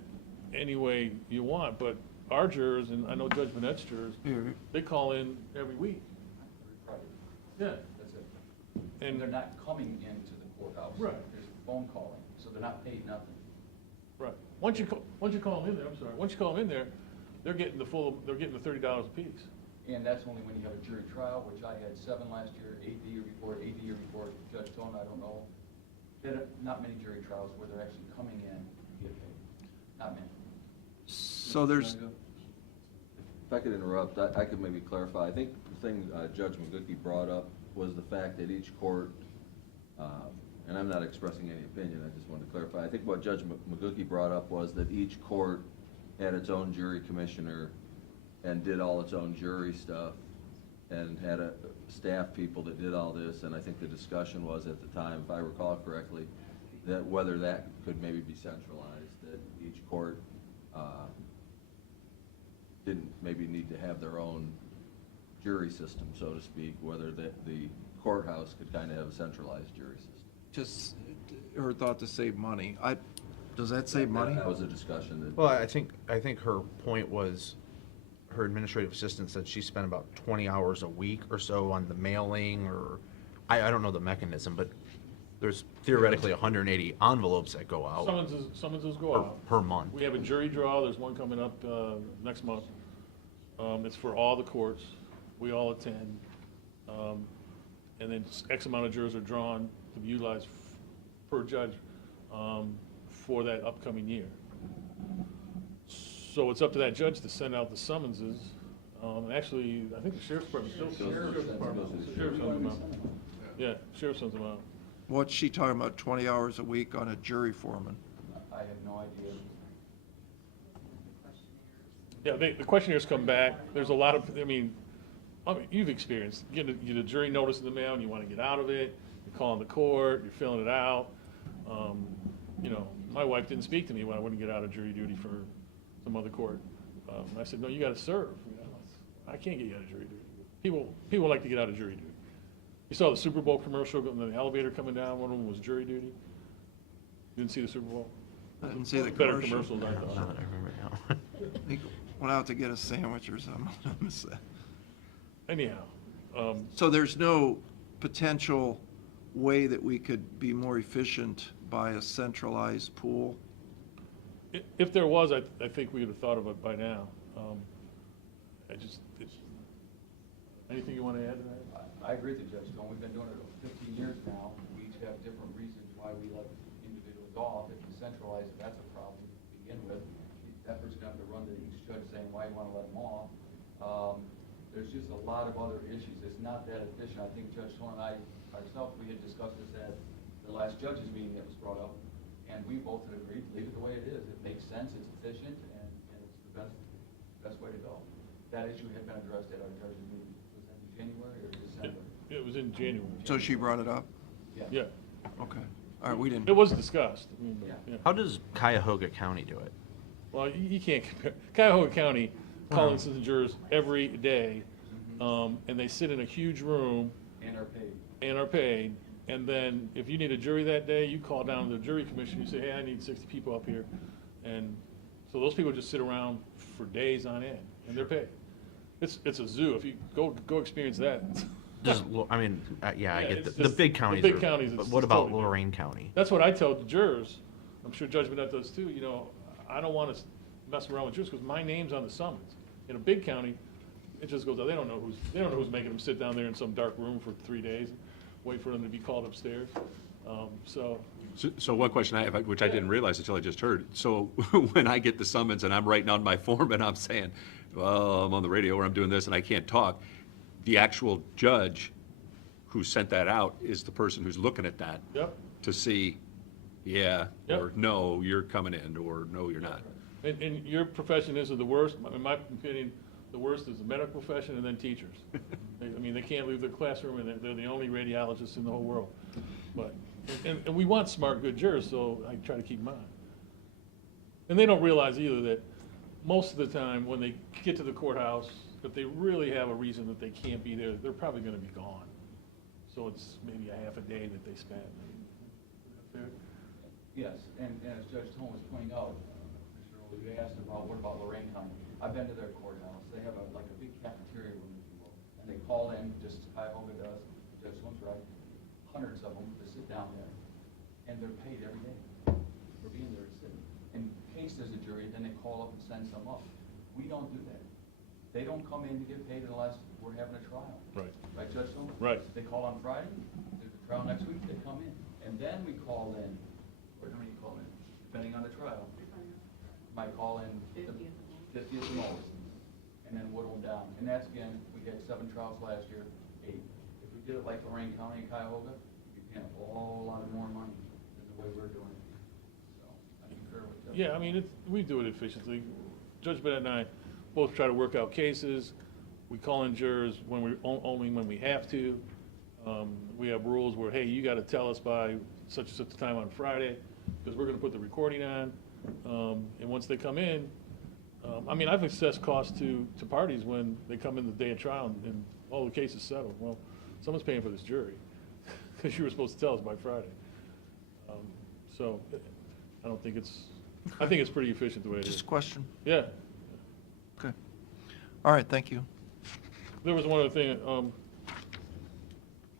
any way you want, but our jurors, and I know Judge Manette's jurors, they call in every week. Yeah. That's it. And they're not coming into the courthouse. Right. There's phone calling, so they're not paid nothing. Right. Once you call them in there, once you call them in there, they're getting the $30 a piece. And that's only when you have a jury trial, which I had 7 last year, 8 the year before, 8 the year before. Judge Stone, I don't know. Not many jury trials where they're actually coming in to get paid. Not many. So there's... If I could interrupt, I could maybe clarify. I think the thing Judge McGookie brought up was the fact that each court, and I'm not expressing any opinion, I just wanted to clarify. I think what Judge McGookie brought up was that each court had its own jury commissioner and did all its own jury stuff and had staff people that did all this, and I think the discussion was at the time, if I recall correctly, that whether that could maybe be centralized, that each court didn't maybe need to have their own jury system, so to speak, whether the courthouse could kind of have a centralized jury system. Just her thought to save money. Does that save money? That was a discussion that... Well, I think her point was, her administrative assistant said she spent about 20 hours a week or so on the mailing, or, I don't know the mechanism, but there's theoretically 180 envelopes that go out. Summonses go out. Per month. We have a jury draw, there's one coming up next month. It's for all the courts, we all attend. And then X amount of jurors are drawn to be utilized per judge for that upcoming year. So it's up to that judge to send out the summonses. Actually, I think the sheriff's department still sends them out. Yeah, sheriff sends them out. What's she talking about, 20 hours a week on a jury foreman? I have no idea. Yeah, the questionnaires come back. There's a lot of, I mean, you've experienced, get a jury notice in the mail and you want to get out of it. You're calling the court, you're filling it out. My wife didn't speak to me when I wouldn't get out of jury duty for some other court. I said, no, you got to serve. I can't get you out of jury duty. People like to get out of jury duty. You saw the Super Bowl commercial, the elevator coming down, one of them was jury duty. Didn't see the Super Bowl? I didn't see the Better commercial. commercials, I Now thought. that I remember now. He went out to get a sandwich or something. Anyhow, So there's no potential way that we could be more efficient by a centralized pool? if there was, I think we would have thought of it by now. Anything you want to add to that? I agree with you, Judge Stone. We've been doing it 15 years now. We each have different reasons why we let individuals off. If you centralize it, that's a problem to begin with. That person's going to have to run to each judge saying why you want to let them off. There's just a lot of other issues. It's not that efficient. I think Judge Stone and I ourselves, we had discussed this at the last judges meeting that was brought up, and we both had agreed, leave it the way it is. It makes sense, it's efficient, and it's the best way to go. That issue had been addressed at our judges meeting. Was that in January or December? It was in January. So she brought it up? Yeah. Okay. All right, we didn't. It was discussed. I mean, but, yeah. How does Cuyahoga County do it? Well, you can't compare. Cuyahoga County calling citizen jurors every day, and they sit in a huge room. And are paid. And then if you need a jury that day, you call down to the jury commission, you say, hey, I need 60 people up here. And so those people just sit around for days on end, and they're paid. It's a zoo. If you go experience that. Yeah, I get it's the just- big counties. The big counties. But it's what about totally Lorain County? That's what I tell the jurors. I'm sure Judge Burnett does too. You know, I don't want to mess around with jurors because my name's on the summons. In a big county, it just goes out. They don't know who's making them sit down there in some dark room for 3 days, and wait for them to be called upstairs. So one question I have, which I didn't realize until I just heard, so when I get the summons and I'm writing on my form and I'm saying, well, I'm on the radio or I'm doing this and I can't talk, the actual judge who sent that out is the person who's looking at that to see, or no, you're coming in, or no, you're not. And your profession is the worst. In my opinion, the worst is the medical profession and then teachers. They can't leave the classroom, and they're the only radiologists in the whole world. But and we want smart, good jurors, so I try to keep them on. And they don't realize either that most of the time when they get to the courthouse, if they really have a reason that they can't be there, they're probably going to be gone. So it's maybe a half a day that they spend. Fair? Yes, and as Judge Tone was pointing out, Mr. Rowley, you asked about, what about Lorain County? I've been to their courthouse. They have a big cafeteria room, if you will, and they call in, just as Cuyahoga does, Judge Tone's right, hundreds of them to sit down there, and they're paid every day for being there to sit. In case there's a jury, then they call up and send some up. We don't do that. They don't come in to get paid unless we're having a trial. Right. Right, Judge Stone? Right. They call on Friday, there's a trial next week, they come in. And then we call in, or how many you call in, depending on the trial. Might call in 50 at the most, and then whittle them down. And that's, again, we had 7 trials last year, 8. If we did it like Lorain County and Cuyahoga, you'd pay a whole lot more money than the way we're doing it. So, I concur with that. Yeah, we do it efficiently. Judge Bennett and I both try to work out cases. We call in jurors only when we have to. We have rules where, hey, you got to tell us by such and such a time on Friday, because we're going to put the recording on. And once they come in, I've assessed costs to parties when they come in the day of trial and all the cases settled. Well, someone's paying for this jury because you were supposed to tell us by Friday. So I don't think I think it's pretty efficient the way it is. Just a question. Yeah. Okay. All right, thank you. There was one other thing,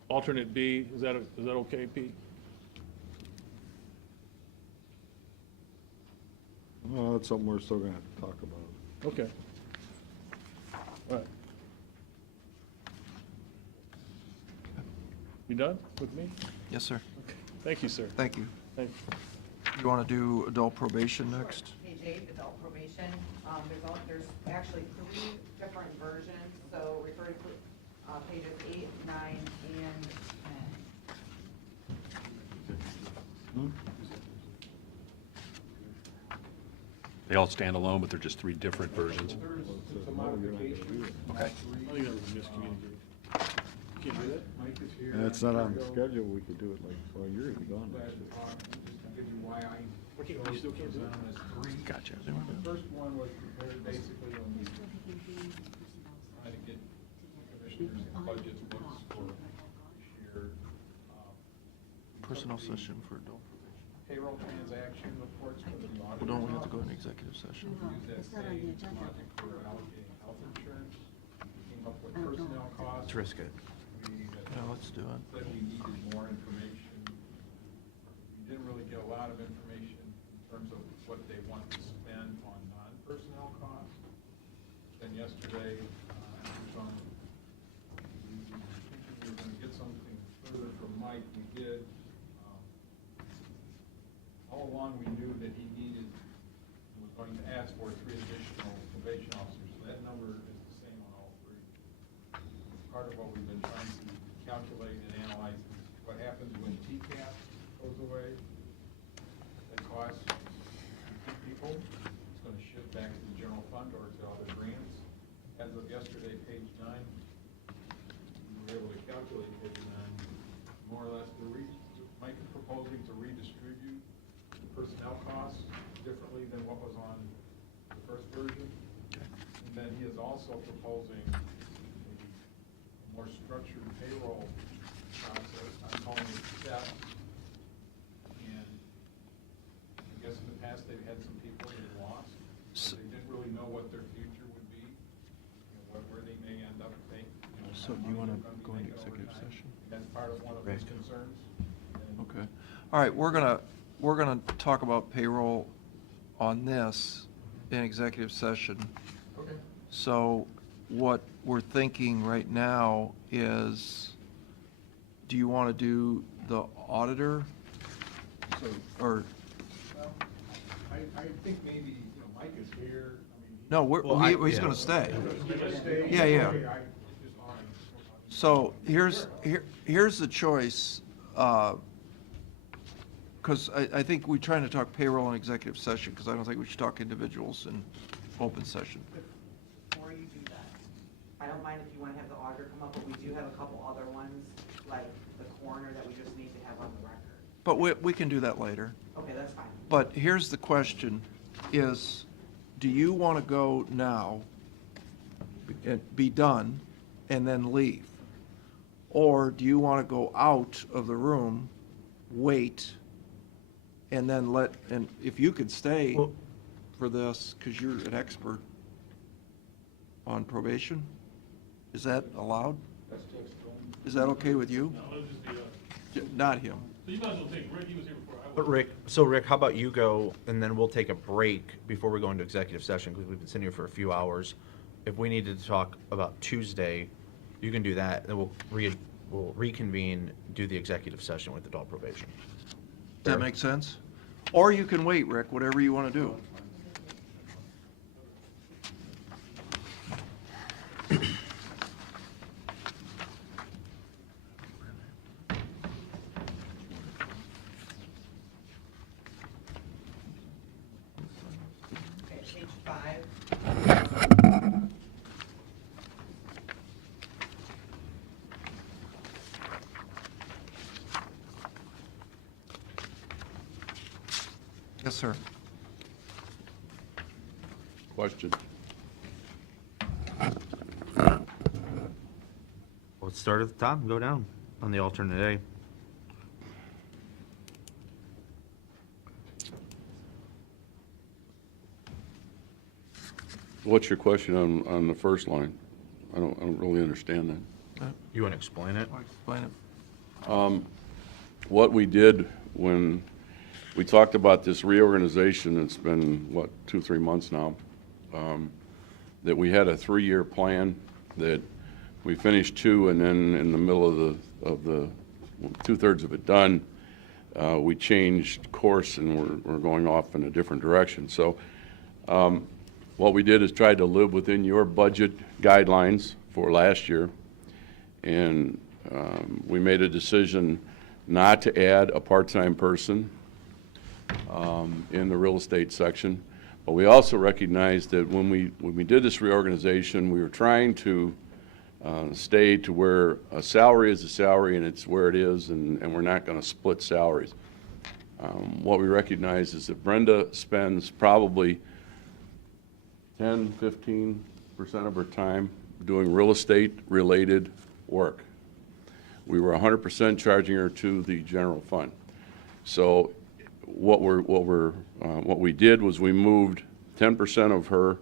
alternate B, is that okay, Pete? Well, that's something we're still gonna have to talk about. Okay. All right. You done with me? Yes, sir. Okay. Thank you, sir. Thank you. Thank you. You want to do adult probation next? Page 8, adult probation. There's actually 3 different versions, so refer to pages 8, 9, and 10. They all stand alone, but they're just 3 different versions. It's a modification. Okay. I think that was miscommunicated. You can't do that? Mike is here. And it's not on the schedule, we could do it like, well, you're gonna be gone next week. Give you why I You still can't do chose it? them as 3. Gotcha. The first one was prepared basically on the, trying to get commissioners and budgets books for this year. personnel session for adult. payroll transaction reports for the Well, auditor. don't we have to go in executive session? We use that It's not on the same agenda. logic for allocating health insurance. Came up with I don't know. personnel costs. Let's risk it. We Yeah, let's do it. said we needed more information. We didn't really get a lot of information in terms of what they want to spend on non-personnel costs. Then yesterday, I was on, we were thinking we were gonna get something further from Mike, we did. All along, we knew that he needed, was going to ask for 3 additional probation officers, so that number is the same on all 3. Part of what we've been trying to calculate and analyze is what happens when TCAP goes away. That costs to keep people, it's gonna shift back to the general fund or to other grants. As of yesterday, page 9, we were able to calculate page 9, more or less, Mike is proposing to redistribute the personnel costs differently than what was on the first version. And then he is also proposing a more structured payroll process. I'm calling it STEP. And I guess in the past, they've had some people they lost. So they didn't really know what their future would be, where they may end up paying. So do you want to go into executive session? That's part of one of his concerns. Okay. All right, we're gonna talk about payroll on this in executive session. Okay. So what we're thinking right now is, do you want to do the auditor? So, Or, well, I think maybe, Mike is here, no, he's gonna stay. Yeah, yeah. So here's the choice, because I think we're trying to talk payroll in executive session, because I don't think we should talk individuals in open session. Before you do that, I don't mind if you want to have the auditor come up, but we do have a couple other ones, like the coroner, that we just need to have on the record. But we can do that later. Okay, that's fine. But here's the question, is, do you want to go now, and be done, and then leave? Or do you want to go out of the room, wait, and then and if you could stay for this, because you're an expert on probation, is that allowed? Is that okay with you? No, it'll just be us. Not him. So you might as well take Rick, he was here before I was. But Rick, how about you go, and then we'll take a break before we go into executive session, because we've been sitting here for a few hours. If we needed to talk about Tuesday, you can do that, and we'll reconvene, do the executive session with adult probation. Does that make sense? Or you can wait, Rick, whatever you want to do. Okay, page 5. Yes, sir. Question. Let's start at the top and go down on the alternate A. What's your question on the first line? I don't really understand that. You want to explain it? Explain it. What we did when we talked about this reorganization, it's been, 2-3 months now, that we had a 3-year plan, that we finished 2, and then in the middle of the 2/3 of it done, we changed course and we're going off in a different direction. So what we did is tried to live within your budget guidelines for last year, and we made a decision not to add a part-time person in the real estate section. But we also recognized that when we did this reorganization, we were trying to stay to where a salary is a salary and it's where it is, and we're not going to split salaries. What we recognize is that Brenda spends probably 10-15% of her time doing real estate-related work. We were 100% charging her to the general fund. So what we did was we moved 10% of her,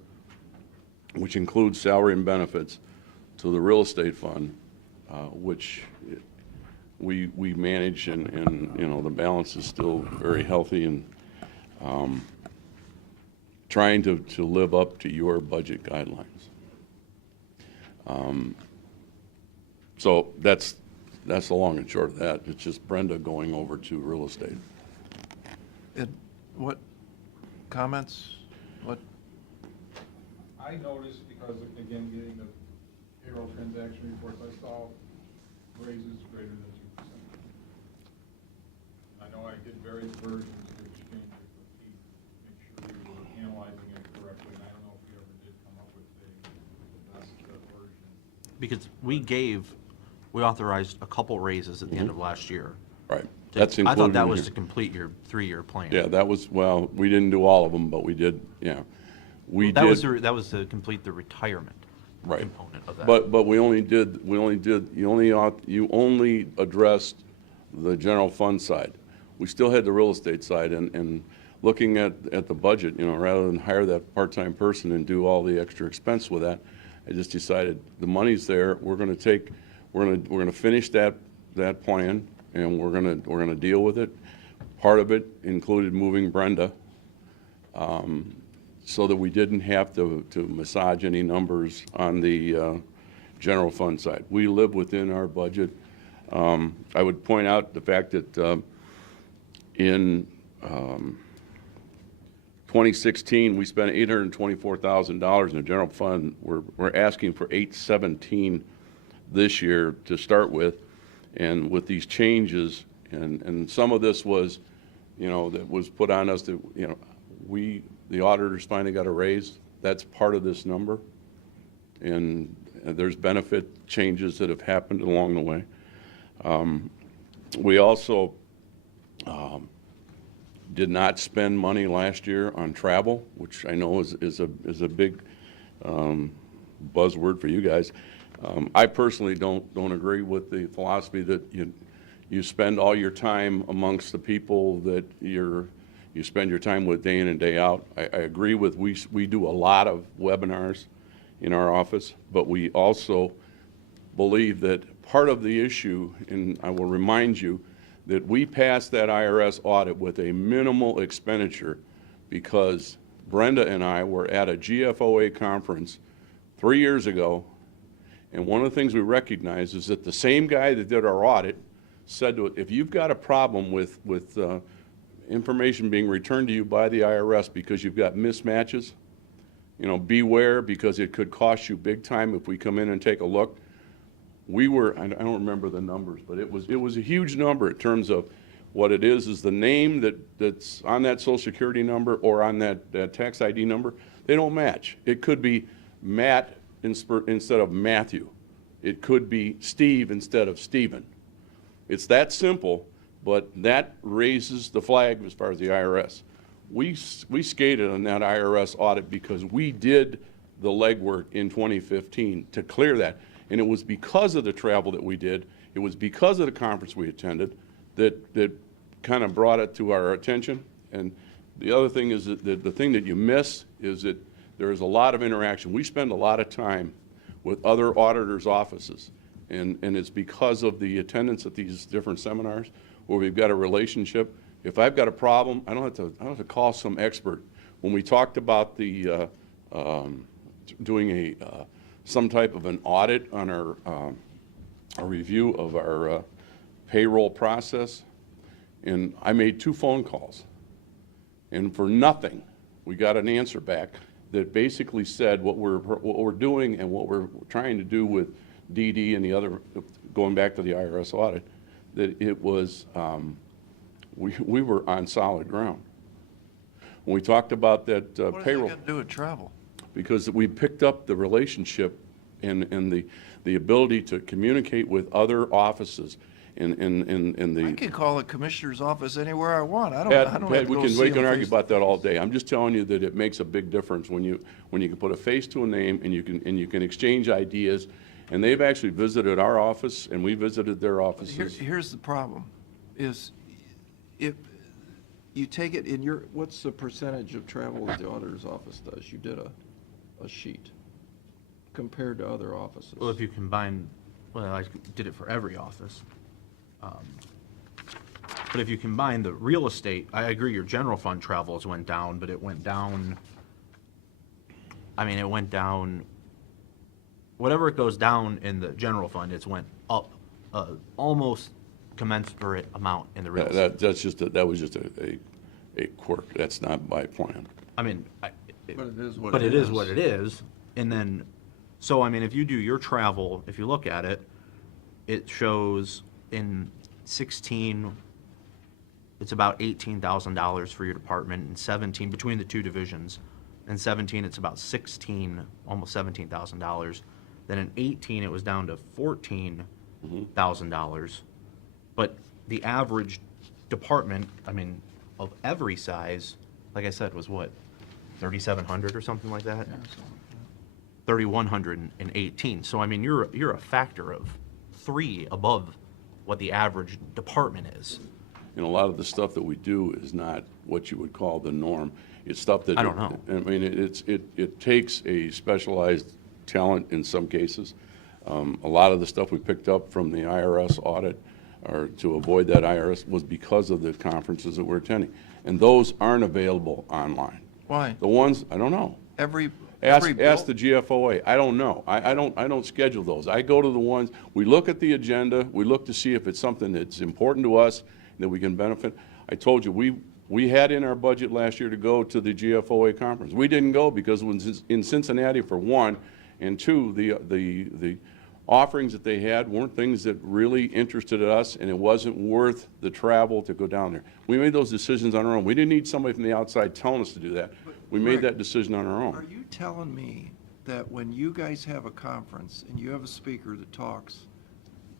which includes salary and benefits, to the real estate fund, which we manage, and you know, the balance is still very healthy, and trying to live up to your budget guidelines. So that's the long and short of that. It's just Brenda going over to real estate. What comments? What? I noticed, because again, getting the payroll transaction reports, I saw raises greater than 2%. I know I did various versions to exchange it with Pete, make sure we were analyzing it correctly, and I don't know if we ever did come up with the best version. Because we authorized a couple raises at the end of last year. Right. That's I included thought that in was here. to complete your 3-year plan. Yeah, that was, well, we didn't do all of them, but we did, yeah. That was to complete the retirement component of that. But you only addressed the general fund side. We still had the real estate side, and looking at the budget, you know, rather than hire that part-time person and do all the extra expense with that, I just decided the money's there. We're gonna finish that plan, and we're gonna deal with it. Part of it included moving Brenda, so that we didn't have to massage any numbers on the general fund side. We live within our budget. I would point out the fact that in 2016, we spent $824,000 in the general fund. We're asking for $817 this year to start with, and with these changes, and some of this was, you know, that was put on us that, you know, the auditors finally got a raise. That's part of this number, and there's benefit changes that have happened along the way. We also did not spend money last year on travel, which I know is a big buzzword for you guys. I personally don't agree with the philosophy that you spend all your time amongst the people that you spend your time with day in and day out. I agree with, we do a lot of webinars in our office, but we also believe that part of the issue, and I will remind you, that we passed that IRS audit with a minimal expenditure because Brenda and I were at a GFOA conference 3 years ago, and one of the things we recognized is that the same guy that did our audit said to it, if you've got a problem with information being returned to you by the IRS because you've got mismatches, you know, beware, because it could cost you big time if we come in and take a look. I don't remember the numbers, but it was a huge number in terms of what it is the name that's on that Social Security number or on that tax ID number, they don't match. It could be Matt instead of Matthew. It could be Steve instead of Stephen. It's that simple, but that raises the flag as far as the IRS. We skated on that IRS audit because we did the legwork in 2015 to clear that. And it was because of the travel that we did, it was because of the conference we attended that kind of brought it to our attention. And the other thing is that the thing that you miss is that there is a lot of interaction. We spend a lot of time with other auditors' offices, and it's because of the attendance at these different seminars where we've got a relationship. If I've got a problem, I don't have to call some expert. When we talked about the doing some type of an audit on a review of our payroll process, and I made 2 phone calls, and for nothing, we got an answer back that basically said what we're doing and what we're trying to do with DD and the other, going back to the IRS audit, that it was we were on solid ground. When we talked about that payroll. What does that got to do with travel? Because we picked up the relationship and the ability to communicate with other offices in the. I can call a commissioner's office anywhere I want. I don't Pat, have to we go can see them argue face about that all day. I'm just telling you that it makes a big difference when you can put a face to a name and you can exchange ideas. And they've actually visited our office and we visited their offices. Here's the problem, is if you take it in your, what's the percentage of travel that the auditor's office does? You did a sheet compared to other offices. Well, if you combine, well, I did it for every office. But if you combine the real estate, I agree your general fund travels went down, but it went down, I mean, it went down, whatever it goes down in the general fund, it's went up almost commensurate amount in the real estate. That was just a quirk. That's not by plan. I mean, But it is what but it it is is. what it is. And then, so I mean, if you do your travel, if you look at it, it shows in 16, it's about $18,000 for your department, and 17, between the two divisions. In 17, it's about 16, almost $17,000. Then in 18, it was down to $14,000. But the average department, I mean, of every size, like I said, was what, 3,700 or something like that? 3,118. So I mean, you're a factor of 3 above what the average department is. And a lot of the stuff that we do is not what you would call the norm. It's stuff that I don't know. I mean, it takes a specialized talent in some cases. A lot of the stuff we picked up from the IRS audit, or to avoid that IRS, was because of the conferences that we're attending, and those aren't available online. Why? The ones, I don't know. Ask the GFOA. I don't know. I don't schedule those. I go to the ones, we look at the agenda, we look to see if it's something that's important to us, that we can benefit. I told you, we had in our budget last year to go to the GFOA conference. We didn't go because it was in Cincinnati, for one, and two, the offerings that they had weren't things that really interested us, and it wasn't worth the travel to go down there. We made those decisions on our own. We didn't need somebody from the outside telling us to do that. We made that decision on our own. Are you telling me that when you guys have a conference and you have a speaker that talks,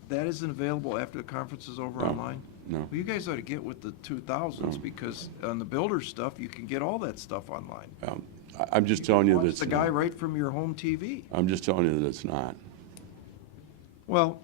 that isn't available after the conference is over No, online? no. Well, you guys ought to get with the 2000s, because on the builder stuff, you can get all that stuff online. I'm just telling you that Watch it's the guy not. right from your home TV. I'm just telling you that it's not. Well,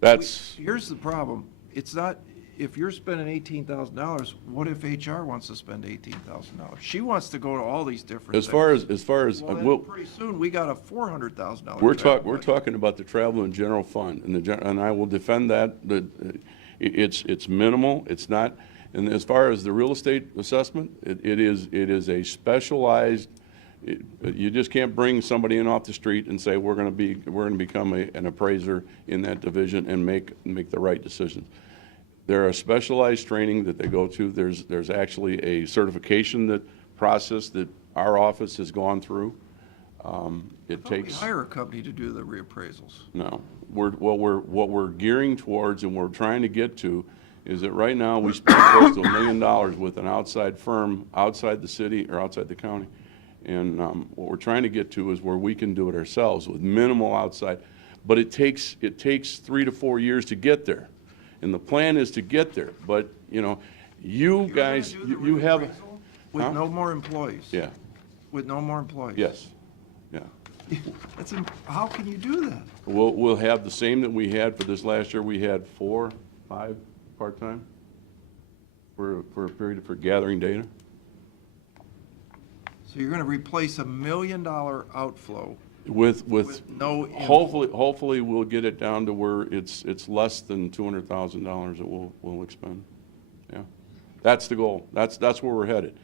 here's the problem. It's not, if you're spending $18,000, what if HR wants to spend $18,000? She wants to go to all these different As things. far as, Well, then we'll- pretty soon, we got a $400,000. We're travel budget. talking about the travel and general fund, and I will defend that, it's minimal, it's not, and as far as the real estate assessment, it is a specialized, you just can't bring somebody in off the street and say, we're gonna become an appraiser in that division and make the right decisions. There are specialized training that they go to. There's actually a certification process that our office has gone through. It takes. We hire a company to do the reappraisals. No, what we're gearing towards and we're trying to get to is that right now we spend close to $1 million with an outside firm outside the city or outside the county. And what we're trying to get to is where we can do it ourselves with minimal outside. But it takes 3 to 4 years to get there. And the plan is to get there. But, you guys, you have. With no more employees? Yeah. With no more employees? Yes, yeah. How can you do that? We'll have the same that we had for this last year. We had 4, 5 part-time for a period for gathering data. So you're going to replace $1 million outflow With no hopefully we'll get it down to where it's less than $200,000 that we'll expend. Yeah, that's the goal. That's where we're headed,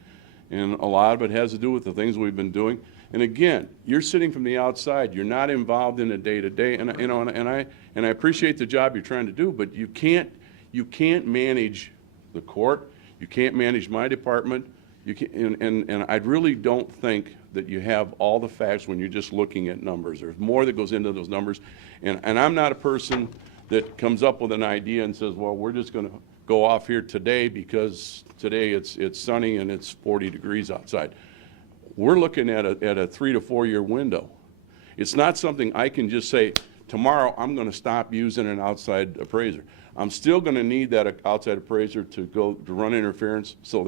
and a lot of it has to do with the things we've been doing. And again, you're sitting from the outside. You're not involved in the day-to-day. And I appreciate the job you're trying to do, but you can't manage the court. You can't manage my department. You can, and I really don't think that you have all the facts when you're just looking at numbers. There's more that goes into those numbers. And I'm not a person that comes up with an idea and says, well, we're just going to go off here today because today it's sunny and it's 40 degrees outside. We're looking at a 3 to 4 year window. It's not something I can just say, tomorrow I'm going to stop using an outside appraiser. I'm still going to need that outside appraiser to run interference. So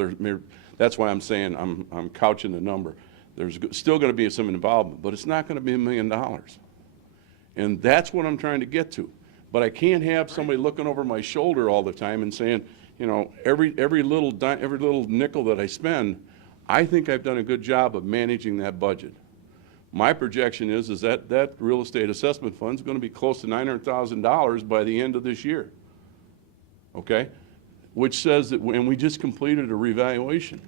that's why I'm saying I'm couching the number. There's still going to be some involvement, but it's not going to be $1 million. And that's what I'm trying to get to. but I can't have somebody looking over my shoulder all the time and saying, you know, every little nickel that I spend, I think I've done a good job of managing that budget. My projection is that real estate assessment fund is going to be close to $900,000 by the end of this year. Okay? Which says that, and we just completed a revaluation.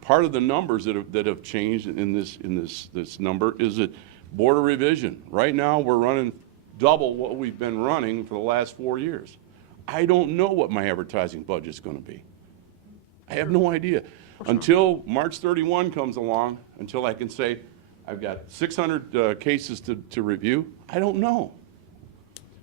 Part of the numbers that have changed in this number is that Board of Revision. Right now, we're running double what we've been running for the last 4 years. I don't know what my advertising budget's going to be. I have no idea. Until March 31 comes along, until I can say, I've got 600 cases to review, I don't know.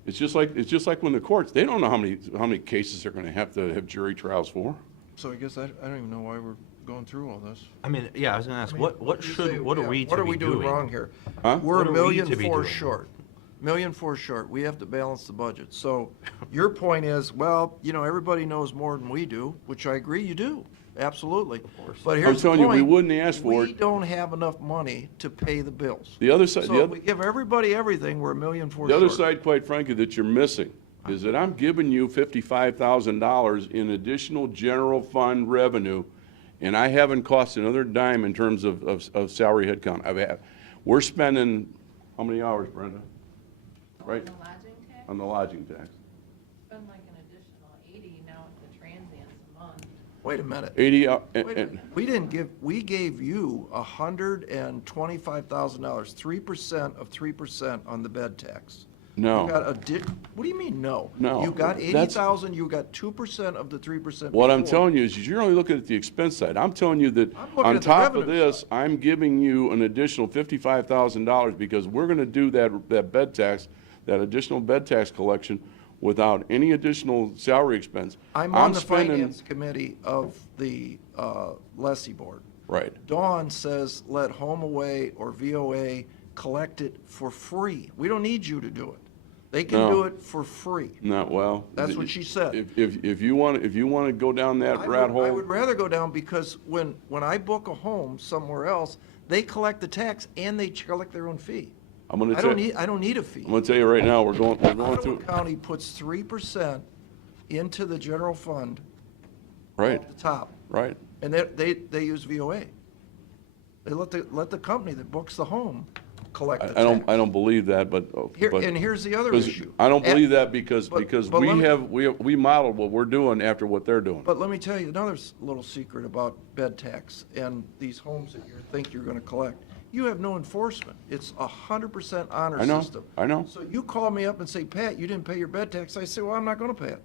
It's just like when the courts, they don't know how many cases they're going to have jury trials for. So I guess I don't even know why we're going through all this. I mean, yeah, I was gonna ask, what are we to be doing? What are we doing wrong here? Huh? We're What $1.4 are we million to be doing? short. $1.4 million short. We have to balance the budget. So your point is, well, you know, everybody knows more than we do, which I agree you do. Absolutely. But here's I'm the telling you, we point. wouldn't ask for We it. don't have enough money to pay the bills. The other side, So if we give everybody everything, we're $1.4 million short. the other side, quite frankly, that you're missing is that I'm giving you $55,000 in additional general fund revenue, and I haven't cost another dime in terms of salary headcount. We're spending, how many hours, Brenda? Right? On the lodging tax? On the lodging tax. Spend like an additional 80 now with the transients a month. Wait a minute. 80, We gave you $125,000, 3% of 3% on the bed tax. No. You got what do you mean, no? No, You got that's- 80,000, you got 2% of the 3%. What I'm before. telling you is you're only looking at the expense side. I'm telling you that I'm looking on at the top of revenue this, I'm giving you an additional $55,000 because we're gonna do that bed tax, that additional bed tax collection without any additional salary expense. I'm on the spending- finance committee of the lessee board. Right. Dawn says let HomeAway or VOA collect it for free. We don't need you to do it. They can No. do it for free. Not well. That's what she said. If you want to go down that rat I hole, would rather go down because when I book a home somewhere else, they collect the tax and they collect their own fee. I'm gonna I tell don't need a fee. I'm gonna tell you right now, we're going Ottawa through, County puts 3% into the general fund right, at the top, right. and they use VOA. They let the company that books the home collect the tax. I don't believe that, but. And here's the other 'cause issue. I don't And- believe that because but we let me- we modeled what we're doing after what they're doing. But let me tell you another little secret about bed tax and these homes that you think you're gonna collect. You have no enforcement. It's 100% honor I know, system. I know. So you call me up and say, Pat, you didn't pay your bed tax. I say, well, I'm not gonna pay it.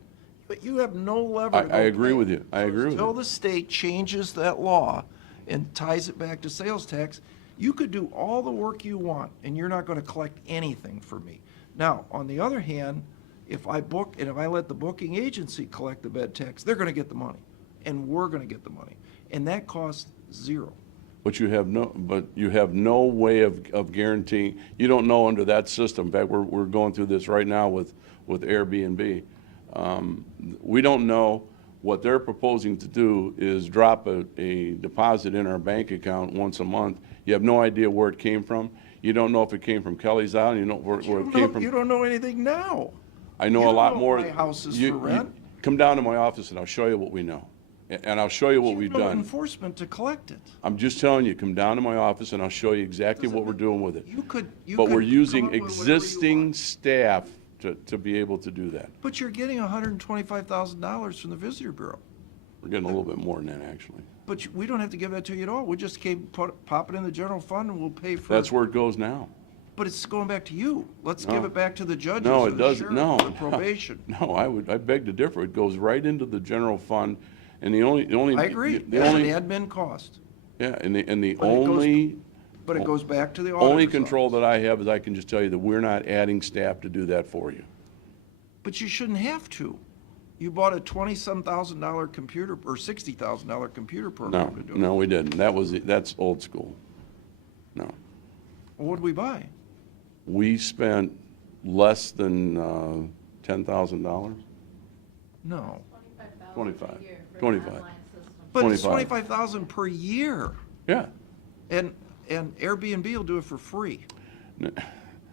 But you have no lever to go I agree pay with it. you. I agree with Until you. the state changes that law and ties it back to sales tax, you could do all the work you want, and you're not gonna collect anything for me. Now, on the other hand, if I book, and if I let the booking agency collect the bed tax, they're gonna get the money, and we're gonna get the money, and that costs zero. But you have no way of guaranteeing, you don't know under that system. In fact, we're going through this right now with Airbnb. We don't know. What they're proposing to do is drop a deposit in our bank account once a month. You have no idea where it came from. You don't know if it came from Kelly's Island, you don't know where it came from. You don't know anything now. I know You a lot don't know more. my house is You- for you rent. Come down to my office and I'll show you what we know. And I'll show you what we've No done. enforcement to collect it. I'm just telling you, come down to my office and I'll show you exactly what we're doing with it. You could But we're come using up with whatever you existing staff to be able to do that. But you're getting $125,000 from the Visitor Bureau. We're getting a little bit more than that, actually. But we don't have to give that to you at all. We just pop it in the general fund and we'll pay for That's it. where it goes now. But it's going back to you. Let's No. give it back to the judges No, or it the doesn't, sheriff no. or the probation. No, I beg to differ. It goes right into the general fund, and the only. I agree. The It's an only, admin cost. yeah, and the But it goes- only. But it goes back to the Only auditor's control that I have is I can just tell you that we're not adding staff to do that for you. But you shouldn't have to. You bought a $20-some thousand computer or $60,000 computer No, program to do it. no, we didn't. That's old school. No. Well, what'd we buy? We spent less than $10,000? No. 25. For the 25. online system. But it's 25. $25,000 per year. Yeah. And Airbnb will do it for free.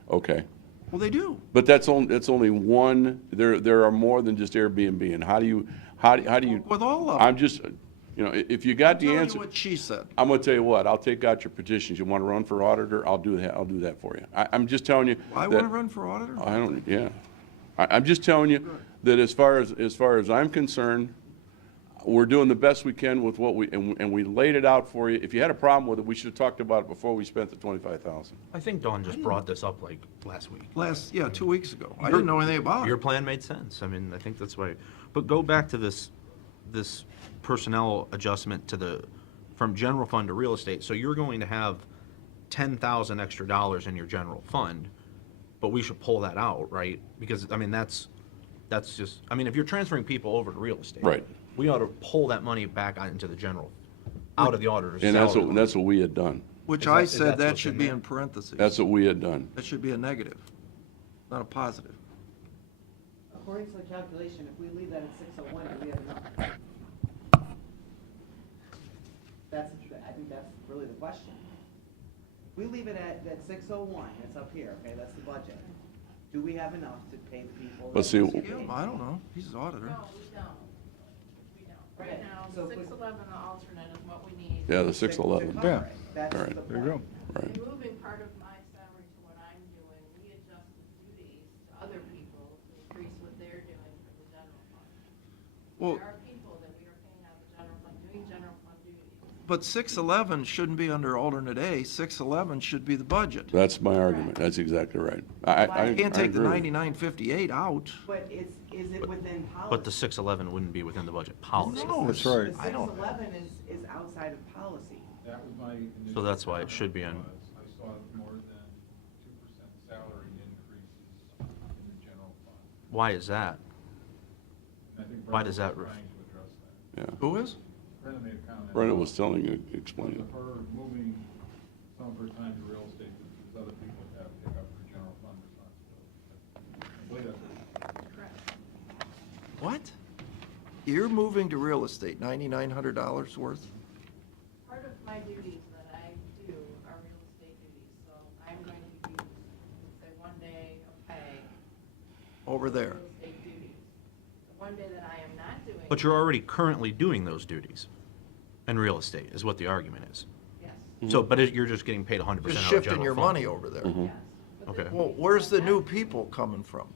Okay. Well, they do. But that's only one, there are more than just Airbnb, and how do you? With all of them. I'm just, if you got the Tell you answer. what she said. I'm gonna tell you what, I'll take out your petitions. You wanna run for auditor, I'll do that for you. I'm just telling you. I that- want to run for auditor. I don't, yeah. I'm just telling you that as far as I'm concerned, we're doing the best we can with what and we laid it out for you. If you had a problem with it, we should have talked about it before we spent the $25,000. I think Dawn just brought this up like last week. 2 weeks ago. I didn't know anything about it. Your plan made sense. I mean, I think that's why. But go back to this personnel adjustment from general fund to real estate. So you're going to have $10,000 extra in your general fund, but we should pull that out, right? Because, I mean, that's just, I mean, if you're transferring people over to real estate. Right. We ought to pull that money back out into the general, out of the auditor's And salary. that's what we had done. Which Is I that said that what's should in be there? in parentheses. That's what we had done. That should be a negative, not a positive. According to the calculation, if we leave that at 601, do we have enough? I think that's really the question. If we leave it at 601, it's up here, okay, that's the budget. Do we have enough to pay the people? Let's see. I don't know. He's an auditor. No, we don't. We don't. Right now, So if we- 611, the alternate is what we need. Yeah, the 611. Yeah. That's All right. the There you go. Right. Moving part of my salary to what I'm doing, we adjust the duties to other people to increase what they're doing for the general fund. Well, There are people that we are paying out of the general fund, doing general fund duties. but 611 shouldn't be under alternate A. 611 should be the budget. That's my argument. That's exactly right. I You can't take the agree. 9958 out. But is it within policy? But the 611 wouldn't be within the budget policy. No, That's right. The 611 is outside of policy. That was my initial. So that's why it should be in- comment was I saw more than 2% salary increases in the general fund. Why is that? And I think Why Brenda does that was ref- trying to address that. Yeah. Who is? Brenda made a comment. Brenda was telling you, explaining. Of her moving some of her time to real estate, there's other people that have to pick up her general fund responsibility. I believe that's Correct. What? You're moving to real estate, $9,900 worth? Part of my duties that I do are real estate duties, so I'm going to use, let's say, 1 day of pay. Over there. Real estate duties. The 1 day that I am not doing. But you're already currently doing those duties in real estate, is what the argument is. Yes. So, but you're just getting paid 100% out of Just general shifting your fund. money over there. Yes. But Okay. the Well, people where's the that new I'm- people coming from?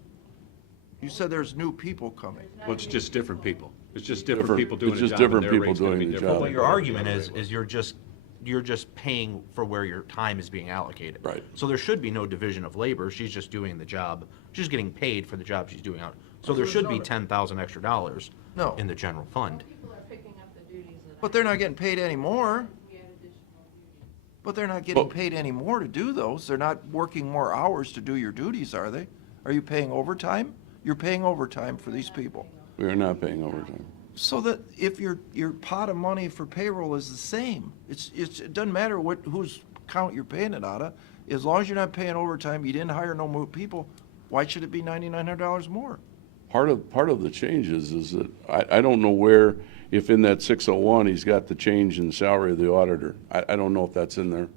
You said there's new people coming. there's not Well, it's new just different people. It's just Different- different people doing it's the just job, and different their people rate's gonna doing be the different. job. Well, your argument is you're just paying for where your time is being allocated. Right. So there should be no division of labor. She's just doing the job. She's getting paid for the job she's doing out. So there should be $10,000 extra No. in the general fund. People are picking up the duties that But they're not getting paid anymore. we had additional duties. But they're not getting Well- paid any more to do those. They're not working more hours to do your duties, are they? Are you paying overtime? You're paying overtime for these people. We are not paying overtime. So that if your pot of money for payroll is the same, it doesn't matter whose account you're paying it out of. As long as you're not paying overtime, you didn't hire no more people, why should it be $9,900 more? Part of the changes is that I don't know where, if in that 601, he's got the change in salary of the auditor. I don't know if that's in there,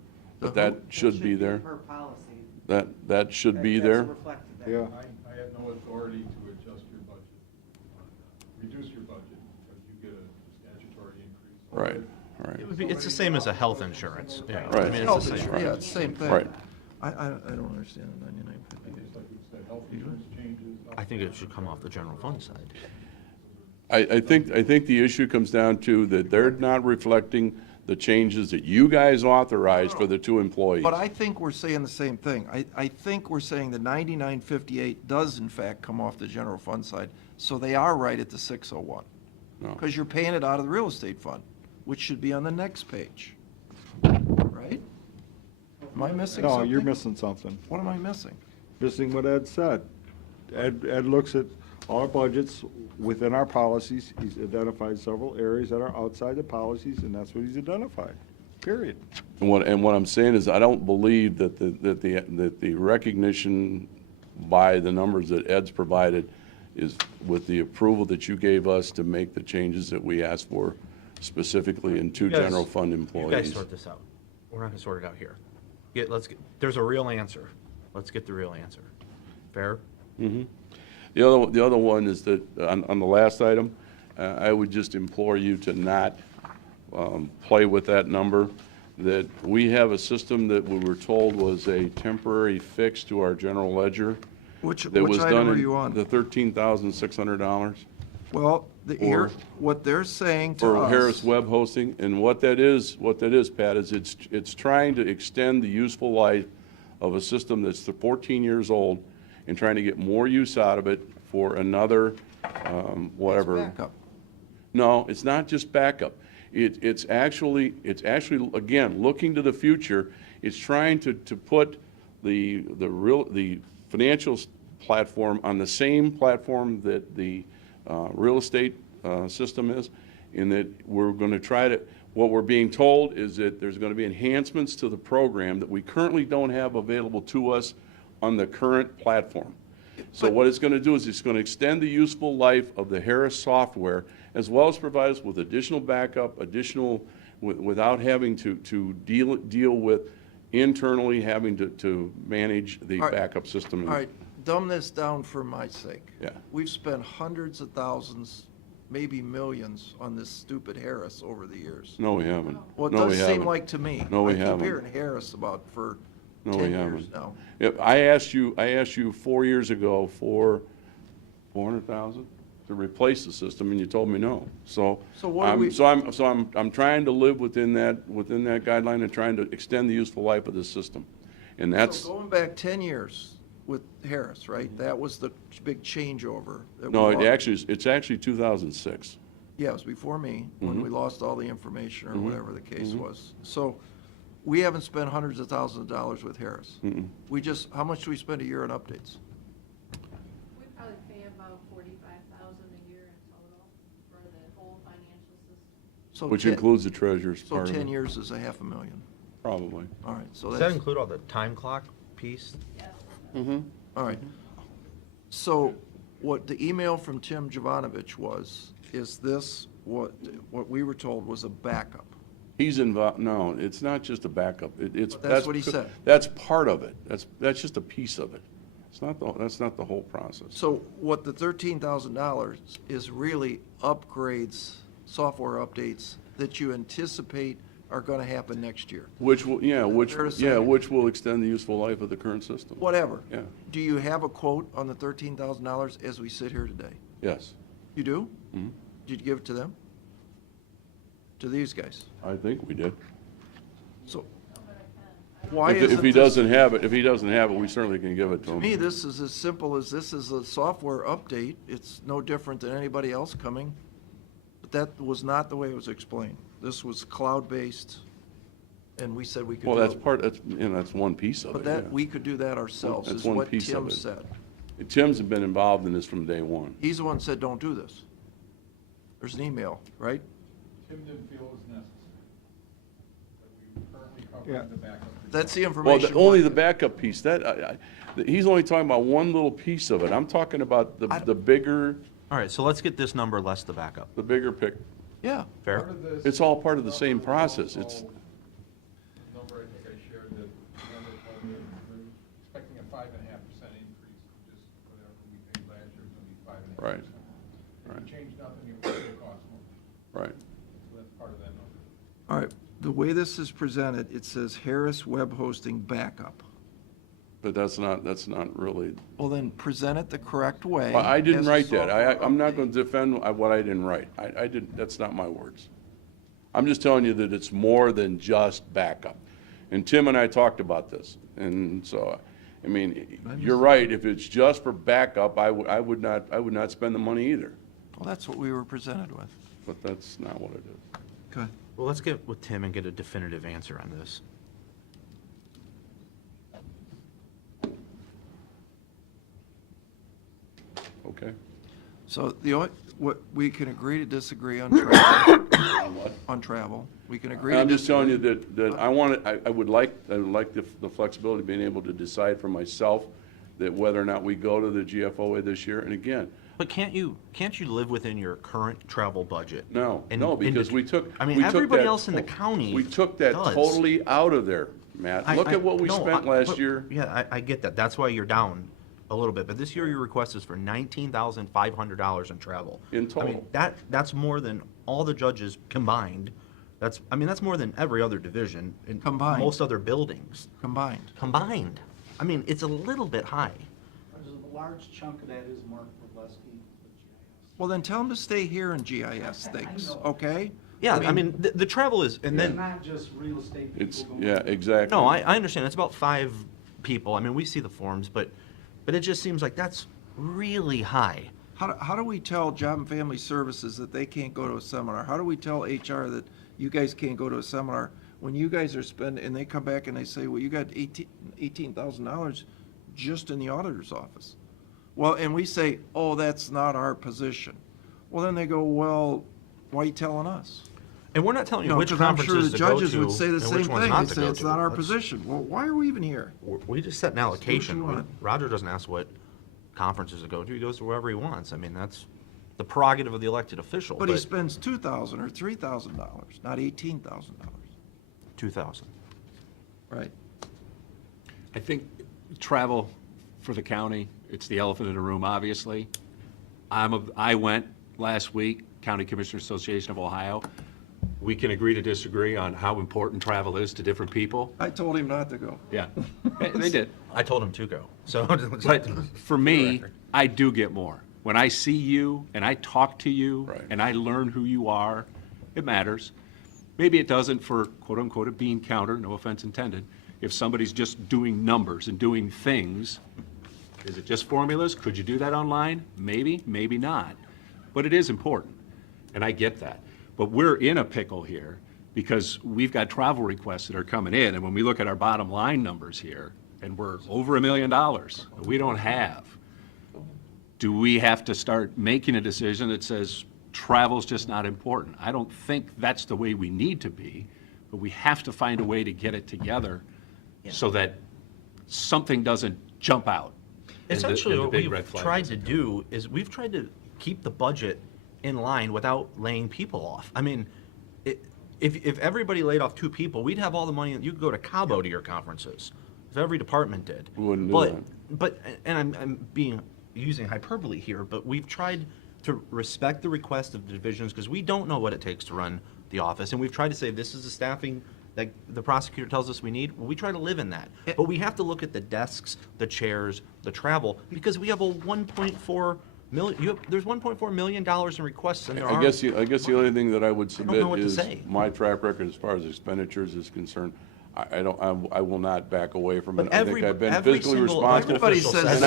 but that should be there. Per policy. That should be That's there. reflected there. Yeah. I have no authority to adjust your budget, reduce your budget, because you get a statutory increase. Right, right. It would be, it's the same as a health insurance. Yeah. Right. I mean, it's Health the same. insurance, yeah, it's the same thing. Right. I don't understand the 9958. Just like you said, health insurance changes. I think it should come off the general fund side. I think the issue comes down to that they're not reflecting the changes that you guys authorized for the two employees. But I think we're saying the same thing. I think we're saying the 9958 does in fact come off the general fund side, so they are right at the 601. No. Because you're paying it out of the real estate fund, which should be on the next page. Right? Am I missing No, something? you're missing something. What am I missing? Missing what Ed said. Ed looks at our budgets within our policies. He's identified several areas that are outside the policies, and that's what he's identified, period. And what I'm saying is, I don't believe that the recognition by the numbers that Ed's provided is with the approval that you gave us to make the changes that we asked for specifically in two You guys- general fund You guys employees. sort this out. We're not gonna sort it out here. There's a real answer. Let's get the real answer. Fair? Mhm. The other one is that, on the last item, I would just implore you to not play with that number, that we have a system that we were told was a temporary fix to our general ledger. Which that was item done are in you on? The $13,600. Well, what they're saying to us. For Harris Web Hosting, and what that is, Pat, is it's trying to extend the useful life of a system that's 14 years old and trying to get more use out of it for another, whatever. It's backup. No, it's not just backup. It's actually, again, looking to the future. It's trying to put the financial platform on the same platform that the real estate system is, in that we're going to try to, what we're being told is that there's going to be enhancements to the program that we currently don't have available to us on the current platform. So what it's going to do is it's going to extend the useful life of the Harris software, as well as provide us with additional backup, without having to deal with internally having to manage the backup system. All right, dumb this down for my sake. Yeah. We've spent hundreds of thousands, maybe millions, on this stupid Harris over the years. No, we haven't. Well, it No, does we seem haven't. like to me. No, we I keep haven't. hearing Harris about for No, 10 we years haven't. now. Yep, I asked you 4 years ago for 400,000 to replace the system, and you told me no. So what do we- I'm trying to live within that guideline and trying to extend the useful life of this system. And that's, So going back 10 years with Harris, right? That was the big changeover. that we no, lost. it's actually 2006. Yeah, it was before me, when Mhm. we lost all the information or Mhm. whatever the case Mhm. was. So we haven't spent hundreds of thousands of dollars with Harris. Mm-mm. How much do we spend a year on updates? We probably pay about 45,000 a year in total for the whole financial system. So Which 10 includes the treasurer's So part of 10 it. years is $500,000. Probably. All right, so Does that's. that include all the time clock piece? Mm-hmm. All right. So what the email from Tim Jovanovich is this what we were told was a backup? He's involved, no, it's not just a backup. It's. That's what he said. That's part of it. That's just a piece of it. That's not the whole process. So what the $13,000 is really upgrades, software updates that you anticipate are going to happen next year. Which will, fair to say? which will extend the useful life of the current system. Whatever. Yeah, Do you have a quote on the $13,000 as we sit here today? yes. You do? Mhm. Did you give it to them? To these guys? I think we did. So why If isn't he this- doesn't have it, we certainly can give it to To him. me, this is as simple as this is a software update. It's no different than anybody else coming. But that was not the way it was explained. This was cloud-based, and we said we could do Well, it. that's one piece of it. But that, yeah. we could do that ourselves, That's is one what piece of Tim it. said. Tim's been involved in this from day one. He's the one that said, don't do this. There's an email, right? Tim didn't feel it was necessary. That we currently cover Yeah. the backup. That's the Well, information. only the backup piece, he's only talking about one little piece of it. I'm talking about the bigger All right, so let's get this number less the backup. pic. Yeah. Fair? Part of this It's all part of the same number process. also- It's, the number I think I shared that, Linda told me, we're expecting a 5.5% increase, just whatever we paid last year is gonna be 5.5%. Right. If you change nothing, it will still cost more. right. So that's part of that number. All right, the way this is presented, it says Harris Web Hosting Backup. But that's not really, Well, then present it the correct way. I didn't as a write that. software I'm not update. going to defend what I didn't write. I didn't, that's not my words. I'm just telling you that it's more than just backup. And Tim and I talked about this. And so, I mean, you're right. If it's just for backup, I would not spend the money either. Well, that's what we were presented with. But that's not what it is. Okay. Well, let's get with Tim and get a definitive answer on this. Okay? So what, we can agree to disagree on travel. On travel. We can agree to I'm just telling you disagree. that I would like the flexibility of being able to decide for myself that whether or not we go to the GFOA this year. And again, But can't you live within your current travel budget? no, And- no, and because det- we took. I mean, we took everybody that else in the to- county We took that does. totally out of there, Matt. Look at what we no, spent last but- year. Yeah, I get that. That's why you're down a little bit, but this year your request is for $19,500 in travel. In I mean, total. that's more than all the judges combined. That's more than every other division in Combined. most other buildings. Combined. Combined. I mean, it's a little bit high. A large chunk of that is Mark Podleski. Well, then tell them to stay here in GIS things, okay? Yeah, I mean, the travel is, and It's then. not just real estate people It's, going. yeah, exactly. No, I understand. It's about 5 people. I mean, we see the forms, but it just seems like that's really high. How do we tell Job and Family Services that they can't go to a seminar? How do we tell HR that you guys can't go to a seminar when you guys are spending, and they come back and they say, well, you got $18,000 just in the auditor's office? Well, and we say, oh, that's not our position. Well, then they go, well, why are you telling us? And we're not telling you which 'cause I'm sure conferences the to go judges would to say the and same which ones thing. not They to say go it's to. not our That's- position. Well, why are we even here? We just set an allocation. you want. Roger doesn't ask what conferences to go to. He goes to wherever he wants. I mean, that's the prerogative of the elected official. But he spends $2,000 or $3,000, not $18,000. 2,000. Right. I think travel for the county, it's the elephant in the room, obviously. I went last week, County Commissioners Association of Ohio. We can agree to disagree on how important travel is to different people. I told him not to go. Yeah, they did. I told him to go. So, But for me, I do get more. When I see you and I talk to you and I learn who you are, it matters. Maybe it doesn't for quote-unquote a bean counter, no offense intended. If somebody's just doing numbers and doing things, is it just formulas? Could you do that online? Maybe, maybe not. But it is important, and I get that. But we're in a pickle here because we've got travel requests that are coming in, and when we look at our bottom line numbers here, and we're over $1 million, we don't have. Do we have to start making a decision that says travel's just not important? I don't think that's the way we need to be, but we have to find a way to get it together so that something doesn't jump out. Essentially, what big we've red flag tried to do is we've tried to keep the budget in line without laying people off. I mean, if everybody laid off 2 people, we'd have all the money. You could go to Cabo to your conferences if every department did. We wouldn't do that. But and I'm using hyperbole here, but we've tried to respect the request of the divisions because we don't know what it takes to run the office, and we've tried to say this is the staffing that the prosecutor tells us we need. Well, we try to live in that, but we have to look at the desks, the chairs, the travel, because we have a 1.4 million. There's $1.4 million in requests, and there I are. guess the only thing that I would know submit what to is say. my track record as far as expenditures is concerned. I will not back away from But it. I think I've been every fiscally single responsible. elected official says And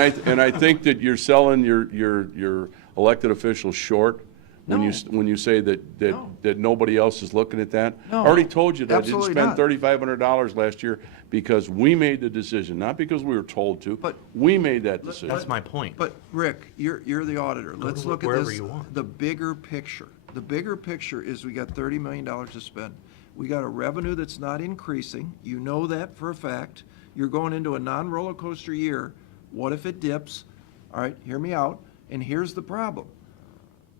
I, that. and I think that you're selling your elected officials short when you, when you say that nobody else is looking at that. No, I already told you that I didn't absolutely spend not. $3,500 last year because we made the decision, not because we were told to. But- we made that decision. That's my point. But Rick, you're the auditor. Let's to look at wherever this, you want. the bigger picture. The bigger picture is we got $30 million to spend. We got a revenue that's not increasing. You know that for a fact. You're going into a non-roller coaster year. What if it dips? All right, hear me out. And here's the problem.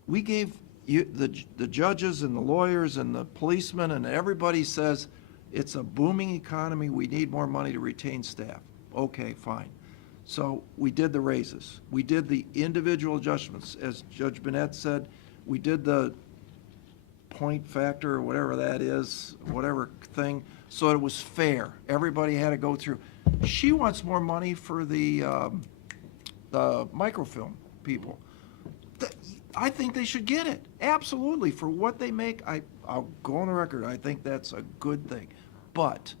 We gave you, the judges and the lawyers and the policemen and everybody says it's a booming economy. We need more money to retain staff. Okay, fine. So we did the raises. We did the individual adjustments. As Judge Bennett said, we did the point factor or whatever that is, whatever thing, so it was fair. Everybody had to go through. She wants more money for the microfilm people. I think they should get it, absolutely. For what they make, I'll go on the record, I think that's a good thing. But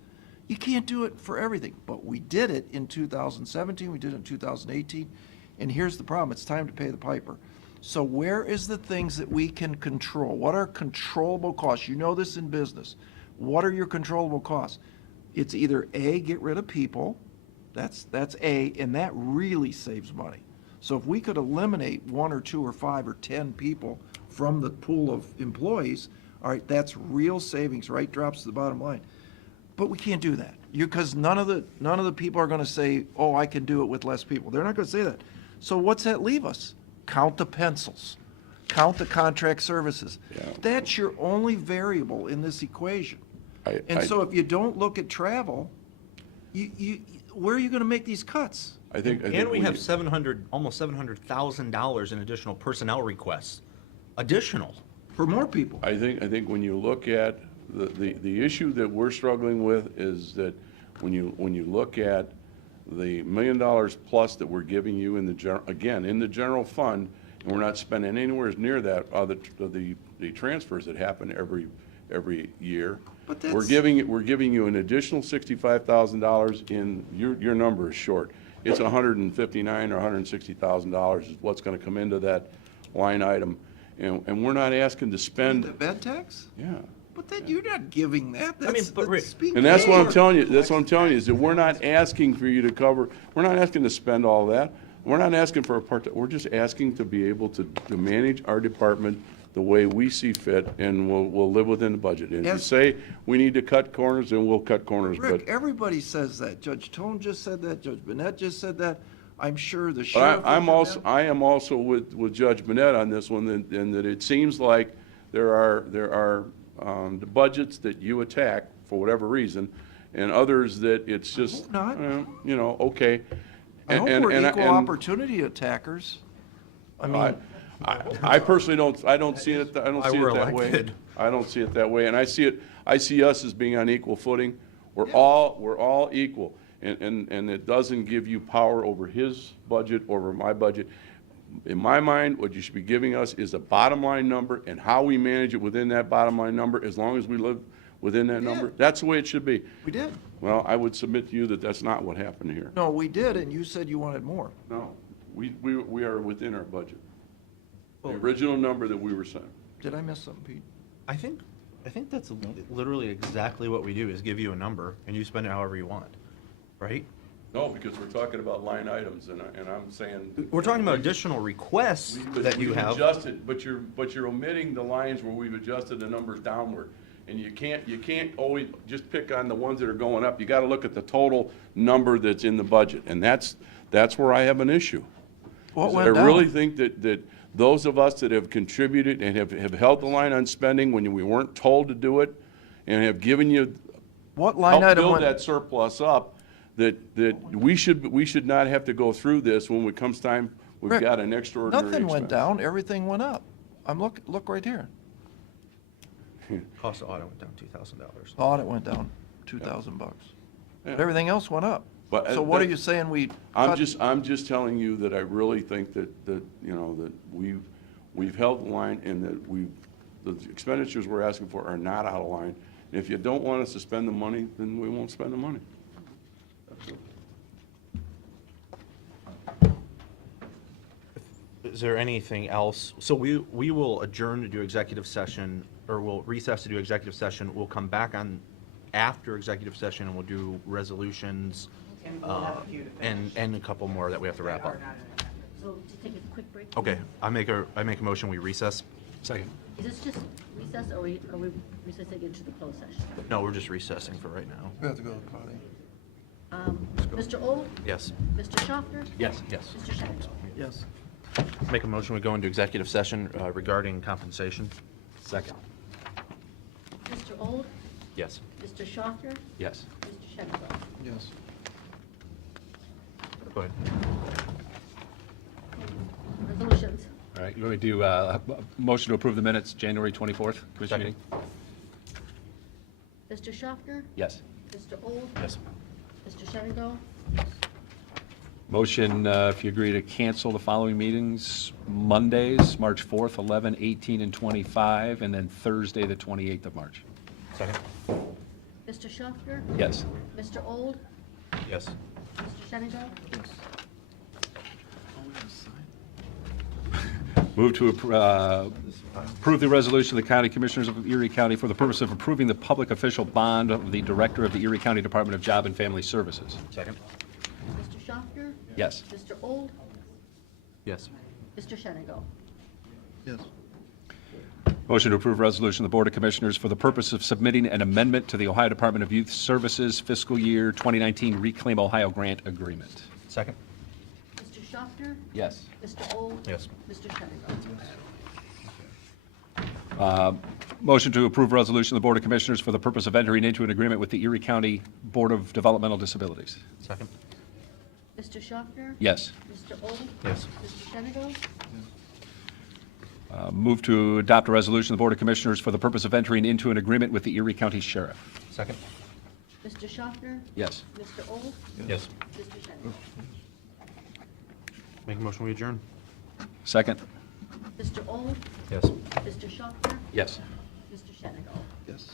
you can't do it for everything. But we did it in 2017, we did it in 2018, and here's the problem, it's time to pay the piper. So where is the things that we can control? What are controllable costs? You know this in business. What are your controllable costs? It's either A, get rid of people, that's A, and that really saves money. So if we could eliminate 1 or 2 or 5 or 10 people from the pool of employees, all right, that's real savings, right? Drops to the bottom line. But we can't do that because none of the people are going to say, "Oh, I can do it with less people." They're not going to say that. So what's that leave us? Count the pencils, count the contract services. That's your only variable in this equation. So if you don't look at travel, where are you gonna make these cuts? I think And we have almost $700,000 in additional personnel requests. Additional. For more people. I think when you look at, the issue that we're struggling with is that when you look at the $1 million plus that we're giving you in the general fund, and we're not spending anywhere near that, the transfers that happen every year. But that's- We're giving you an additional $65,000 in, your number is short. It's $159,000 or $160,000 is what's gonna come into that line item. And we're not asking to spend. The bed tax? Yeah. But then you're not giving that. That's being And that's what I'm paid. telling you, is that we're not asking for you to cover, we're not asking to spend all that. We're not asking for a we're just asking to be able to manage our department the way we see fit, and we'll live within the budget. And if you Yes. say we need to cut corners, then we'll cut corners, Rick, but. everybody says that. Judge Tone just said that, Judge Burnett just said that. I'm sure the But sheriff. I am also with Judge Burnett on this one, and that it seems like there are the budgets that you attack for whatever reason, and others that it's just, not. Okay. I hope And- we're and- equal and- opportunity attackers. I mean, I personally don't see it, I don't see Why it we're that way. elected. I don't see it that way, and I see us as being on equal footing. We're all equal, and it doesn't give you power over his budget, over my budget. In my mind, what you should be giving us is a bottom line number, and how we manage it within that bottom line number, as long as we live within that number. That's the way it should be. we did. Well, I would submit to you that that's not what happened here. No, we did, and you said you wanted more. No, we are within our budget. The original number that we were sent. Did I miss something, Pete? I think that's literally exactly what we do, is give you a number and you spend it however you want, right? No, because we're talking about line items, and I'm saying. We're talking about additional requests that you We've have. adjusted, but you're omitting the lines where we've adjusted the numbers downward. And you can't always just pick on the ones that are going up. You gotta look at the total number that's in the budget, and that's where I have an issue. What Is went I really down? think that those of us that have contributed and have held the line on spending when we weren't told to do it, and have given you, What line helped item build went? that surplus up, that we should not have to go through this when it comes time, we've Rick, got an extraordinary Nothing went expense. down, everything went up. Look right here. Cost of audit went down $2,000. Audit went down $2,000. Yeah. Everything else went up. But, So what are that- you saying we? I'm cut- just telling you that I really think that we've held the line, and that the expenditures we're asking for are not out of line. And if you don't want us to spend the money, then we won't spend the money. Is there anything else? So we will adjourn to do executive session, or we'll recess to do executive session. We'll come back on after executive session, and we'll do resolutions, And we'll have a few to finish. and a couple more that we have to wrap up. So just take a quick break. Okay, I make a motion, we recess. Second. Is this just recess, or are we recessing into the closed session? No, we're just recessing for right now. We have to go to the potty. Mr. Old? Yes. Mr. Schaffner? Yes, yes. Mr. Shannon? Yes. Make a motion, we go into executive session regarding compensation. Second. Mr. Old? Yes. Mr. Schaffner? Yes. Mr. Shannon? Yes. Go ahead. Resolutions. All right, you want me to do a motion to approve the minutes, January 24th, commission Second. meeting? Mr. Schaffner? Yes. Mr. Old? Yes. Mr. Shannon? Motion, if you agree to cancel the following meetings, Mondays, March 4th, 11, 18, and 25, and then Thursday, the 28th of March. Second. Mr. Schaffner? Yes. Mr. Old? Yes. Mr. Shannon? Move to approve the resolution of the County Commissioners of Erie County for the purpose of approving the public official bond of the Director of the Erie County Department of Job and Family Services. Second. Mr. Schaffner? Yes. Mr. Old? Yes. Mr. Shannon? Yes. Motion to approve resolution of the Board of Commissioners for the purpose of submitting an amendment to the Ohio Department of Youth Services fiscal year 2019 Reclaim Ohio Grant Agreement. Second. Mr. Schaffner? Yes. Mr. Old? Yes. Mr. Shannon? Motion to approve resolution of the Board of Commissioners for the purpose of entering into an agreement with the Erie County Board of Developmental Disabilities. Second. Mr. Schaffner? Yes. Mr. Olaf? Yes. Mr. Senegal? Move to adopt a resolution of the Board of Commissioners for the purpose of entering into an agreement with the Erie County Sheriff. Second. Mr. Schaffner? Yes. Mr. Olaf? Yes. Mr. Senegal? Make a motion, we adjourn. Second. Mr. Olaf? Yes. Mr. Schaffner? Yes. Mr. Senegal? Yes.